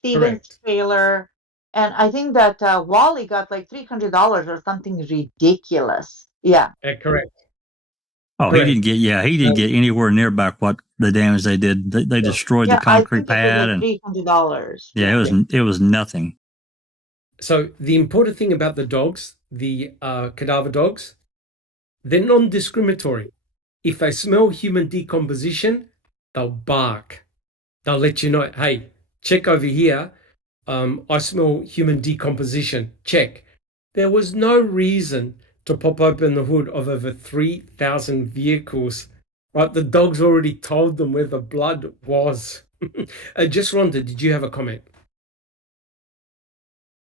Steven's Correct. trailer. And I think that Wally got like $300 or something ridiculous. Yeah. Correct. Oh, Correct. he didn't get anywhere near back what the damage they did. They destroyed the concrete pad, and $300. yeah, it was nothing. So the important thing about the dogs, the cadaver dogs, they're non-discriminatory. If they smell human decomposition, they'll bark. They'll let you know, hey, check over here. I smell human decomposition. Check. There was no reason to pop open the hood of over 3,000 vehicles. Right? The dogs already told them where the blood was. Just Rhonda, did you have a comment?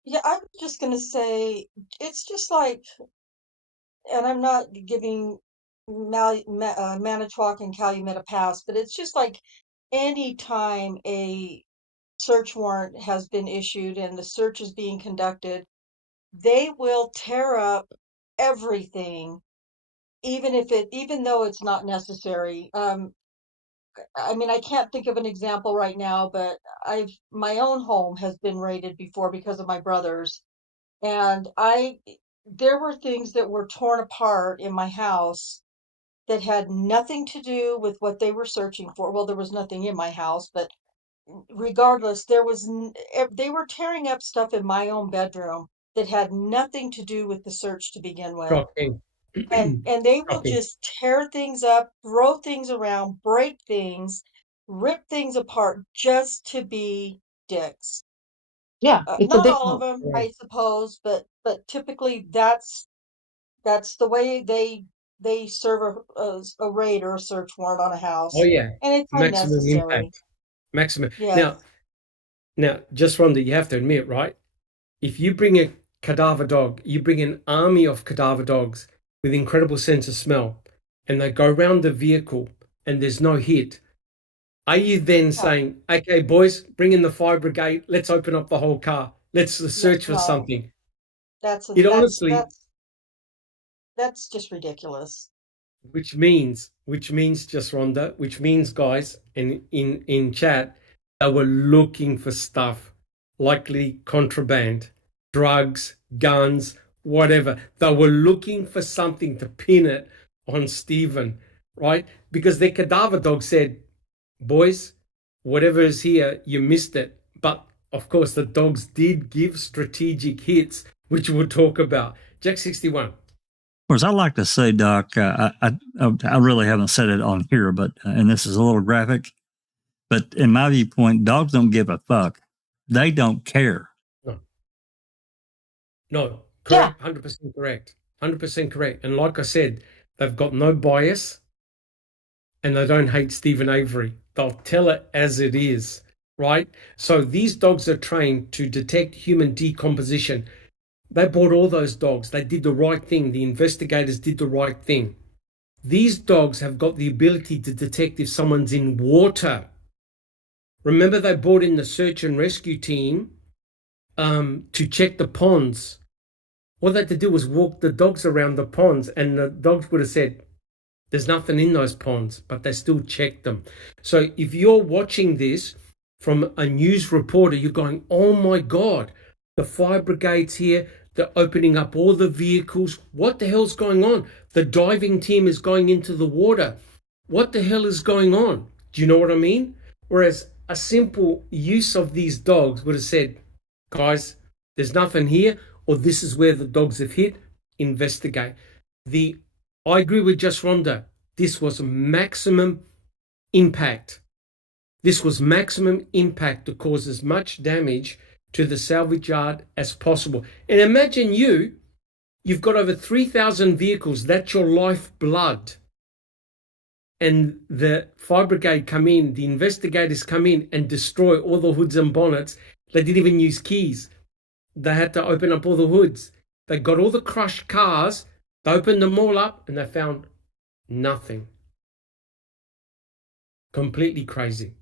Yeah, I was just going to say, it's just like, and I'm not giving Manitowoc and Calumet a pass, but it's just like any time a search warrant has been issued and the search is being conducted, they will tear up everything, even though it's not necessary. I mean, I can't think of an example right now, but my own home has been raided before because of my brothers, and there were things that were torn apart in my house that had nothing to do with what they were searching for. Well, there was nothing in my house, but regardless, they were tearing up stuff in my own bedroom that had nothing to do with the search to begin with. Shocking. And they will Shocking. just tear things up, throw things around, break things, rip things apart just to be dicks. Yeah, it's a Not dick all of move. them, I suppose, but typically that's the way they serve a raid or a search warrant on a house. Oh yeah, And it's maximum unnecessary. impact. Maximum. Yes. Now, just Rhonda, you have to admit, right? If you bring a cadaver dog, you bring an army of cadaver dogs with incredible sense of smell, and they go around the vehicle and there's no hit. Are you then saying, okay, boys, bring in the fire brigade, let's open up the whole car, let's search for something? That's just ridiculous. Which means just Rhonda, which means guys in chat, they were looking for stuff, likely contraband, drugs, guns, whatever. They were looking for something to pin it on Stephen, right? Because their cadaver dog said, boys, whatever is here, you missed it. But of course, the dogs did give strategic hits, which we'll talk about. Jack 61. Of course, I like to say, Doc, I really haven't said it on here, but and this is a little graphic. But in my viewpoint, dogs don't give a fuck. They don't care. No, Yeah. correct. 100% correct. 100% correct. And like I said, they've got no bias and they don't hate Stephen Avery. They'll tell it as it is, right? So these dogs are trained to detect human decomposition. They bought all those dogs. They did the right thing. The investigators did the right thing. These dogs have got the ability to detect if someone's in water. Remember, they brought in the search and rescue team to check the ponds. All they had to do was walk the dogs around the ponds, and the dogs would have said, there's nothing in those ponds, but they still checked them. So if you're watching this from a news reporter, you're going, oh my God, the fire brigade's here. They're opening up all the vehicles. What the hell's going on? The diving team is going into the water. What the hell is going on? Do you know what I mean? Whereas a simple use of these dogs would have said, guys, there's nothing here, or this is where the dogs have hit, investigate. I agree with Just Rhonda. This was maximum impact. This was maximum impact to cause as much damage to the salvage yard as possible. And imagine you've got over 3,000 vehicles. That's your lifeblood. And the fire brigade come in, the investigators come in and destroy all the hoods and bonnets. They didn't even use keys. They had to open up all the hoods. They got all the crushed cars. They opened them all up and they found nothing. Completely crazy.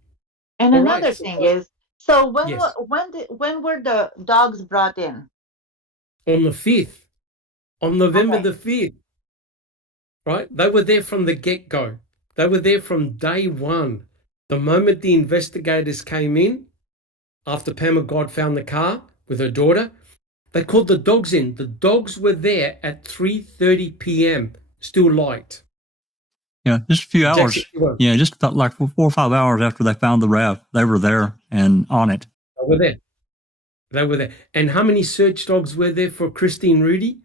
And All another right, thing is, so yes. when were the dogs brought in? On the 5th, on November Okay. the 5th, right? They were there from the get-go. They were there from day one. The moment the investigators came in, after Pamela God found the car with her daughter, they called the dogs in. The dogs were there at 3:30 p.m., still light. Yeah, just a few hours. Exactly. Yeah, just about like 4 or 5 hours after they found the raft, they were there and on it. They were there. They were there. And how many search dogs were there for Christine Rudy?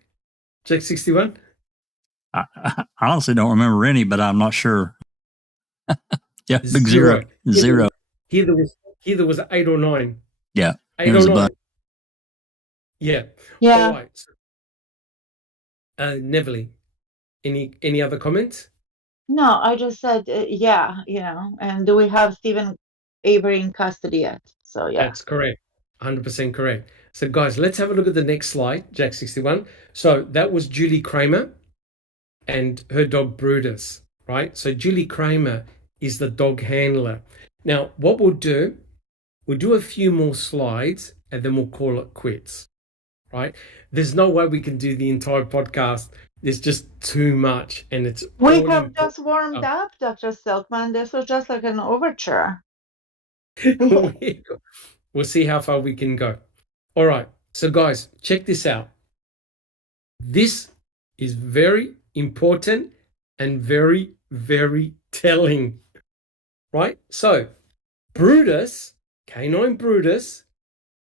Jack 61? I honestly don't remember any, but I'm not sure. Yeah, big zero. Zero. Here there was 8 or 9. Yeah, 8 it was or a 9. bunch. Yeah. Yeah. All right. Neville, any other comments? No, I just said, yeah, and do we have Stephen Avery in custody yet? So, yeah. That's correct. 100% correct. So, guys, let's have a look at the next slide, Jack 61. So, that was Julie Kramer and her dog Brutus, right? So, Julie Kramer is the dog handler. Now, what we'll do a few more slides and then we'll call it quits, right? There's no way we can do the entire podcast. There's just too much, and it's We all have important. just warmed up, Dr. Silkman. This was just like an overture. We'll see how far we can go. All right. So, guys, check this out. This is very important and very, very telling, right? So, Brutus, Canine Brutus,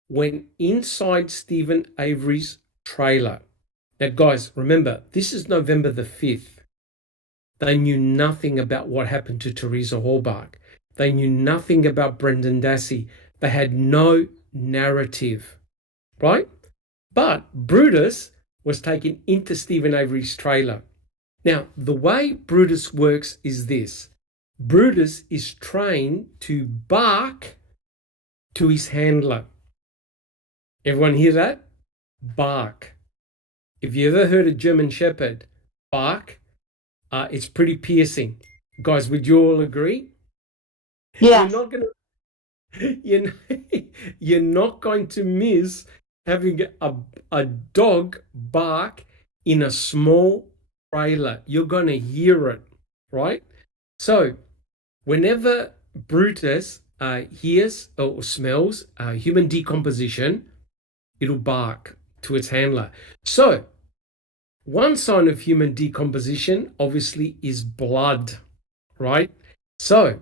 went inside Stephen Avery's trailer. Now, guys, remember, this is November the 5th. They knew nothing about what happened to Teresa Halbach. They knew nothing about Brendan Dassey. They had no narrative, right? But Brutus was taken into Stephen Avery's trailer. Now, the way Brutus works is this. Brutus is trained to bark to his handler. Everyone hear that? Bark. If you ever heard a German Shepherd bark, it's pretty piercing. Guys, would you all agree? Yes. You're not going to miss having a dog bark in a small trailer. You're going to hear it, right? So whenever Brutus hears or smells human decomposition, it'll bark to its handler. So one sign of human decomposition obviously is blood, right? So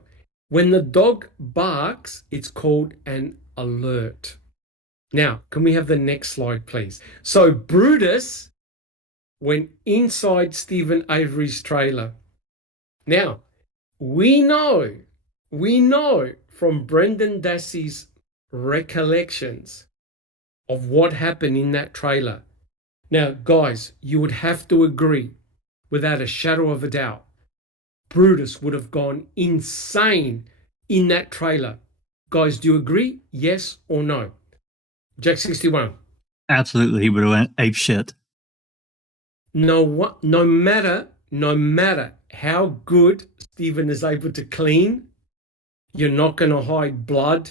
when the dog barks, it's called an alert. Now, can we have the next slide, please? So Brutus went inside Stephen Avery's trailer. Now, we know we know from Brendan Dassey's recollections of what happened in that trailer. Now, guys, you would have to agree, without a shadow of a doubt, Brutus would have gone insane in that trailer. Guys, do you agree? Yes or no? Jack 61. Absolutely, he would have went ape shit. No matter how good Stephen is able to clean, you're not going to hide blood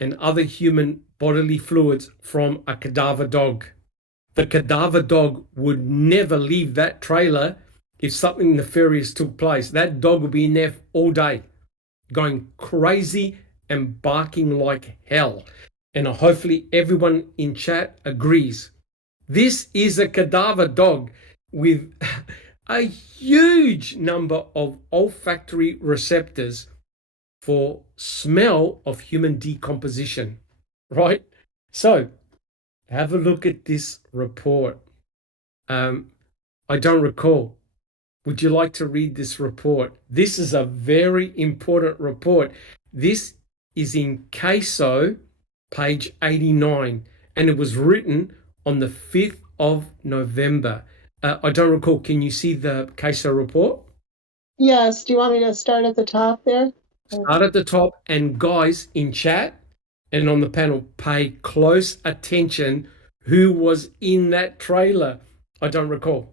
and other human bodily fluids from a cadaver dog. The cadaver dog would never leave that trailer if something nefarious took place. That dog would be in there all day, going crazy and barking like hell. And hopefully everyone in chat agrees. This is a cadaver dog with a huge number of olfactory receptors for smell of human decomposition, right? So have a look at this report. I don't recall. Would you like to read this report? This is a very important report. This is in CASO, page 89, and it was written on the 5th of November. I don't recall. Can you see the CASO report? Yes. Do you want me to start at the top there? Start at the top, and guys in chat and on the panel, pay close attention who was in that trailer. I don't recall.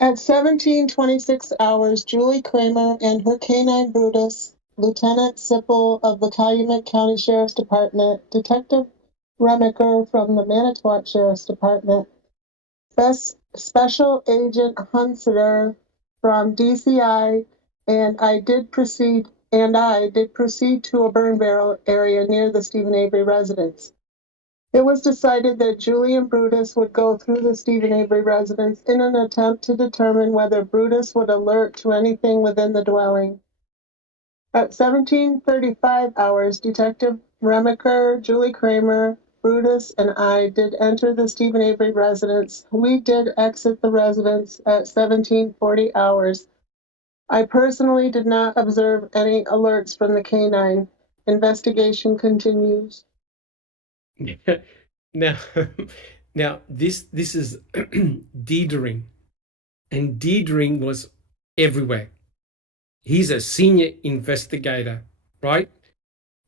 At 17:26 hours, Julie Kramer and her canine Brutus, Lieutenant Sipple of the Calumet County Sheriff's Department, Detective Remaker from the Manitowoc Sheriff's Department, Special Agent Hunsitter from DCI, and I did proceed to a burn barrel area near the Stephen Avery residence. It was decided that Julie and Brutus would go through the Stephen Avery residence in an attempt to determine whether Brutus would alert to anything within the dwelling. At 17:35 hours, Detective Remaker, Julie Kramer, Brutus, and I did enter the Stephen Avery residence. We did exit the residence at 17:40 hours. I personally did not observe any alerts from the canine. Investigation continues. now, now this is Diedering, and Diedering was everywhere. He's a senior investigator, right?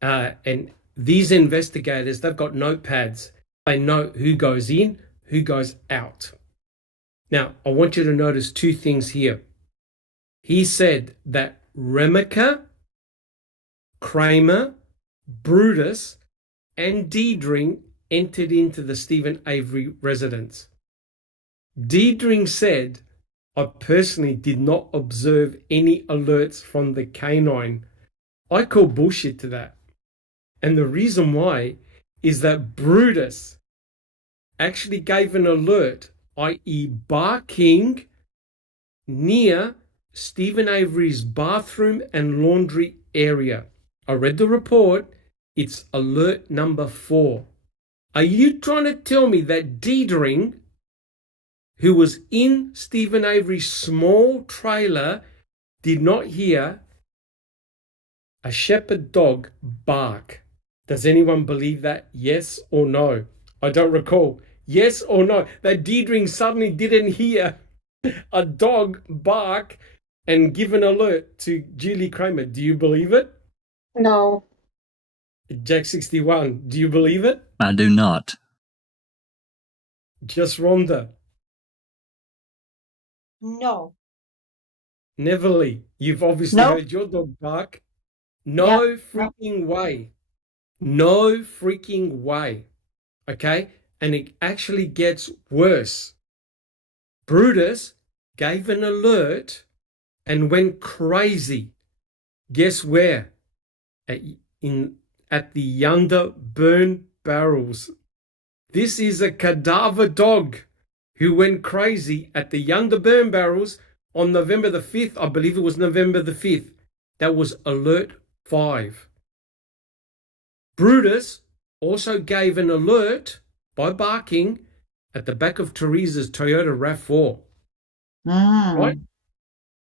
And these investigators, they've got notepads. They know who goes in, who goes out. Now, I want you to notice two things here. He said that Remaker, Kramer, Brutus, and Diedring entered into the Stephen Avery residence. Diedring said, I personally did not observe any alerts from the canine. I call bullshit to that. And the reason why is that Brutus actually gave an alert, i.e. barking, near Stephen Avery's bathroom and laundry area. I read the report. It's alert number 4. Are you trying to tell me that Diedring, who was in Stephen Avery's small trailer, did not hear a shepherd dog bark? Does anyone believe that? Yes or no? I don't recall. Yes or no? That Diedring suddenly didn't hear a dog bark and give an alert to Julie Kramer. Do you believe it? No. Jack 61, do you believe it? I do not. Just Rhonda. No. Neverly, you've obviously Nope. heard your dog bark. No freaking way. No freaking way. Okay? And it actually gets worse. Brutus gave an alert and went crazy. Guess where? At the Yonder Burn Barrels. This is a cadaver dog who went crazy at the Yonder Burn Barrels on November the 5th. I believe it was November the 5th. That was alert 5. Brutus also gave an alert by barking at the back of Teresa's Toyota RAV4. Right?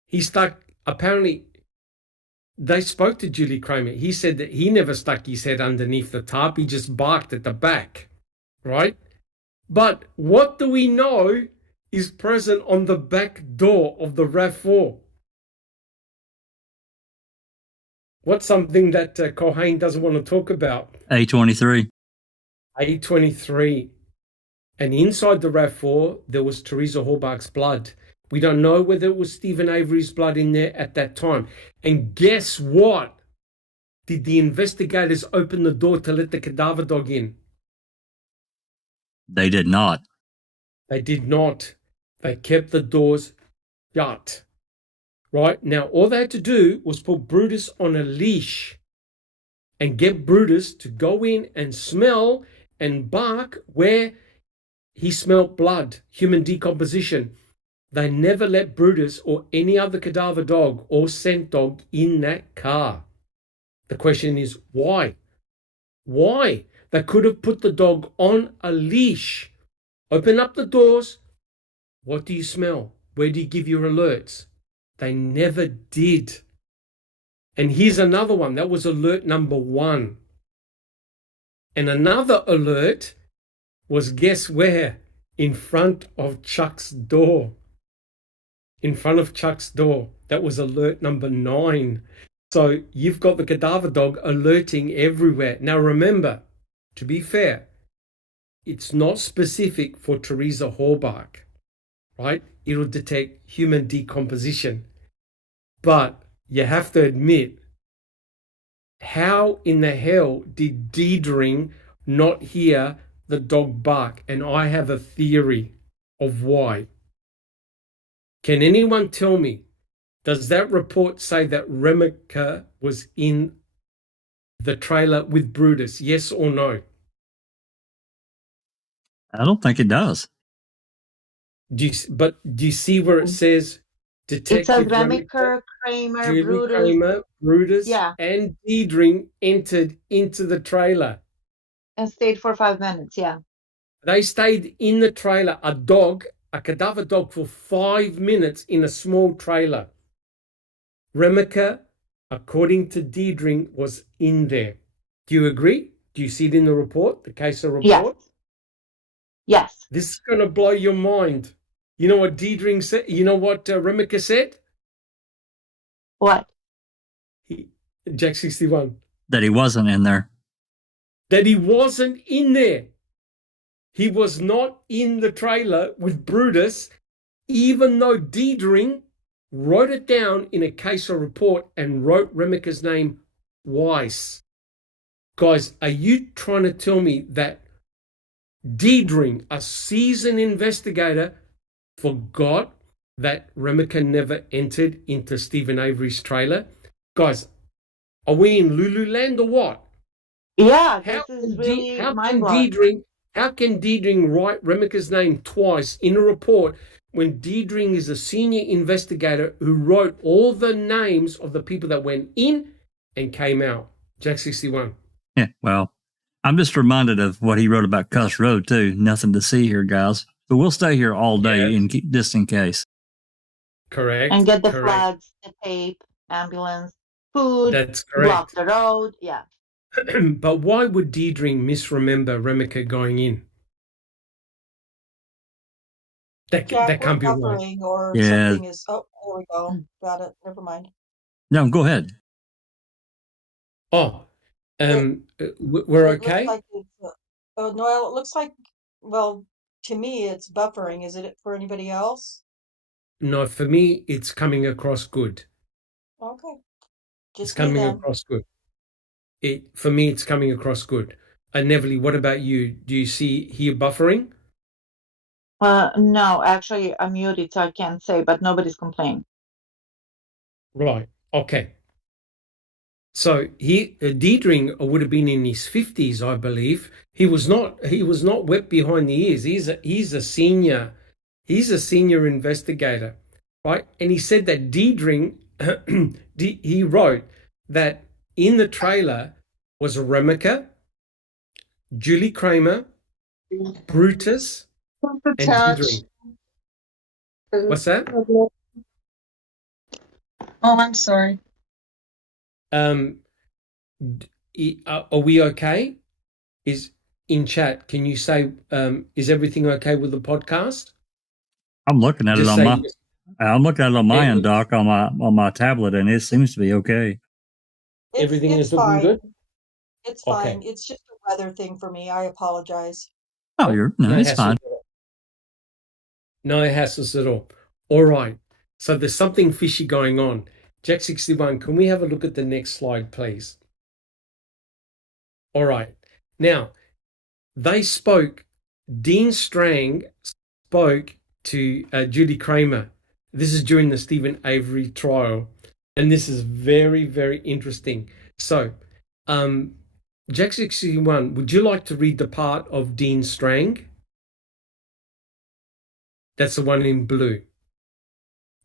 He stuck, apparently, they spoke to Julie Kramer. He said that he never stuck his head underneath the tarp. He just barked at the back, right? But what do we know is present on the back door of the RAV4? What's something that Cohane doesn't want to talk about? A23. A23. And inside the RAV4, there was Teresa Halbach's blood. We don't know whether it was Stephen Avery's blood in there at that time. And guess what? Did the investigators open the door to let the cadaver dog in? They did not. They did not. They kept the doors shut. Right? Now, all they had to do was put Brutus on a leash and get Brutus to go in and smell and bark where he smelled blood, human decomposition. They never let Brutus or any other cadaver dog or scent dog in that car. The question is, why? Why? They could have put the dog on a leash. Open up the doors. What do you smell? Where do you give your alerts? They never did. And here's another one. That was alert number 1. And another alert was, guess where? In front of Chuck's door. In front of Chuck's door. That was alert number 9. So you've got the cadaver dog alerting everywhere. Now remember, to be fair, it's not specific for Teresa Halbach, right? It'll detect human decomposition. But you have to admit, how in the hell did Deidring not hear the dog bark? And I have a theory of why. Can anyone tell me, does that report say that Remeka was in the trailer with Brutus? Yes or no? I don't think it does. Do you see where it says Detective It says Remeka, Remeka, Kramer, Julie Brutus. Kramer, Brutus, Yeah. and Deidring entered into the trailer? And stayed for 5 minutes, yeah. They stayed in the trailer, a cadaver dog, for 5 minutes in a small trailer. Remeka, according to Deidring, was in there. Do you agree? Do you see it in the report, the case report? Yes. Yes. This is going to blow your mind. You know what Deidring said? You know what Remeka said? What? Jack 61. That he wasn't in there. That he wasn't in there. He was not in the trailer with Brutus, even though Deidring wrote it down in a case or report and wrote Remeka's name twice. Guys, are you trying to tell me that Deidring, a seasoned investigator, forgot that Remeka never entered into Stephen Avery's trailer? Guys, are we in Lululand or what? Yeah, this is really mind-blowing. How can Deidring write Remeka's name twice in a report when Deidring is a senior investigator who wrote all the names of the people that went in and came out? Jack 61. Yeah, well, I'm just reminded of what he wrote about Cuss Road, too. Nothing to see here, guys. But we'll stay here all day just in case. Correct. And get the flags, the tape, ambulance, food, That's correct. block the road. Yeah. But why would Deidring misremember Remeka going in? That can't be right. Or Yeah. something is. Oh, there we go. Got it. Never mind. No, go ahead. Oh, we're okay? Looks like oh, Noel, it looks like, well, to me, it's buffering. Is it for anybody else? No, for me, it's coming across good. Okay. It's coming across good. For me, it's coming across good. Neville, what about you? Do you hear buffering? No, actually, I'm muted, so I can't say, but nobody's complaining. Right. Okay. So Deidring would have been in his 50s, I believe. He was not wet behind the ears. He's a senior investigator, right? And he said that Deidring, he wrote that in the trailer was Remeka, Julie Kramer, Brutus, and Deidring. What's that? Oh, I'm sorry. Are we okay? Is in chat, can you say, is everything okay with the podcast? I'm looking at it Just on say my. yes. I'm looking at it on my end, Every- Doc, on my tablet, and it seems to be okay. Everything It's is looking fine. good? It's Okay. fine. It's just a weather thing for me. I apologize. Oh, you're no, No it's hassles fine. at all. No hassles at all. All right. So there's something fishy going on. Jack 61, can we have a look at the next slide, please? All right. Now, they spoke, Dean Strang spoke to Judy Kramer. This is during the Stephen Avery trial. And this is very, very interesting. So, Jack 61, would you like to read the part of Dean Strang? That's the one in blue.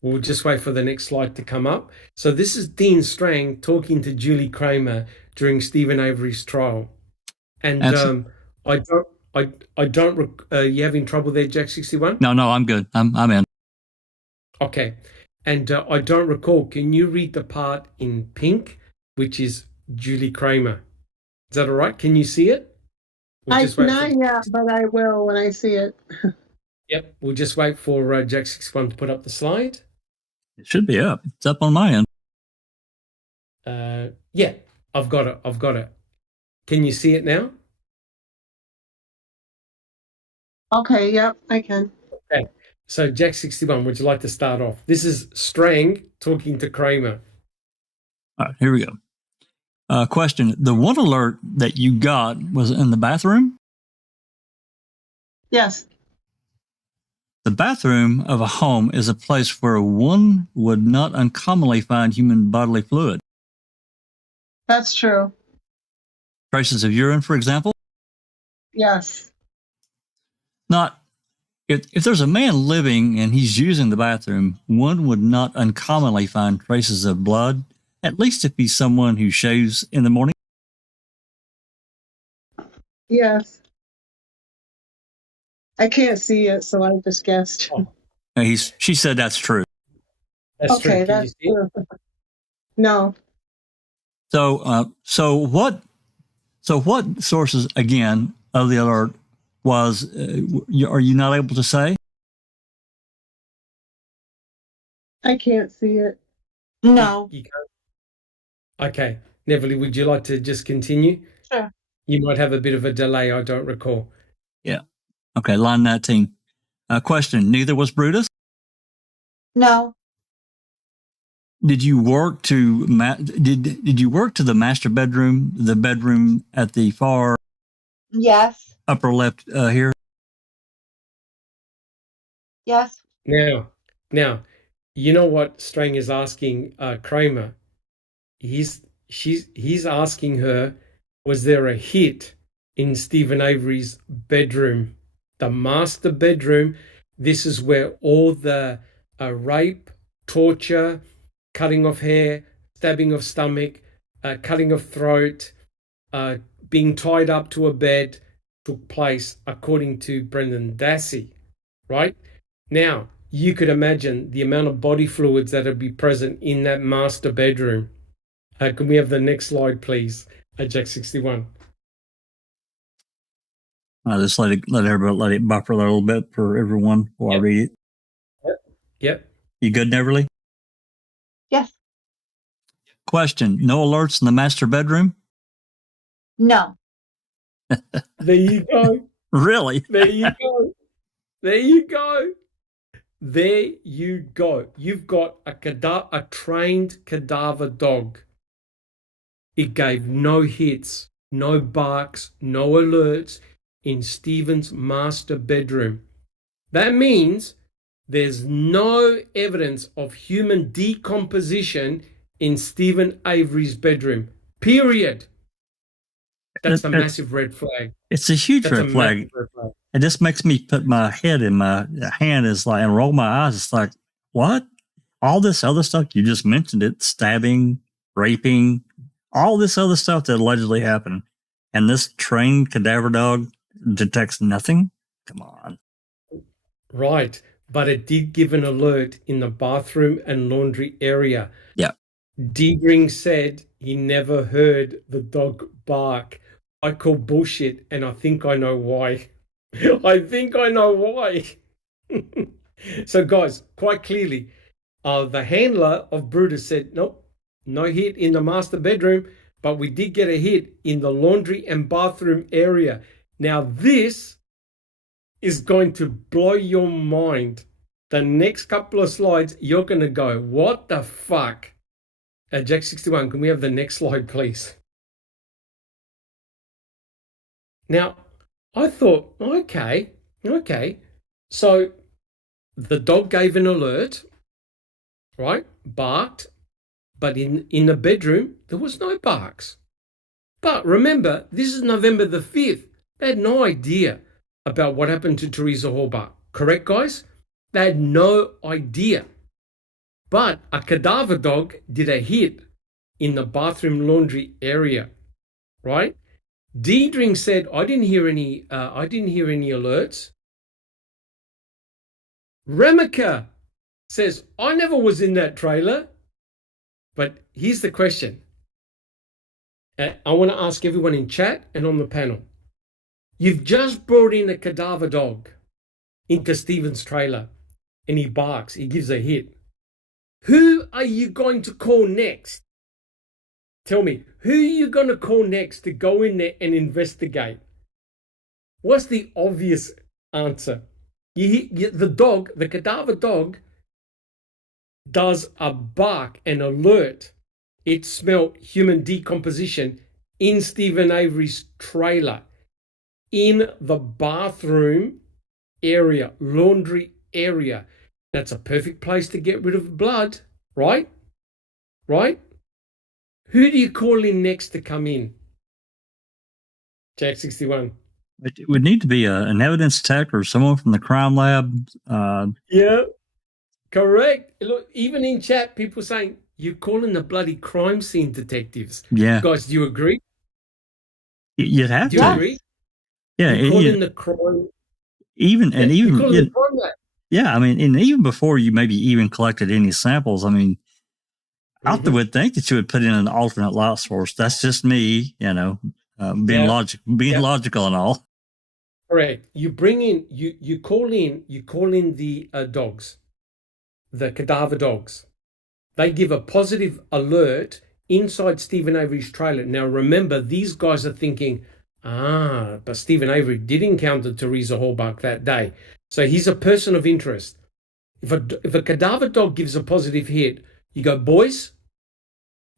We'll just wait for the next slide to come up. So this is Dean Strang talking to Julie Kramer during Stephen Avery's trial. And I don't. You having trouble there, Jack 61? No, I'm good. I'm in. Okay. And I don't recall. Can you read the part in pink, which is Julie Kramer? Is that all right? Can you see it? Not yet, but I will when I see it. Yep. We'll just wait for Jack 61 to put up the slide. It should be up. It's up on my end. Yeah, I've got it. Can you see it now? Okay, yep, I can. Okay. So Jack 61, would you like to start off? This is Strang talking to Kramer. All right, here we go. Question. The one alert that you got was in the bathroom? Yes, The bathroom of a home is a place where one would not uncommonly find human bodily fluid. that's true. Traces of urine, for example? Yes, Not if there's a man living and he's using the bathroom, one would not uncommonly find traces of blood, at least if he's someone who shaves in the morning. yes. I can't see it, so I just guessed. Oh, She said that's true. that's Okay, true. Can you that's see it? true. No, So what sources again of the alert was? Are you not able to say? I can't see it. No. You can't. Okay. Neverly, would you like to just continue? Sure. You might have a bit of a delay, I don't recall. Yeah. Okay. Line 19. Question. Neither was Brutus. No. Did you work to did you work to the master bedroom, the bedroom at the far Yes. upper left here? Yes. Now, you know what Strang is asking Kramer? He's asking her, was there a hit in Stephen Avery's bedroom, the master bedroom? This is where all the rape, torture, cutting of hair, stabbing of stomach, cutting of throat, being tied up to a bed took place, according to Brendan Dassey, right? Now, you could imagine the amount of body fluids that would be present in that master bedroom. Can we have the next slide, please, Jack 61? I'll just let it buffer a little bit for everyone while I read it. Yep. You good, Neverly? Yes. Question. No alerts in the master bedroom? No. There you go. Really? There you go. There you go. There you go. You've got a trained cadaver dog. It gave no hits, no barks, no alerts in Stephen's master bedroom. That means there's no evidence of human decomposition in Stephen Avery's bedroom. Period. That's a massive red flag. It's a huge red flag. It just makes me put my head in my hand and roll my eyes. It's like, what? All this other stuff you just mentioned it, stabbing, raping, all this other stuff that allegedly happened. And this trained cadaver dog detects nothing? Come on. Right. But it did give an alert in the bathroom and laundry area. Yeah. Deegring said he never heard the dog bark. I call bullshit, and I think I know why. I think I know why. So, guys, quite clearly, the handler of Brutus said, nope, no hit in the master bedroom, but we did get a hit in the laundry and bathroom area. Now, this is going to blow your mind. The next couple of slides, you're going to go, what the fuck? Jack 61, can we have the next slide, please? Now, I thought, okay. So the dog gave an alert, right? Barked, but in the bedroom, there was no barks. But remember, this is November the 5th. They had no idea about what happened to Teresa Halbach. Correct, guys? They had no idea. But a cadaver dog did a hit in the bathroom laundry area, right? Deedring said, I didn't hear any alerts. Remika says, I never was in that trailer. But here's the question. I want to ask everyone in chat and on the panel. You've just brought in a cadaver dog into Stephen's trailer and he barks, he gives a hit. Who are you going to call next? Tell me, who are you going to call next to go in there and investigate? What's the obvious answer? The cadaver dog does a bark, an alert. It smelled human decomposition in Stephen Avery's trailer, in the bathroom area, laundry area. That's a perfect place to get rid of blood, right? Right? Who do you call in next to come in? Jack 61. It would need to be an evidence tech or someone from the crime lab. Yeah, correct. Look, even in chat, people saying, you're calling the bloody crime scene detectives. Yeah. Guys, do you agree? You'd have Do you to. agree? Yeah. You're calling the crime... Even the crime lab. Yeah, I mean, and even before you maybe even collected any samples, I mean, I would think that you would put in an alternate light source. That's just me, being logical and all. Correct. You bring in, you call in the dogs, the cadaver dogs. They give a positive alert inside Stephen Avery's trailer. Now, remember, these guys are thinking, but Stephen Avery did encounter Teresa Halbach that day. So he's a person of interest. If a cadaver dog gives a positive hit, you go, boys,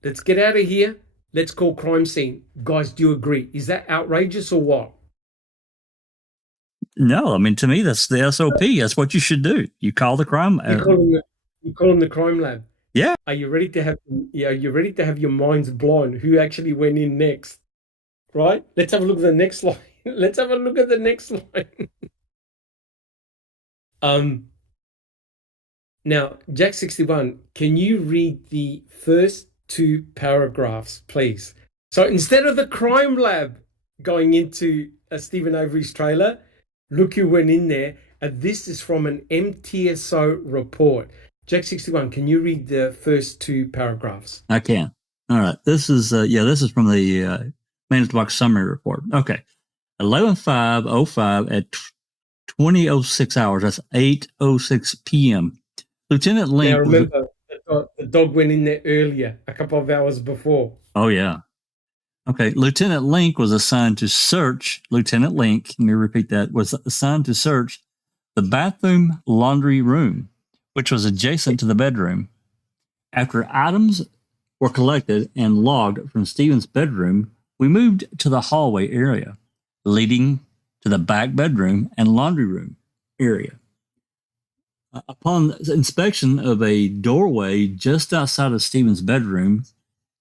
let's get out of here. Let's call crime scene. Guys, do you agree? Is that outrageous or what? No, I mean, to me, that's the SOP. That's what you should do. You call the crime. You call them the crime lab. Yeah. Are you ready to have your minds blown? Who actually went in next? Right? Let's have a look at the next slide. Let's have a look at the next slide. Now, Jack 61, can you read the first two paragraphs, please? So instead of the crime lab going into Stephen Avery's trailer, look who went in there. This is from an MTSO report. Jack 61, can you read the first two paragraphs? I can. All right. This is from the Manitowoc Summary Report. Okay. 11/5/05 at 20:06 hours. That's 8:06 p.m. Lieutenant Link. Now remember, the dog went in there earlier, a couple of hours before. Oh, yeah. Okay. Lieutenant Link was assigned to search. Lieutenant Link, let me repeat that, was assigned to search the bathroom laundry room, which was adjacent to the bedroom. After items were collected and logged from Stephen's bedroom, we moved to the hallway area, leading to the back bedroom and laundry room area. Upon inspection of a doorway just outside of Stephen's bedroom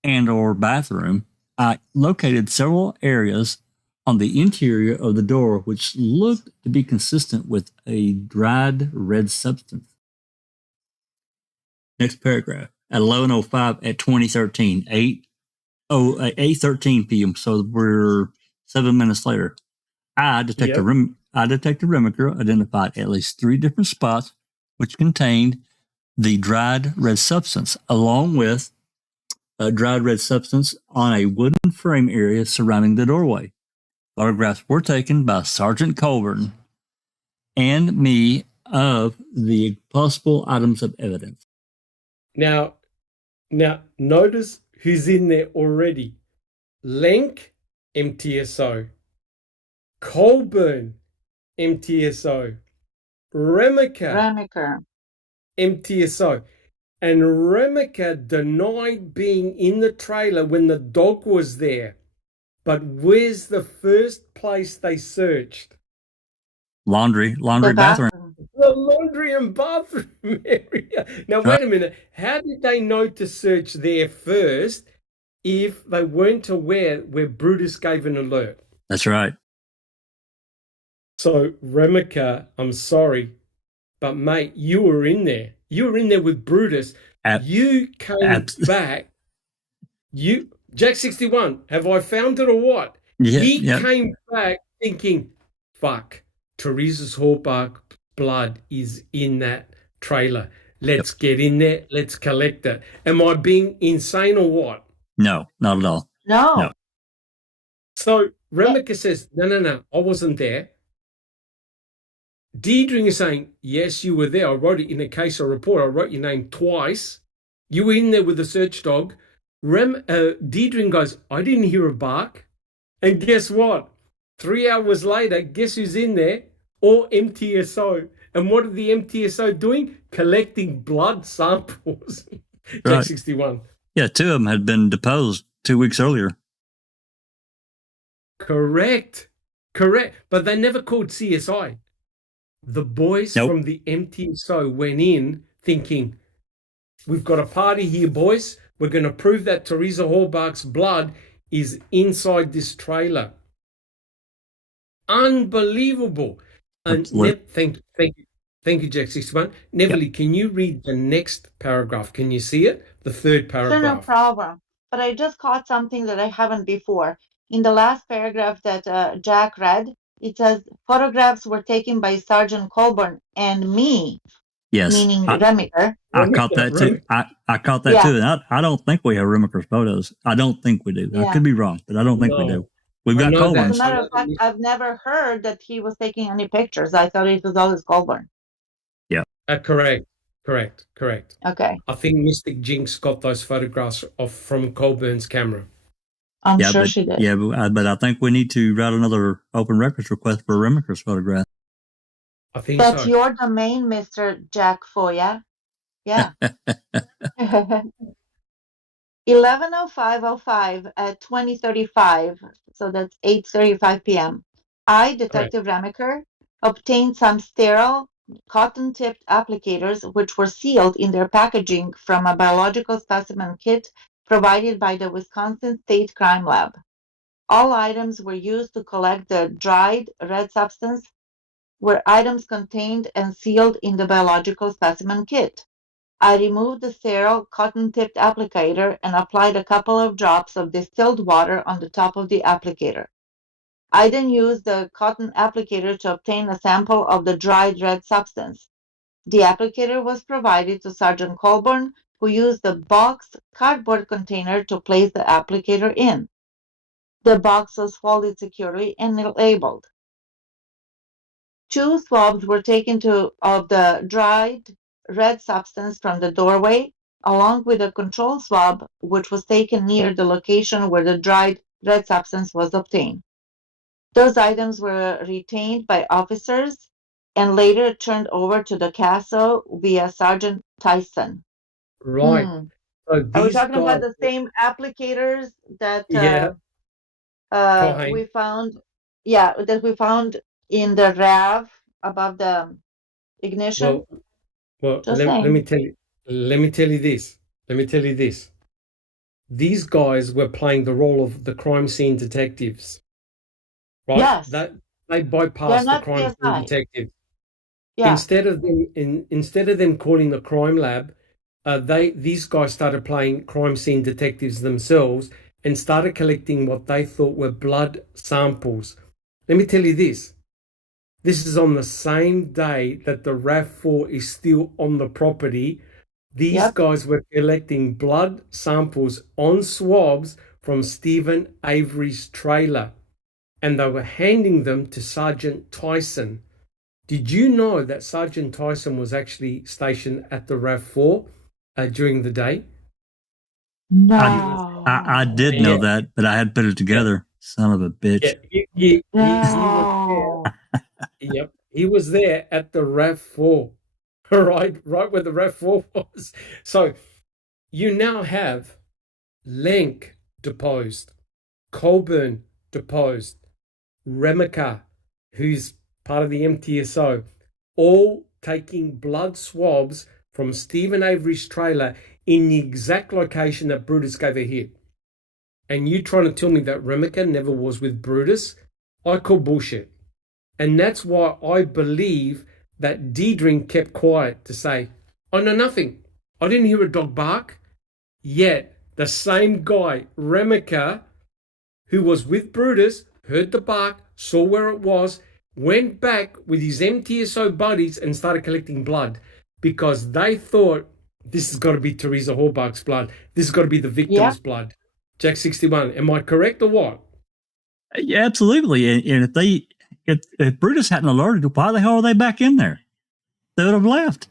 and or bathroom, I located several areas on the interior of the door which looked to be consistent with a dried red substance. Next paragraph. At 11:05 at 2013, 8:13 p.m. So we're 7 minutes later. Detective Remiker identified at least 3 different spots which contained the dried red substance, along with dried red substance on a wooden frame area surrounding the doorway. Photographs were taken by Sergeant Colburn and me of the possible items of evidence. Now, notice who's in there already. Lenk, MTSO. Colburn, MTSO. Remaker, MTSO. And Remaker denied being in the trailer when the dog was there. But where's the first place they searched? Laundry bathroom. The laundry and bathroom area. Now, wait a minute. How did they know to search there first if they weren't aware where Brutus gave an alert? That's right. So, Remaker, I'm sorry, but mate, you were in there. You were in there with Brutus. You came back. Jack 61, have I found it or what? Yeah, he came back thinking, fuck, Teresa Halbach's blood is in that trailer. Let's get in there. Let's collect it. Am I being insane or what? No, not at all. No. So Remaker says, no, I wasn't there. Deidre is saying, yes, you were there. I wrote it in a case or report. I wrote your name twice. You were in there with the search dog. Deidre goes, I didn't hear a bark. And guess what? 3 hours later, guess who's in there? All MTSO. And what are the MTSO doing? Collecting blood samples. Right. Jack 61. Yeah, 2 of them had been deposed 2 weeks earlier. Correct. But they never called CSI. The boys from the MTSO went in thinking, we've got a party here, boys. We're going to prove that Teresa Halbach's blood is inside this trailer. Unbelievable. And thank you, Jack 61. Neville, can you read the next paragraph? Can you see it? The third paragraph. No problem. But I just caught something that I haven't before. In the last paragraph that Jack read, it says photographs were taken by Sergeant Colburn and me. Yes. Meaning Remaker. I caught that too. I caught that too. And I don't think we have Remaker's photos. I don't think we do. I could be wrong, but I don't think we do. We've got Colburn. As a matter of fact, I've never heard that he was taking any pictures. I thought it was always Colburn. Yeah. Correct. Okay. I think Mystic Jinx got those photographs from Colburn's camera. I'm sure she did. Yeah, but I think we need to write another open records request for Remaker's photograph. I think That's so. your domain, Mr. Jack FOIA. Yeah. 11:05:05 at 20:35, so that's 8:35 p.m. I, Detective Remaker, obtained some sterile cotton-tipped applicators which were sealed in their packaging from a biological specimen kit provided by the Wisconsin State Crime Lab. All items were used to collect the dried red substance were items contained and sealed in the biological specimen kit. I removed the sterile cotton-tipped applicator and applied a couple of drops of distilled water on the top of the applicator. I then used the cotton applicator to obtain a sample of the dried red substance. The applicator was provided to Sergeant Colburn, who used the boxed cardboard container to place the applicator in. The box was folded securely and labeled. 2 swabs were taken of the dried red substance from the doorway, along with a control swab, which was taken near the location where the dried red substance was obtained. Those items were retained by officers and later turned over to the CASO via Sergeant Tyson. Right. So are we talking about the same applicators that we found? Yeah, that we found in the RAV above the ignition. Well, let me tell you this. These guys were playing the role of the crime scene detectives, right? Yes. That they bypassed the crime scene detectives. Yeah. Instead of them calling the crime lab, these guys started playing crime scene detectives themselves and started collecting what they thought were blood samples. Let me tell you this. This is on the same day that the RAV4 is still on the property These Yep. guys were collecting blood samples on swabs from Stephen Avery's trailer, and they were handing them to Sergeant Tyson. Did you know that Sergeant Tyson was actually stationed at the RAV4 during the day? I did No. know Yeah, that, but I had put it yeah, together. Son of a yeah. bitch. He was there. No. Yep, he was there at the RAV4, right where the RAV4 was. So you now have Lenk deposed, Colburn deposed, Remica, who's part of the MTSO, all taking blood swabs from Stephen Avery's trailer in the exact location that Brutus gave a hit. And you trying to tell me that Remica never was with Brutus? I call bullshit. And that's why I believe that Deidring kept quiet to say, I know nothing. I didn't hear a dog bark. Yet the same guy, Remica, who was with Brutus, heard the bark, saw where it was, went back with his MTSO buddies and started collecting blood because they thought this has got to be Teresa Halbach's blood. This has got to be the victim's Yep. blood. Jack 61. Am I correct or what? Yeah, absolutely. And if Brutus hadn't alerted, why the hell are they back in there? They would have left.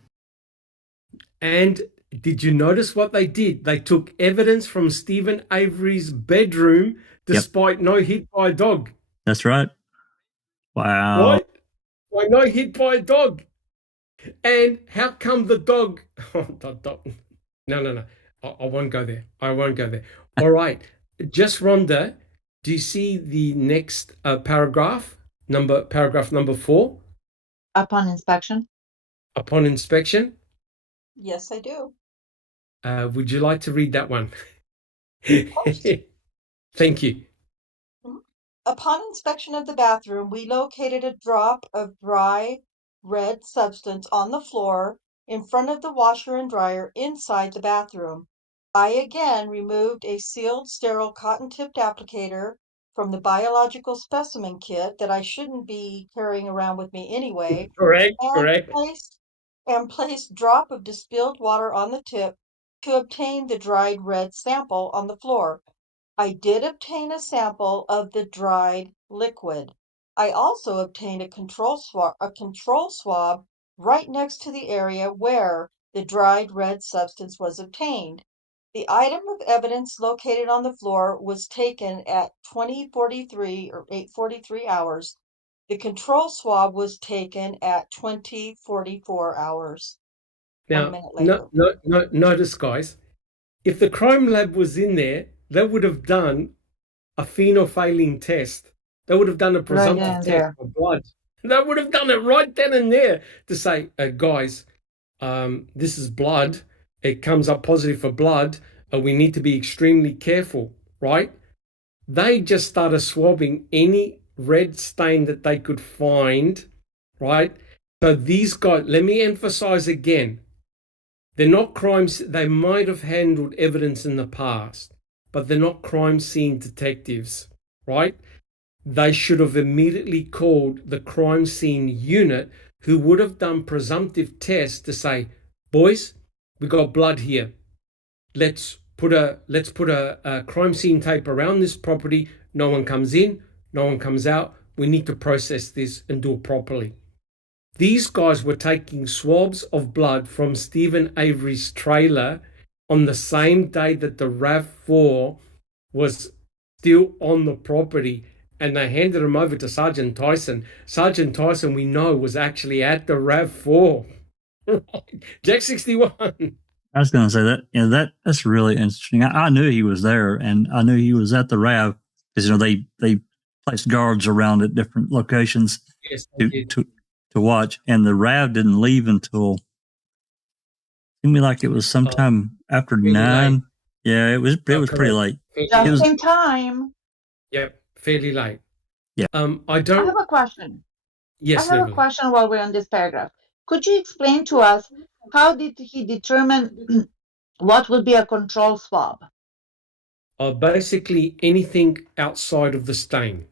And did you notice what they did? They took evidence from Stephen Avery's bedroom despite no hit by a dog. That's right. Wow. Right? Why no hit by a dog? And how come the dog? No. I won't go there. I won't go there. All right. Just Rhonda, do you see the next paragraph number 4? Upon inspection. Upon inspection. Yes, I do. Would you like to read that one? Of course. Thank you. Upon inspection of the bathroom, we located a drop of dry red substance on the floor in front of the washer and dryer inside the bathroom. I again removed a sealed, sterile cotton-tipped applicator from the biological specimen kit that I shouldn't be carrying around with me anyway, Correct. and placed drop of distilled water on the tip to obtain the dried red sample on the floor. I did obtain a sample of the dried liquid. I also obtained a control swab right next to the area where the dried red substance was obtained. The item of evidence located on the floor was taken at 20:43 or 8:43 hours. The control swab was taken at 20:44 hours. 1 Now, minute later. notice, guys, if the crime lab was in there, they would have done a phenolphthalein test. They would have done a presumptive test for blood. They would have done it right then and there to say, guys, this is blood. It comes up positive for blood. We need to be extremely careful, right? They just started swabbing any red stain that they could find, right? So these guys, let me emphasize again, they're not crimes. They might have handled evidence in the past, but they're not crime scene detectives, right? They should have immediately called the crime scene unit, who would have done presumptive tests to say, boys, we got blood here. Let's put a crime scene tape around this property. No one comes in, no one comes out. We need to process this and do it properly. These guys were taking swabs of blood from Stephen Avery's trailer on the same day that the RAV4 was still on the property, and they handed them over to Sergeant Tyson. Sergeant Tyson, we know, was actually at the RAV4. Jack 61. I was going to say that. That's really interesting. I knew he was there, and I knew he was at the RAV because they placed guards around at different locations to watch, and the RAV didn't leave until seemed like it was sometime after 9. Late. Yeah, it was pretty late. Just in time. Yep, fairly late. Yeah. I have a question. Yes, I have a question while we're on this paragraph. Could you explain to us how did he determine what would be a control swab? Basically anything outside of the stain.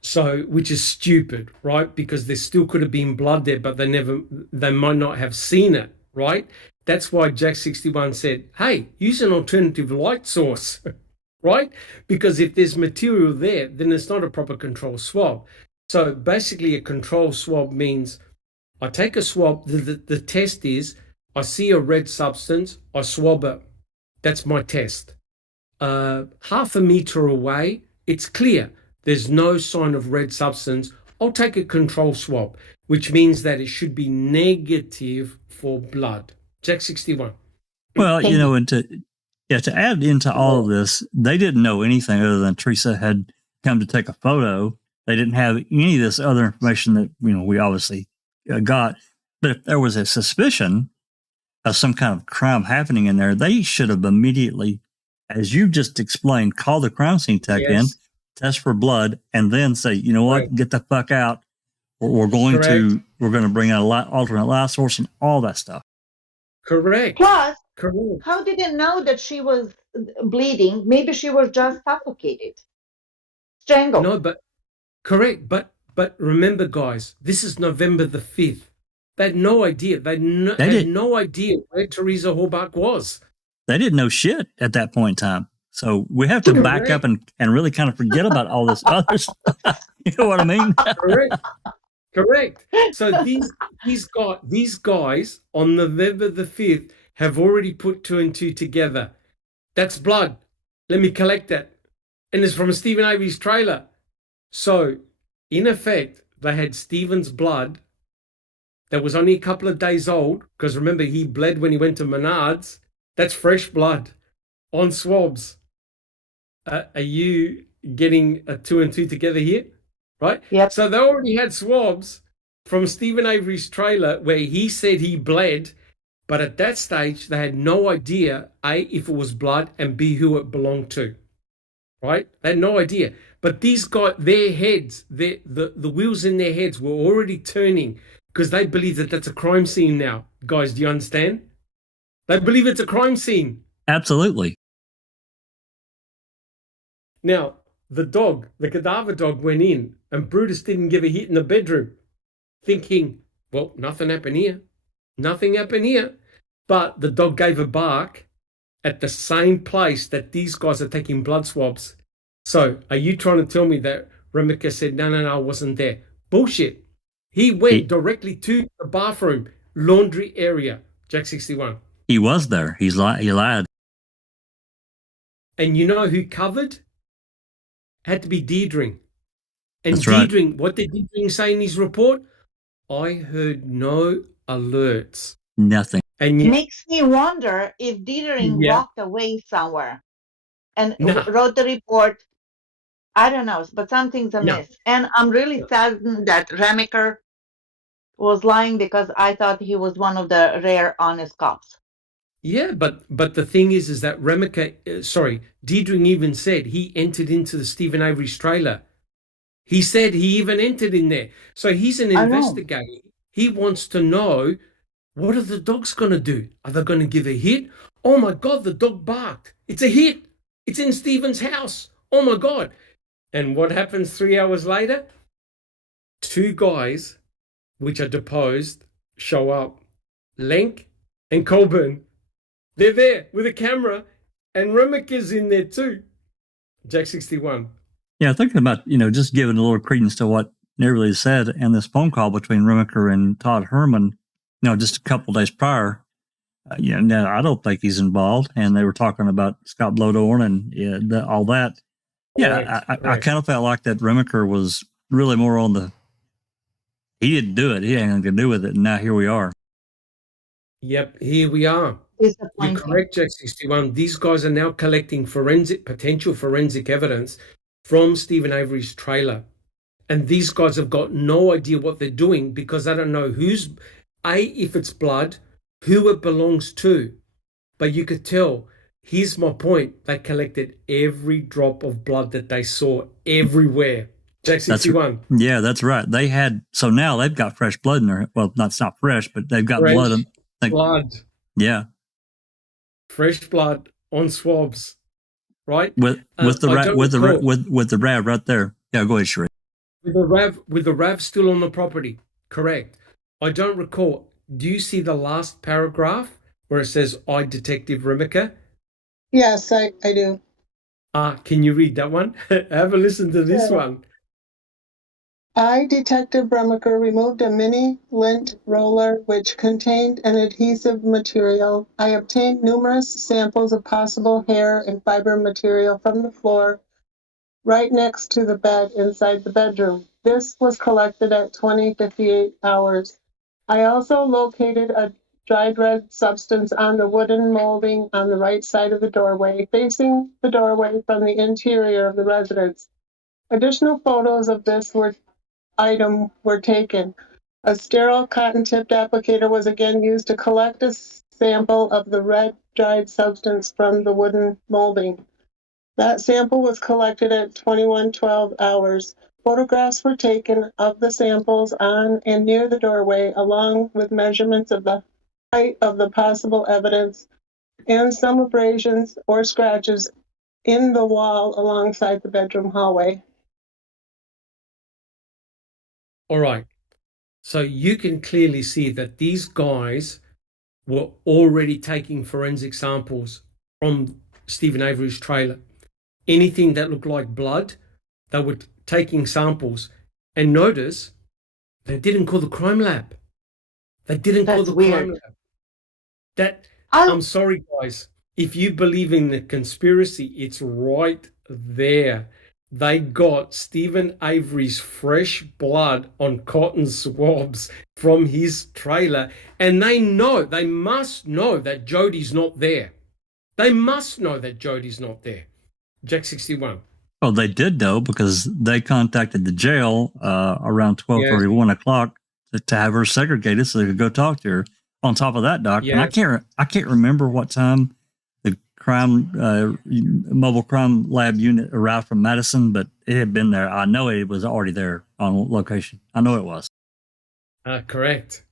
So, which is stupid, right? Because there still could have been blood there, but they might not have seen it, right? That's why Jack 61 said, hey, use an alternative light source, right? Because if there's material there, then it's not a proper control swab. So basically a control swab means I take a swab, the test is I see a red substance, I swab it. That's my test. Half a meter away, it's clear. There's no sign of red substance. I'll take a control swab, which means that it should be negative for blood. Jack 61. Well, you know, and to add into all of this, they didn't know anything other than Teresa had come to take a photo. They didn't have any of this other information that, you know, we obviously got. But if there was a suspicion of some kind of crime happening in there, they should have immediately, as you just explained, call the crime scene tech in, test for blood, and then say, you know what, get the fuck out. We're going to bring out a alternate light source and all that stuff. Correct. Plus, how did they know that she was bleeding? Maybe she was just suffocated, strangled. No, but correct. But remember, guys, this is November the 5th. They had no idea. They had no idea where Teresa Halbach was. They didn't know shit at that point in time. So we have to back up and really kind of forget about all this other stuff. You know what I mean? Correct. So these guys on November the 5th have already put 2 and 2 together. That's blood. Let me collect that. And it's from Stephen Avery's trailer. So in effect, they had Stephen's blood that was only a couple of days old, because remember, he bled when he went to Menards. That's fresh blood on swabs. Are you getting a 2 and 2 together here? Right? Yep. So they already had swabs from Stephen Avery's trailer where he said he bled, but at that stage, they had no idea, A, if it was blood, and B, who it belonged to. Right? They had no idea. But these guys, their heads, the wheels in their heads were already turning because they believe that that's a crime scene now. Guys, do you understand? They believe it's a crime scene. Absolutely. Now, the cadaver dog went in, and Brutus didn't give a hit in the bedroom, thinking, well, nothing happened here. Nothing happened here. But the dog gave a bark at the same place that these guys are taking blood swabs. So are you trying to tell me that Remika said, no, I wasn't there? Bullshit. He went directly to the bathroom, laundry area, Jack 61. He was there. He lied. And you know who covered? Had to be Deirdre. And That's right. Deirdre, what did Deirdre say in his report? I heard no alerts. Nothing. And makes me wonder if Deirdre walked away somewhere and wrote the report. I don't know, but something's amiss. And I'm really saddened that Remiker was lying because I thought he was one of the rare honest cops. Yeah, but the thing is that Deirdre even said he entered into the Stephen Avery's trailer. He said he even entered in there. So he's an investigator. He wants to know, what are the dogs going to do? Are they going to give a hit? Oh my God, the dog barked. It's a hit. It's in Stephen's house. Oh my God. And what happens 3 hours later? 2 guys, which are deposed, show up. Lenk and Colburn. They're there with a camera, and Remika's in there too. Jack 61. Yeah, thinking about, just giving a little credence to what Nearly said in this phone call between Remiker and Todd Herman, just a couple of days prior, no, I don't think he's involved. And they were talking about Scott Blodorn and all that. Yeah, I kind of felt like that Remiker was really more on he didn't do it. He had nothing to do with it. And now here we are. Yep, here we are. You're correct, Jack 61. These guys are now collecting potential forensic evidence from Stephen Avery's trailer. And these guys have got no idea what they're doing because they don't know if it's blood, who it belongs to. But you could tell, here's my point, they collected every drop of blood that they saw everywhere. Jack 61. That's right. So now they've got fresh blood in there. Well, it's not fresh, but they've got blood. Blood. Yeah. Fresh blood on swabs, right? With the RAV right there. Yeah, go ahead, Sheree. With the RAV still on the property, correct. I don't recall. do you see the last paragraph where it says, I, Detective Remika? Yes, I do. Can you read that one? Have a listen to this Sure. one. I, Detective Brummaker, removed a mini lint roller which contained an adhesive material. I obtained numerous samples of possible hair and fiber material from the floor right next to the bed inside the bedroom. This was collected at 20:58 hours. I also located a dried red substance on the wooden molding on the right side of the doorway, facing the doorway from the interior of the residence. Additional photos of this item were taken. A sterile cotton-tipped applicator was again used to collect a sample of the red dried substance from the wooden molding. That sample was collected at 21:12 hours. Photographs were taken of the samples on and near the doorway, along with measurements of the height of the possible evidence and some abrasions or scratches in the wall alongside the bedroom hallway. All right. So you can clearly see that these guys were already taking forensic samples from Stephen Avery's trailer. Anything that looked like blood, they were taking samples. And notice they didn't call the crime lab. They didn't call That's the crime weird. lab. I'll, I'm sorry, guys. If you believe in the conspiracy, it's right there. They got Stephen Avery's fresh blood on cotton swabs from his trailer, and they must know that Jody's not there. They must know that Jody's not there. Jack 61. Oh, they did know because they contacted the jail around 12:30, 1 o'clock to have her segregated so they could go talk to her. On top of that, Doc, and I can't remember what time the mobile crime lab unit arrived from Madison, but it had been there. I know it was already there on location. I know it was. Correct.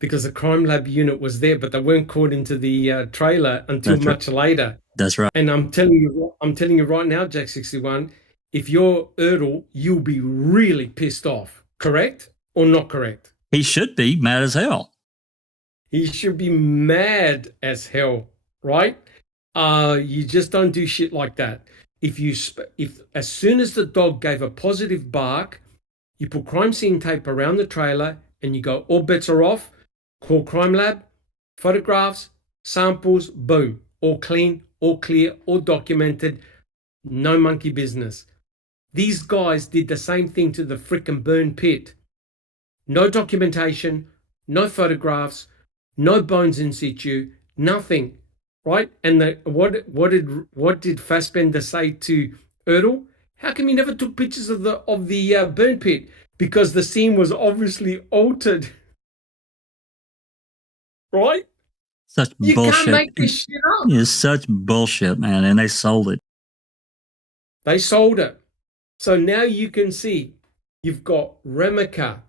Because the crime lab unit was there, but they weren't caught into the trailer until That's much later. That's right. And I'm telling you right now, Jack 61, if you're Erdl, you'll be really pissed off. Correct or not correct? He should be mad as hell. He should be mad as hell, right? You just don't do shit like that. If as soon as the dog gave a positive bark, you put crime scene tape around the trailer and you go, all bets are off, call crime lab, photographs, samples, boom, all clean, all clear, all documented, no monkey business. These guys did the same thing to the frickin' burn pit. No documentation, no photographs, no bones in situ, nothing, right? And what did Fassbender say to Erdl? How come he never took pictures of the burn pit? Because the scene was obviously altered, right? Such you bullshit. Can't make this shit up. It's such bullshit, man, and they sold it. They sold it. So now you can see you've got Remika,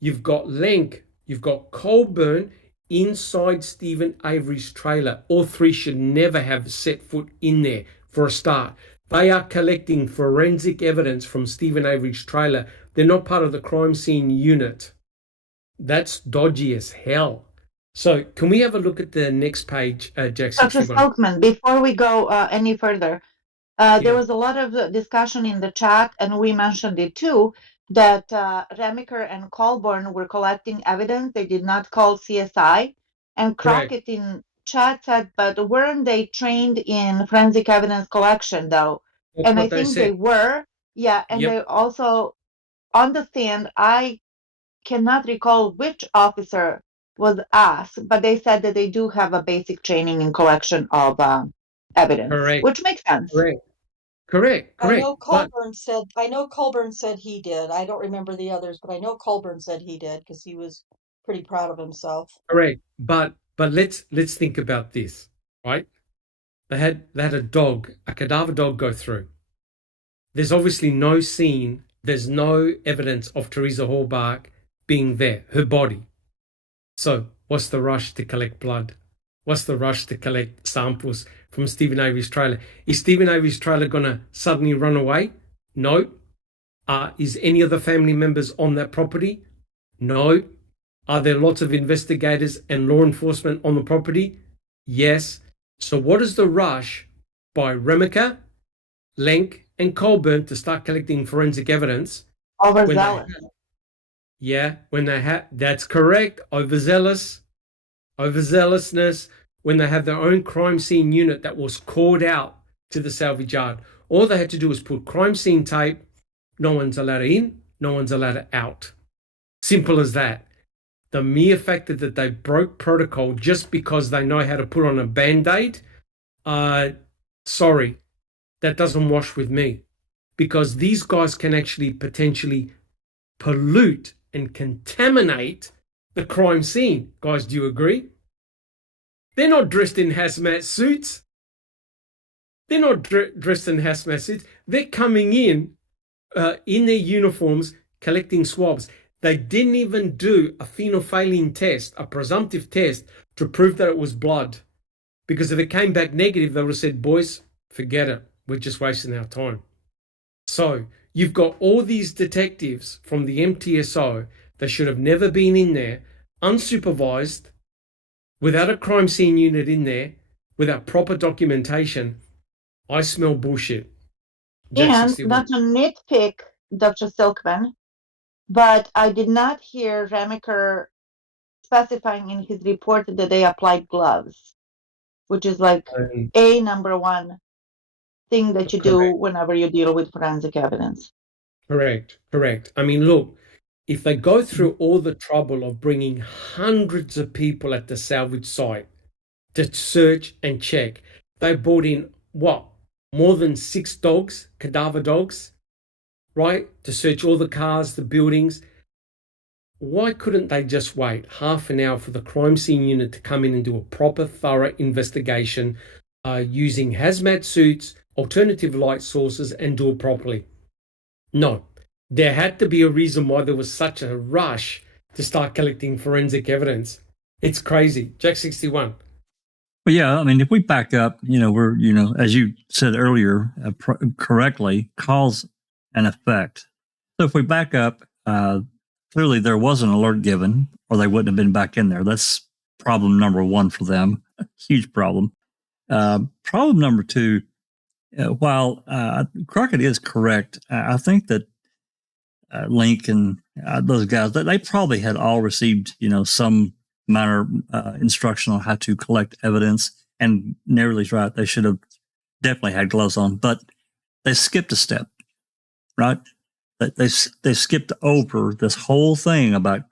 you've got Lenk, you've got Colburn inside Stephen Avery's trailer. All three should never have set foot in there for a start. They are collecting forensic evidence from Stephen Avery's trailer. They're not part of the crime scene unit. That's dodgy as hell. So can we have a look at the next page, Jack 61? Dr. Silkman, before we go any further, there was a lot of discussion in the chat, and we mentioned it too, that Remiker and Colburn were collecting evidence. They did not call CSI. And Crockett in chat said, but weren't they trained in forensic evidence collection, though? That's and what I think said. they were. Yeah, and they also, on the stand, I cannot recall which officer was asked, but they said that they do have a basic training in collection of evidence, which makes sense. Correct. I know Colburn said he did. I don't remember the others, but I know Colburn said he did because he was pretty proud of himself. Correct. But let's think about this, right? They had a dog, a cadaver dog, go through. There's obviously no scene. There's no evidence of Teresa Halbach being there, her body. So what's the rush to collect blood? What's the rush to collect samples from Stephen Avery's trailer? Is Stephen Avery's trailer going to suddenly run away? No. Is any of the family members on that property? No. Are there lots of investigators and law enforcement on the property? Yes. So what is the rush by Remaker, Lenk, and Colburn to start collecting forensic evidence? Overzealous. When they have, that's correct, overzealousness, when they have their own crime scene unit that was called out to the salvage yard. All they had to do was put crime scene tape. No one's allowed in, no one's allowed out. Simple as that. The mere fact that they broke protocol just because they know how to put on a Band-Aid, sorry, that doesn't wash with me. Because these guys can actually potentially pollute and contaminate the crime scene. Guys, do you agree? They're not dressed in hazmat suits. They're not dressed in hazmat suits. They're coming in their uniforms, collecting swabs. They didn't even do a phenolphthalein test, a presumptive test, to prove that it was blood. Because if it came back negative, they would have said, boys, forget it. We're just wasting our time. So you've got all these detectives from the MTSO that should have never been in there, unsupervised, without a crime scene unit in there, without proper documentation. I smell bullshit. And not to nitpick Dr. Silkman, but I did not hear Remaker specifying in his report that they applied gloves, which is like a number one thing that you do whenever you deal with forensic evidence. Correct. I mean, look, if they go through all the trouble of bringing hundreds of people at the salvage site to search and check, they brought in what? More than 6 dogs, cadaver dogs, right? To search all the cars, the buildings. Why couldn't they just wait half an hour for the crime scene unit to come in and do a proper, thorough investigation using hazmat suits, alternative light sources, and do it properly? No. There had to be a reason why there was such a rush to start collecting forensic evidence. It's crazy. Jack 61. Well, yeah, I mean, if we back up, we're, as you said earlier, correctly, cause and effect. So if we back up, clearly there was an alert given, or they wouldn't have been back in there. That's problem number one for them. Huge problem. Problem number two, while Crockett is correct, I think that Link and those guys, they probably had all received, some minor instruction on how to collect evidence. And Nearly's right; they should have definitely had gloves on, but they skipped a step, right? They skipped over this whole thing about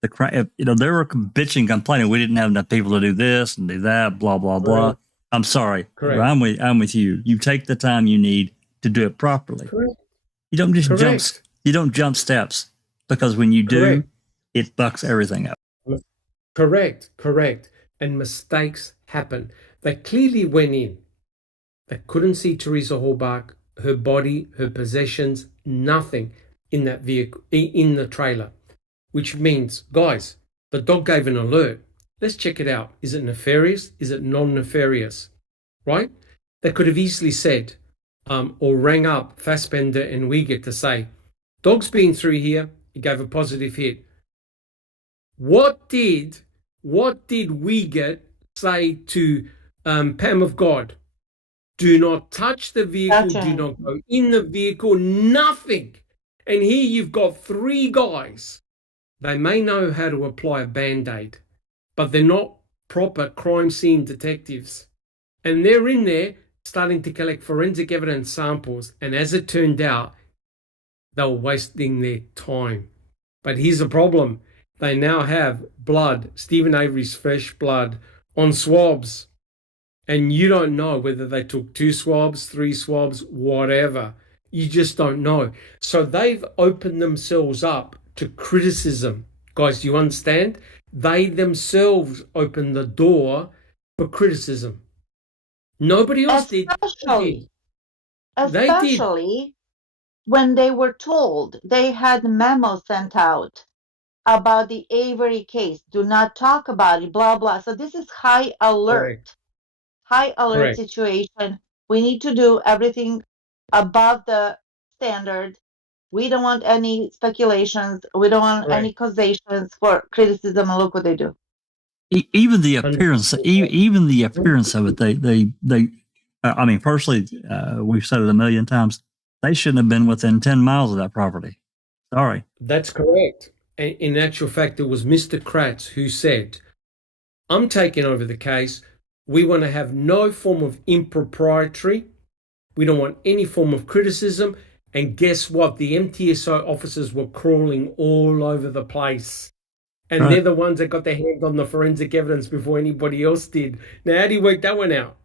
the crime. They were bitching, complaining we didn't have enough people to do this and do that, blah blah blah. Right. I'm sorry. Correct. I'm with you. You take the time you need to do it properly. Correct. You don't just Correct. You don't jump steps, because when you do, Correct. it bucks everything up. Correct. And mistakes happen. They clearly went in. They couldn't see Teresa Halbach, her body, her possessions, nothing in that vehicle, in the trailer. Which means, guys, the dog gave an alert. Let's check it out. Is it nefarious? Is it non-nefarious? Right? They could have easily said, or rang up Fassbender and Uyghur to say, dog's been through here. He gave a positive hit. What did Uyghur say to Pam of God? Do not touch the vehicle. Gotcha. Do not go in the vehicle. Nothing. And here you've got 3 guys. They may know how to apply a Band-Aid, but they're not proper crime scene detectives. And they're in there starting to collect forensic evidence samples. And as it turned out, they were wasting their time. But here's the problem. They now have blood, Stephen Avery's fresh blood, on swabs. And you don't know whether they took 2 swabs, 3 swabs, whatever. You just don't know. So they've opened themselves up to criticism. Guys, do you understand? They themselves opened the door for criticism. Nobody else did. Especially when they were told, they had memos sent out about the Avery case. Do not talk about it, blah, blah. So this is high alert. High alert situation. We need to do everything above the standard. We don't want any speculations. We don't want any accusations for criticism. And look what they do. Even the appearance, even the appearance of it, they. I mean, personally, we've said it a million times. They shouldn't have been within 10 miles of that property. Sorry. That's correct. In actual fact, it was Mr. Kratz who said, I'm taking over the case. We want to have no form of impropriety. We don't want any form of criticism. And guess what? The MTSO officers were crawling all over the place. And they're the ones that got their hands on the forensic evidence before anybody else did. Now, how do you work that one out?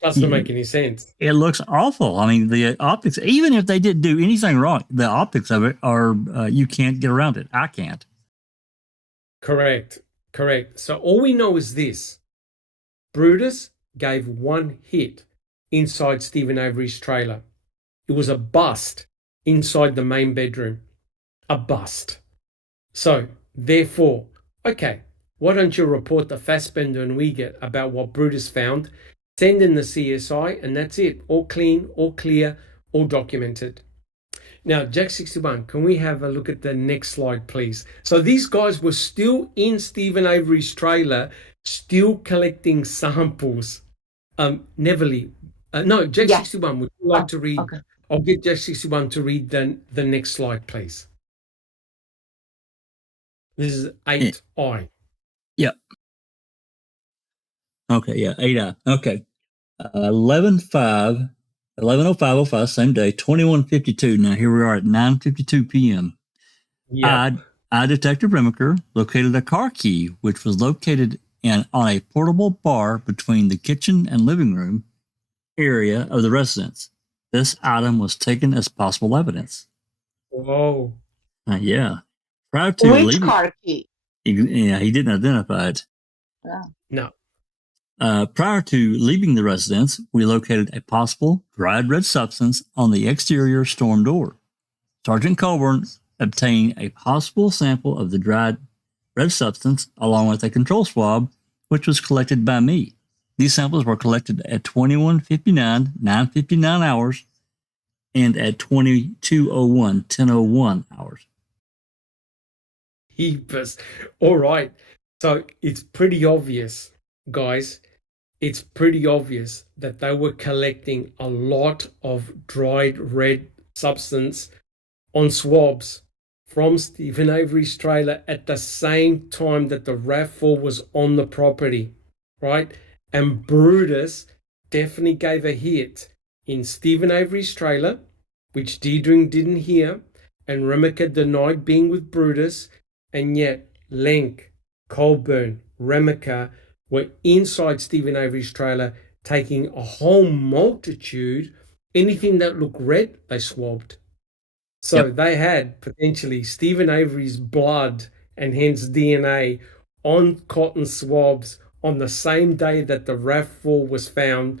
Doesn't make any sense. It looks awful. I mean, the optics, even if they didn't do anything wrong, the optics of it are, you can't get around it. I can't. Correct. So all we know is this. Brutus gave one hit inside Stephen Avery's trailer. It was a bust inside the main bedroom. A bust. So, therefore, okay, why don't you report the Fassbender and Wiegert about what Brutus found? Send in the CSI, and that's it. All clean, all clear, all documented. Now, Jack 61, can we have a look at the next slide, please? So these guys were still in Stephen Avery's trailer, still collecting samples. Neverly, no, Jack 61, would you like to read? Okay. I'll get Jack 61 to read the next slide, please. This is 8I. Yep. Okay, yeah, 8I. Okay. 11:05, same day, 21:52. Now here we are at 9:52 p.m. Yeah. I Detective Remaker located a car key which was located on a portable bar between the kitchen and living room area of the residence. This item was taken as possible evidence. Whoa. Yeah. Prior to Which leaving, car key? he didn't identify it. No. Prior to leaving the residence, we located a possible dried red substance on the exterior storm door. Sergeant Colburn obtained a possible sample of the dried red substance along with a control swab, which was collected by me. These samples were collected at 21:59, 9:59 hours, and at 22:01, 10:01 hours. Heapers. All right. So it's pretty obvious, guys. It's pretty obvious that they were collecting a lot of dried red substance on swabs from Stephen Avery's trailer at the same time that the RAV4 was on the property, right? And Brutus definitely gave a hit in Stephen Avery's trailer, which Deidring didn't hear, and Remaker denied being with Brutus, and yet Lenk, Colburn, Remaker were inside Stephen Avery's trailer taking a whole multitude. Anything that looked red, they swabbed. So they had potentially Stephen Avery's blood and hence DNA on cotton swabs on the same day that the RAV4 was found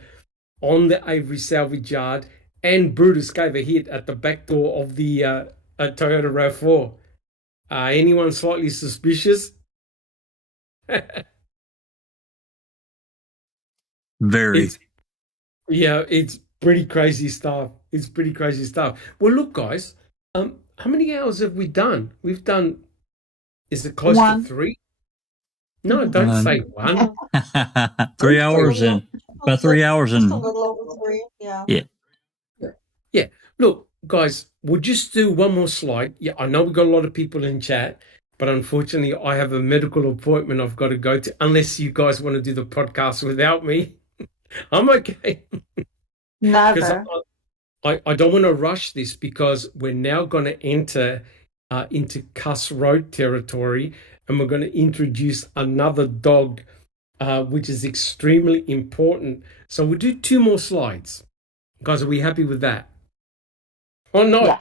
on the Avery salvage yard, and Brutus gave a hit at the back door of the Toyota RAV4. Anyone slightly suspicious? Very. It's pretty crazy stuff. It's pretty crazy stuff. Well, look, guys, how many hours have we done? We've done, is it close to 3? No, don't say 1. 3 hours and about 3 hours and a little over 3. Yeah. Look, guys, we'll just do one more slide. Yeah, I know we've got a lot of people in chat, but unfortunately, I have a medical appointment I've got to go to. Unless you guys want to do the podcast without me, I'm okay. Never. I don't want to rush this because we're now going to enter into Cuss Road territory, and we're going to introduce another dog, which is extremely important. So we'll do 2 more slides. Guys, are we happy with that? Oh, no. Yeah.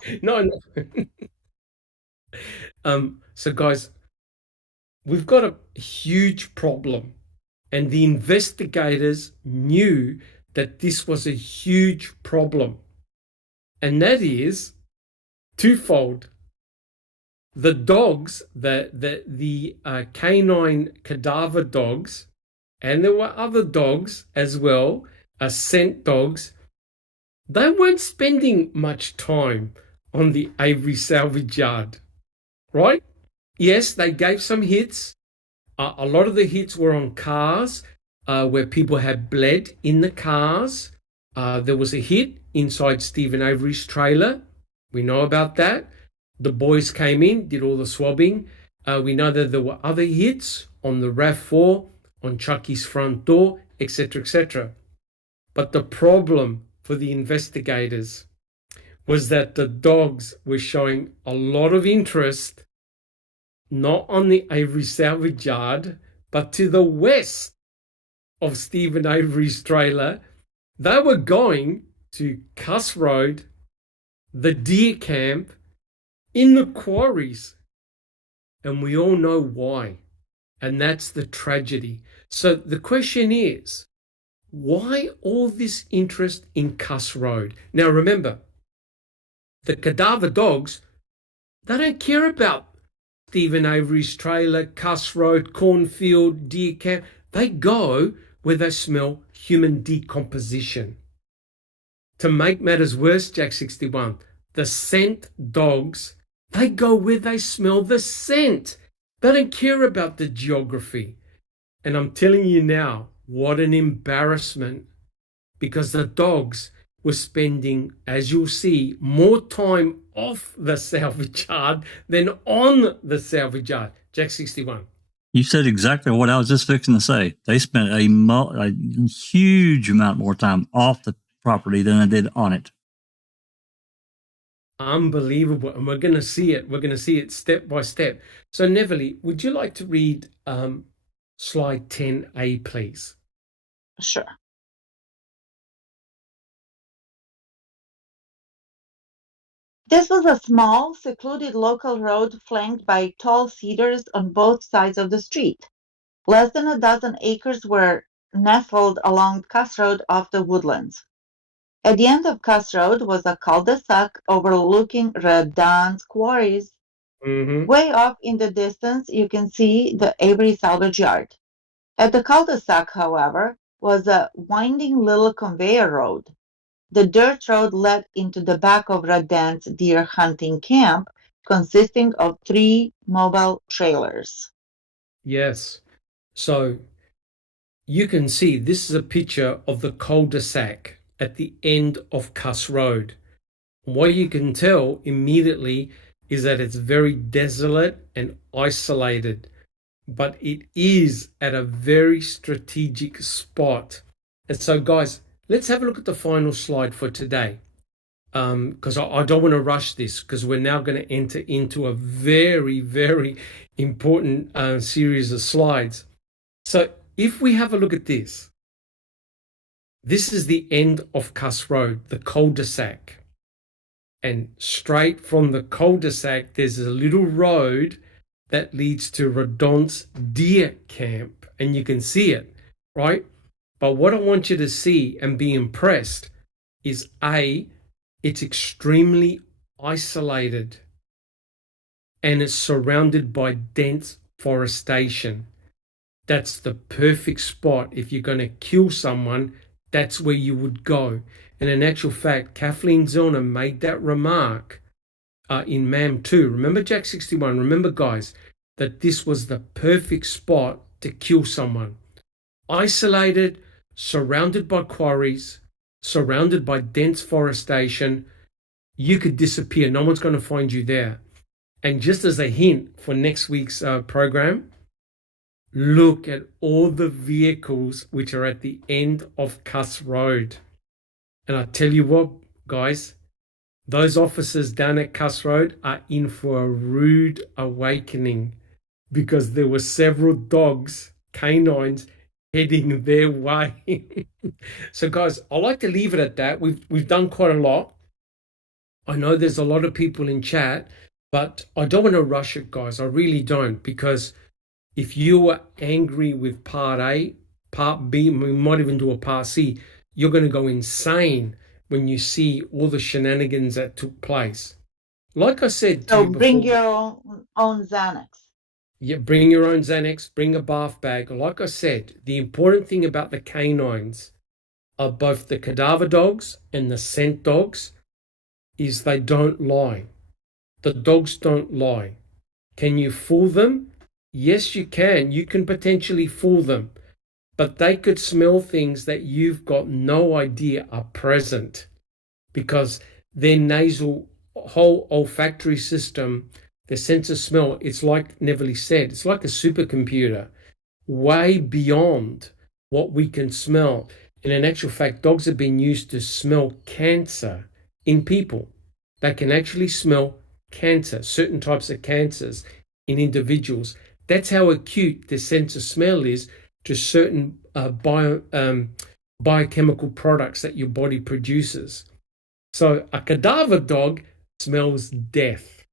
No. So, guys, we've got a huge problem, and the investigators knew that this was a huge problem. And that is twofold. The dogs, the canine cadaver dogs, and there were other dogs as well, scent dogs, they weren't spending much time on the Avery salvage yard, right? Yes, they gave some hits. A lot of the hits were on cars where people had bled in the cars. There was a hit inside Stephen Avery's trailer. We know about that. The boys came in, did all the swabbing. We know that there were other hits on the RAV4, on Chucky's front door, etc., etc. But the problem for the investigators was that the dogs were showing a lot of interest, not on the Avery salvage yard, but to the west of Stephen Avery's trailer. They were going to Cuss Road, the deer camp, in the quarries. And we all know why. And that's the tragedy. So the question is, why all this interest in Cuss Road? Now remember, the cadaver dogs, they don't care about Stephen Avery's trailer, Cuss Road, cornfield, deer camp. They go where they smell human decomposition. To make matters worse, Jack 61, the scent dogs, they go where they smell the scent. They don't care about the geography. And I'm telling you now, what an embarrassment, because the dogs were spending, as you'll see, more time off the salvage yard than on the salvage yard. Jack 61. You said exactly what I was just fixing to say. They spent a huge amount more time off the property than they did on it. Unbelievable. And we're going to see it. We're going to see it step by step. So, Neville, would you like to read slide 10A, please? Sure. This was a small, secluded local road flanked by tall cedars on both sides of the street. Less than a dozen acres were nestled along Cuss Road off the woodlands. At the end of Cuss Road was a cul-de-sac overlooking Radon's quarries. Way off in the distance, you can see the Avery salvage yard. At the cul-de-sac, however, was a winding little conveyor road. The dirt road led into the back of Radon's deer hunting camp, consisting of 3 mobile trailers. Yes. So you can see this is a picture of the cul-de-sac at the end of Cuss Road. What you can tell immediately is that it's very desolate and isolated, but it is at a very strategic spot. And so, guys, let's have a look at the final slide for today, because I don't want to rush this, because we're now going to enter into a very, very important series of slides. So if we have a look at this, this is the end of Cuss Road, the cul-de-sac. And straight from the cul-de-sac, there's a little road that leads to Radon's deer camp. And you can see it, right? But what I want you to see and be impressed is A, it's extremely isolated and it's surrounded by dense forestation. That's the perfect spot. If you're going to kill someone, that's where you would go. And in actual fact, Kathleen Zellner made that remark in MAM 2. Remember, Jack 61, remember, guys, that this was the perfect spot to kill someone. Isolated, surrounded by quarries, surrounded by dense forestation. You could disappear. No one's going to find you there. And just as a hint for next week's program, look at all the vehicles which are at the end of Cuss Road. And I tell you what, guys, those officers down at Cuss Road are in for a rude awakening, because there were several dogs, canines, heading their way. So, guys, I like to leave it at that. We've done quite a lot. I know there's a lot of people in chat, but I don't want to rush it, guys. I really don't, because if you are angry with part A, part B, we might even do a part C, you're going to go insane when you see all the shenanigans that took place. Like I said to you before, bring your own Xanax. Yeah, bring your own Xanax, bring a bath bag. Like I said, the important thing about the canines of both the cadaver dogs and the scent dogs is they don't lie. The dogs don't lie. Can you fool them? Yes, you can. You can potentially fool them, but they could smell things that you've got no idea are present because their nasal whole olfactory system, their sense of smell, it's like Neverly said, it's like a supercomputer, way beyond what we can smell. And in actual fact, dogs have been used to smell cancer in people. They can actually smell cancer, certain types of cancers in individuals. That's how acute the sense of smell is to certain biochemical products that your body produces. So a cadaver dog smells death.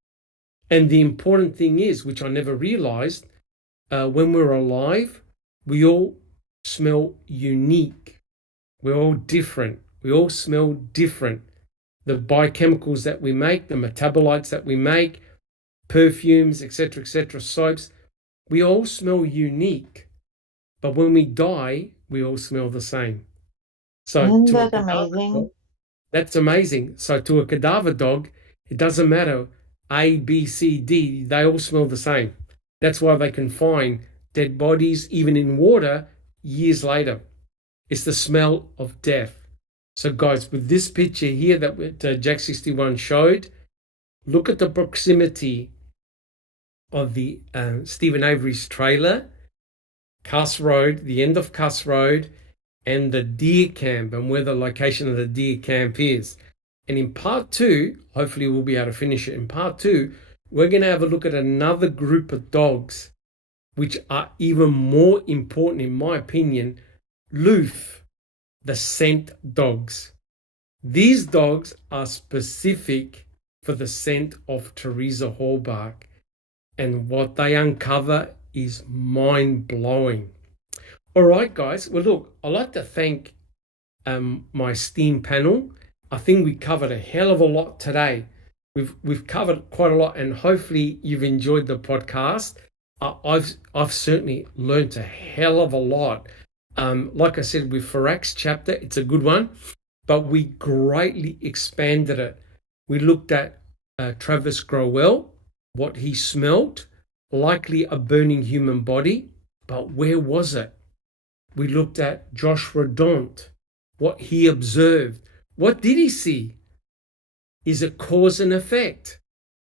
And the important thing is, which I never realized, when we're alive, we all smell unique. We're all different. We all smell different. The biochemicals that we make, the metabolites that we make, perfumes, etc., soaps, we all smell unique. But when we die, we all smell the same. So Isn't that amazing? that's amazing. So to a cadaver dog, it doesn't matter A, B, C, D, they all smell the same. That's why they can find dead bodies, even in water, years later. It's the smell of death. So guys, with this picture here that Jack 61 showed, look at the proximity of the Stephen Avery's trailer, Cuss Road, the end of Cuss Road, and the deer camp, and where the location of the deer camp is. And in part 2, hopefully we'll be able to finish it. In part 2, we're going to have a look at another group of dogs, which are even more important, in my opinion, Loof, the scent dogs. These dogs are specific for the scent of Teresa Halbach, and what they uncover is mind-blowing. All right, guys. Well, look, I'd like to thank my esteemed panel. I think we covered a hell of a lot today. We've covered quite a lot, and hopefully you've enjoyed the podcast. I've certainly learned a hell of a lot. Like I said, with Ferak's chapter, it's a good one, but we greatly expanded it. We looked at Travis Growell, what he smelt, likely a burning human body, but where was it? We looked at Josh Redont, what he observed. What did he see? Is it cause and effect?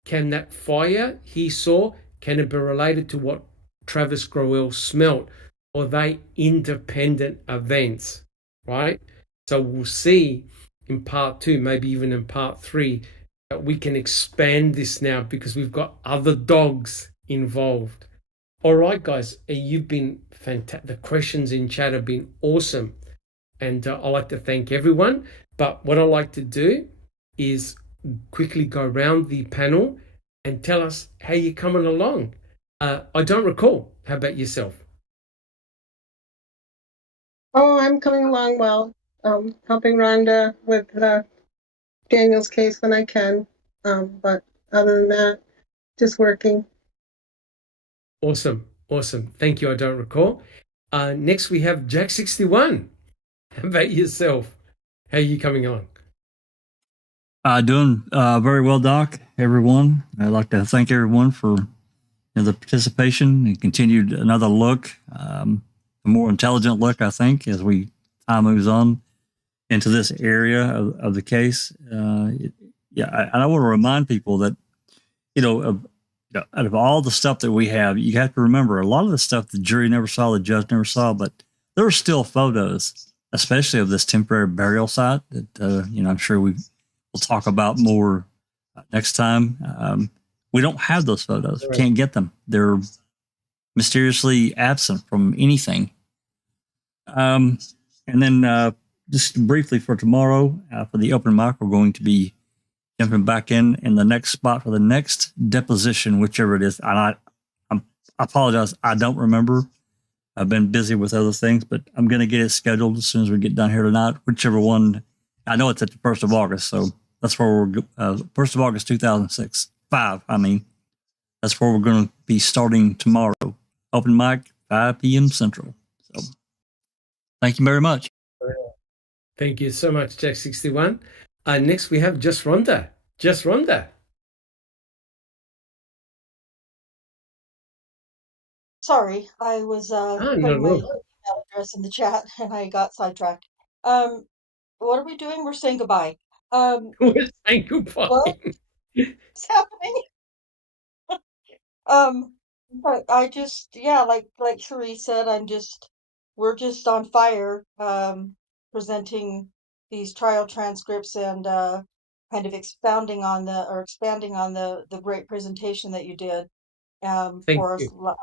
Can that fire he saw, can it be related to what Travis Growell smelt? Or are they independent events, right? So we'll see in part 2, maybe even in part 3, that we can expand this now because we've got other dogs involved. All right, guys, you've been fantastic. The questions in chat have been awesome. And I'd like to thank everyone. But what I'd like to do is quickly go around the panel and tell us how you're coming along. I don't recall. How about yourself? Oh, I'm coming along well. Helping Rhonda with Daniel's case when I can. But other than that, just working. Awesome. Thank you. I don't recall. Next, we have Jack 61. How about yourself? How are you coming along? Doing very well, Doc. Everyone, I'd like to thank everyone for the participation and continued another look, a more intelligent look, I think, as time moves on into this area of the case. And I want to remind people that out of all the stuff that we have, you have to remember a lot of the stuff the jury never saw, the judge never saw, but there are still photos, especially of this temporary burial site that I'm sure we'll talk about more next time. We don't have those photos. We can't get them. They're mysteriously absent from anything. And then just briefly for tomorrow, for the open mic, we're going to be jumping back in the next spot for the next deposition, whichever it is. And I apologize. I don't remember. I've been busy with other things, but I'm going to get it scheduled as soon as we get done here tonight, whichever one. I know it's at the 1st of August, so that's where we're 1st of August, 2005. That's where we're going to be starting tomorrow. Open mic, 5 p.m. Central. So thank you very much. Thank you so much, Jack61. Next, we have Just Rhonda. Just Rhonda. Sorry, I was Not putting at my all. email address in the chat and I got sidetracked. What are we doing? We're saying goodbye. We're saying goodbye. What's happening? But I just, yeah, like Cherise said, we're just on fire, presenting these trial transcripts and kind of expanding on the great presentation that you did Thank for us you.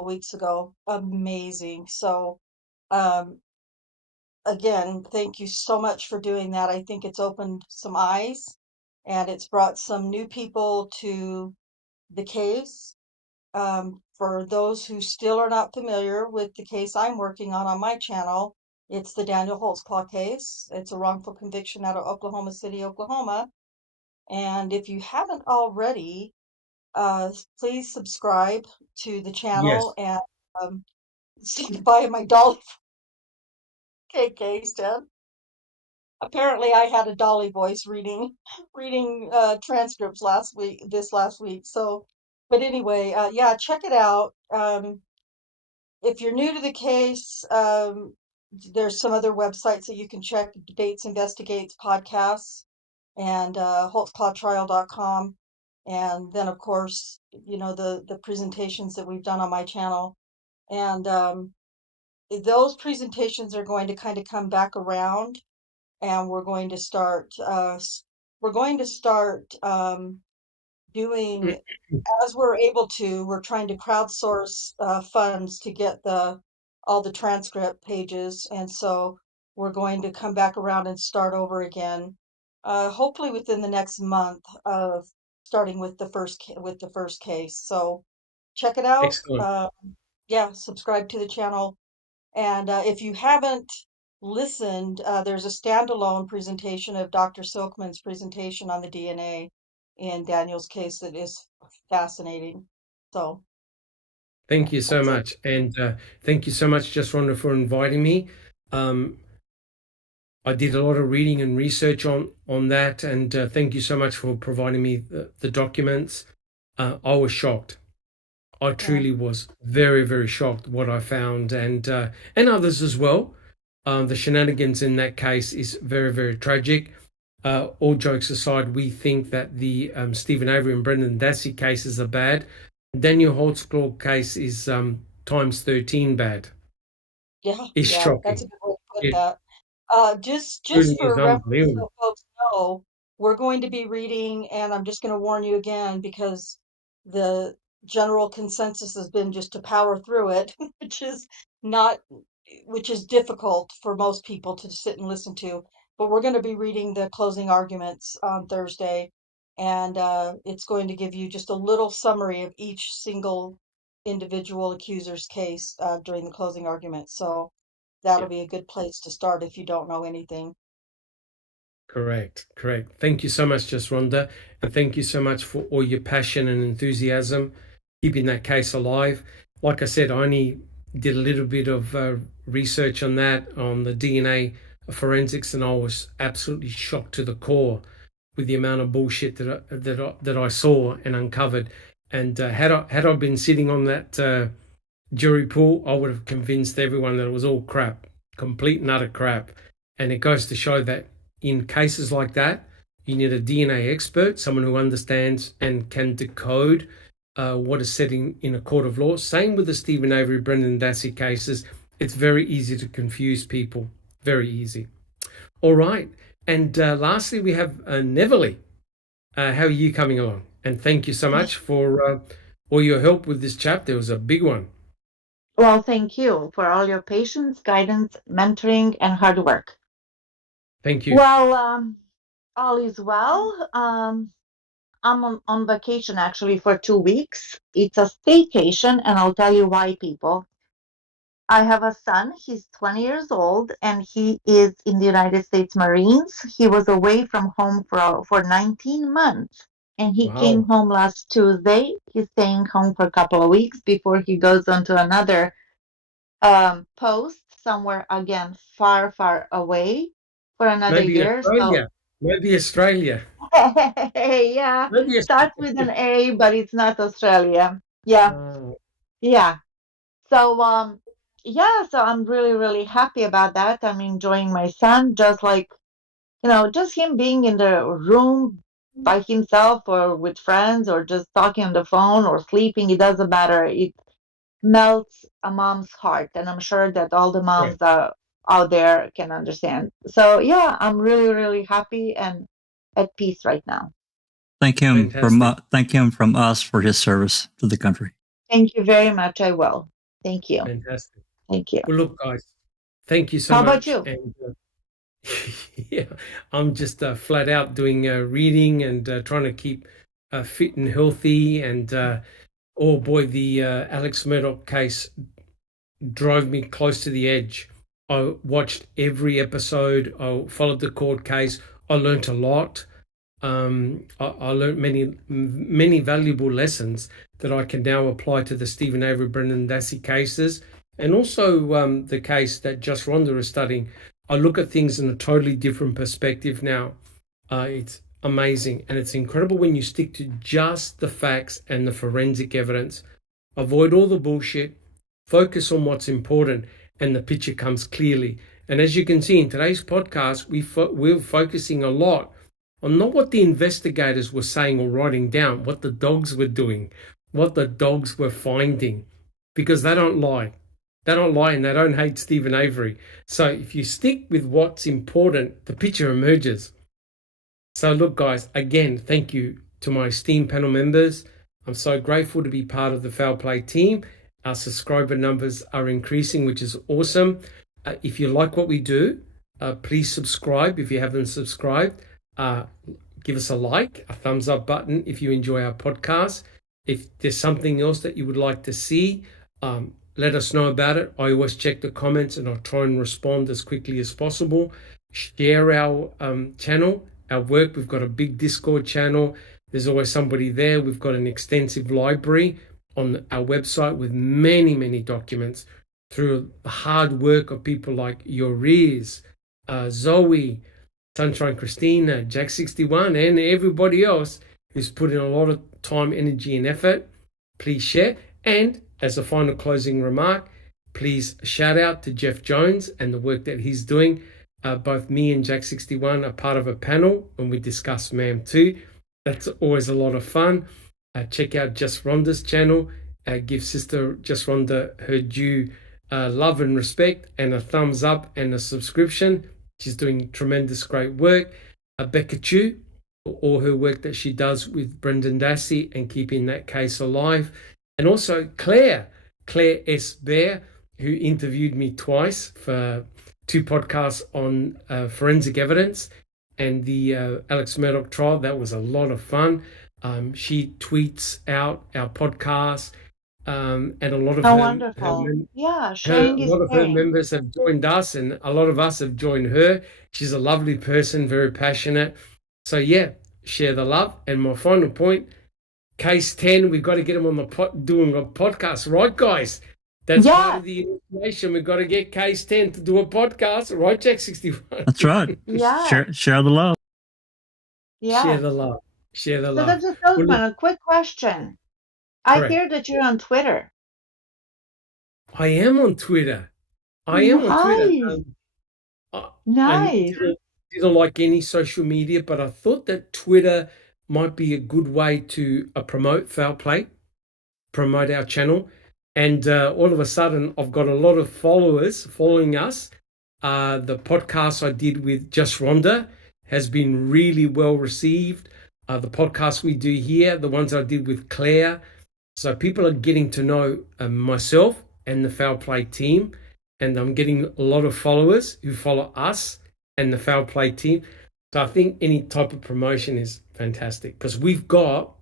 weeks ago. Amazing. So, um, again, thank you so much for doing that. I think it's opened some eyes and it's brought some new people to the case. For those who still are not familiar with the case I'm working on my channel, it's the Daniel Holtzclaw case. It's a wrongful conviction out of Oklahoma City, Oklahoma. And if you haven't already, please subscribe to the Yes. channel and say goodbye to my Dolly KK stand. Apparently, I had a Dolly voice reading transcripts this last week. So, but anyway, yeah, check it out. If you're new to the case, there's some other websites that you can check: Debates Investigates podcasts and holtzclawtrial.com. And then, of course, the presentations that we've done on my channel. And those presentations are going to kind of come back around, and we're going to start doing, as we're able to, we're trying to crowdsource funds to get all the transcript pages, and so we're going to come back around and start over again, hopefully within the next month of starting with the first case. So check it out. Excellent. Yeah, subscribe to the channel, and if you haven't listened, there's a standalone presentation of Dr. Silkman's presentation on the DNA in Daniel's case that is fascinating. So Thank you so that's it. much. And thank you so much, Just Rhonda, for inviting me. I did a lot of reading and research on that, and thank you so much for providing me the documents. I was shocked. I truly was very, very shocked what I found, and others as well. The shenanigans in that case is very, very tragic. All jokes aside, we think that the Stephen Avery and Brendan Dassey cases are bad. Daniel Holtzclaw case is times 13 bad. Yeah, It's yeah, that's shocking. a good way to put It that. Just truly is for reference, unbelievable. so folks know, we're going to be reading, and I'm just going to warn you again because the general consensus has been just to power through it, not, which is difficult for most people to sit and listen to. But we're going to be reading the closing arguments on Thursday, and it's going to give you just a little summary of each single individual accuser's case during the closing argument. So that'll Yeah, be a good place to start if you don't know anything. correct, correct. Thank you so much, Just Rhonda, and thank you so much for all your passion and enthusiasm, keeping that case alive. Like I said, I only did a little bit of research on that, on the DNA forensics, and I was absolutely shocked to the core with the amount of bullshit that I saw and uncovered. And had I been sitting on that jury pool, I would have convinced everyone that it was all crap, complete and utter crap. And it goes to show that in cases like that, you need a DNA expert, someone who understands and can decode what is said in a court of law. Same with the Stephen Avery, Brendan Dassey cases. It's very easy to confuse people. Very easy. All right. And lastly, we have Neverly. How are you coming along? And thank you so much for all your help with this chapter. It was a big one. Well, thank you for all your patience, guidance, mentoring, and hard work. Thank you. Well, all is well. I'm on vacation actually for 2 weeks. It's a staycation, and I'll tell you why, people. I have a son. He's 20 years old, and he is in the United States Marines. He was away from home for 19 months, and he came Wow. home last Tuesday. He's staying home for a couple of weeks before he goes on to another post somewhere again, far, far away. for another Maybe year. Australia. Maybe Australia. Yeah, Maybe starts with an A, but it's not Australia. Yeah, Oh, yeah. So yeah, so I'm really, really happy about that. I'm enjoying my son, just like, just him being in the room by himself or with friends or just talking on the phone or sleeping, it doesn't matter. It melts a mom's heart, and I'm sure that all the right. moms out there can understand. So yeah, I'm really, really happy and at peace right now. Fantastic. Thank him from us for his service to the country. Thank you very much. I will. Thank you. Fantastic. Thank you. Well, look, guys, thank you so How about much. you? And yeah, I'm just flat out doing reading and trying to keep fit and healthy. And oh boy, the Alex Murdoch case drove me close to the edge. I watched every episode. I followed the court case. I learnt a lot. I learned many valuable lessons that I can now apply to the Stephen Avery, Brendan Dassey cases, and also the case that Just Rhonda is studying. I look at things in a totally different perspective now. It's amazing, and it's incredible when you stick to just the facts and the forensic evidence. Avoid all the bullshit, focus on what's important, and the picture comes clearly. And as you can see in today's podcast, we're focusing a lot on not what the investigators were saying or writing down, what the dogs were doing, what the dogs were finding, because they don't lie. They don't lie and they don't hate Stephen Avery. So if you stick with what's important, the picture emerges. So look, guys, again, thank you to my esteemed panel members. I'm so grateful to be part of the Foul Play team. Our subscriber numbers are increasing, which is awesome. If you like what we do, please subscribe if you haven't subscribed. Give us a like, a thumbs up button if you enjoy our podcast. If there's something else that you would like to see, let us know about it. I always check the comments and I'll try and respond as quickly as possible. Share our channel, our work. We've got a big Discord channel. There's always somebody there. We've got an extensive library on our website with many, many documents through the hard work of people like Yoriz, Zoe, Sunshine Christina, Jack 61, and everybody else who's put in a lot of time, energy, and effort. Please share. And as a final closing remark, please shout out to Jeff Jones and the work that he's doing. Both me and Jack 61 are part of a panel when we discuss MAM 2. That's always a lot of fun. Check out Just Rhonda's channel. Give Sister Just Rhonda her due love and respect and a thumbs up and a subscription. She's doing tremendous great work. Becca Chu, all her work that she does with Brendan Dassey and keeping that case alive. And also Claire S. Bear, who interviewed me twice for 2 podcasts on forensic evidence and the Alex Murdoch trial. That was a lot of fun. She tweets out our podcast. And a lot of wonderful. Yeah, sharing is her caring. members have joined us, and a lot of us have joined her. She's a lovely person, very passionate. So yeah, share the love. And my final point, case 10, we've got to get them on the doing a podcast, right, guys? That's part of the information. We've got to get case 10 to do a podcast, right, Jack 61? That's right. Yeah. Share the love. Yeah. Share the love. Share the love. So that's a quick question. Correct. I hear that you're on Twitter. I am on Twitter. Nice. I didn't like any social media, but I thought that Twitter might be a good way to promote Foul Play, promote our channel. And all of a sudden, I've got a lot of followers following us. The podcast I did with Just Rhonda has been really well received. The podcasts we do here, the ones I did with Claire. So people are getting to know myself and the Foul Play team. And I'm getting a lot of followers who follow us and the Foul Play team. So I think any type of promotion is fantastic because we've got,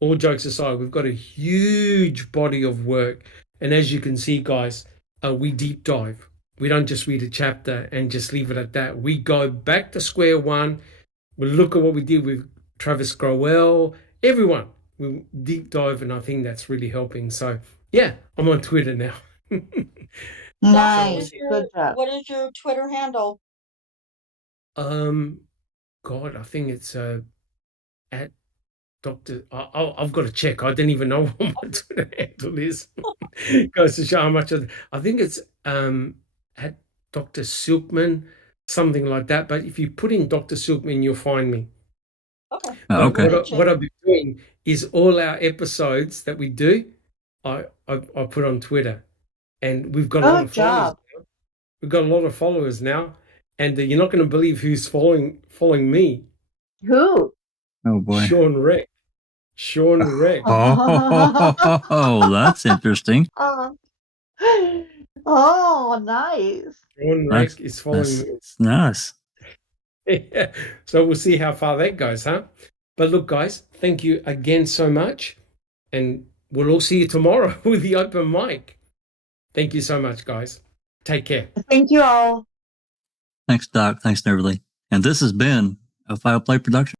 all jokes aside, we've got a huge body of work. And as you can see, guys, we deep dive. We don't just read a chapter and just leave it at that. We go back to square one. We look at what we did with Travis Growell, everyone. We deep dive, and I think that's really helping. So, yeah, I'm on Twitter now. Nice. Good job. What is your Twitter handle? God, I think it's at Doctor. I've got to check. I didn't even know what my Twitter handle is. Goes to show how much. I think it's at Dr. Silkman, something like that. But if you put in Dr. Silkman, you'll find me. Okay. But Okay. what I've been doing is all our episodes that we do, I put on Twitter, and we've got a lot Good of followers. job. We've got a lot of followers now, and you're not going to believe who's following me. Who? Oh boy. Sean Reck. Oh, that's interesting. Oh, nice. Sean Reck is following me. Nice. Yeah. So we'll see how far that goes, huh? But look, guys, thank you again so much. And we'll all see you tomorrow with the open mic. Thank you so much, guys. Take care. Thank you all. Thanks, Doc. Thanks, Everly. And this has been a File Play production.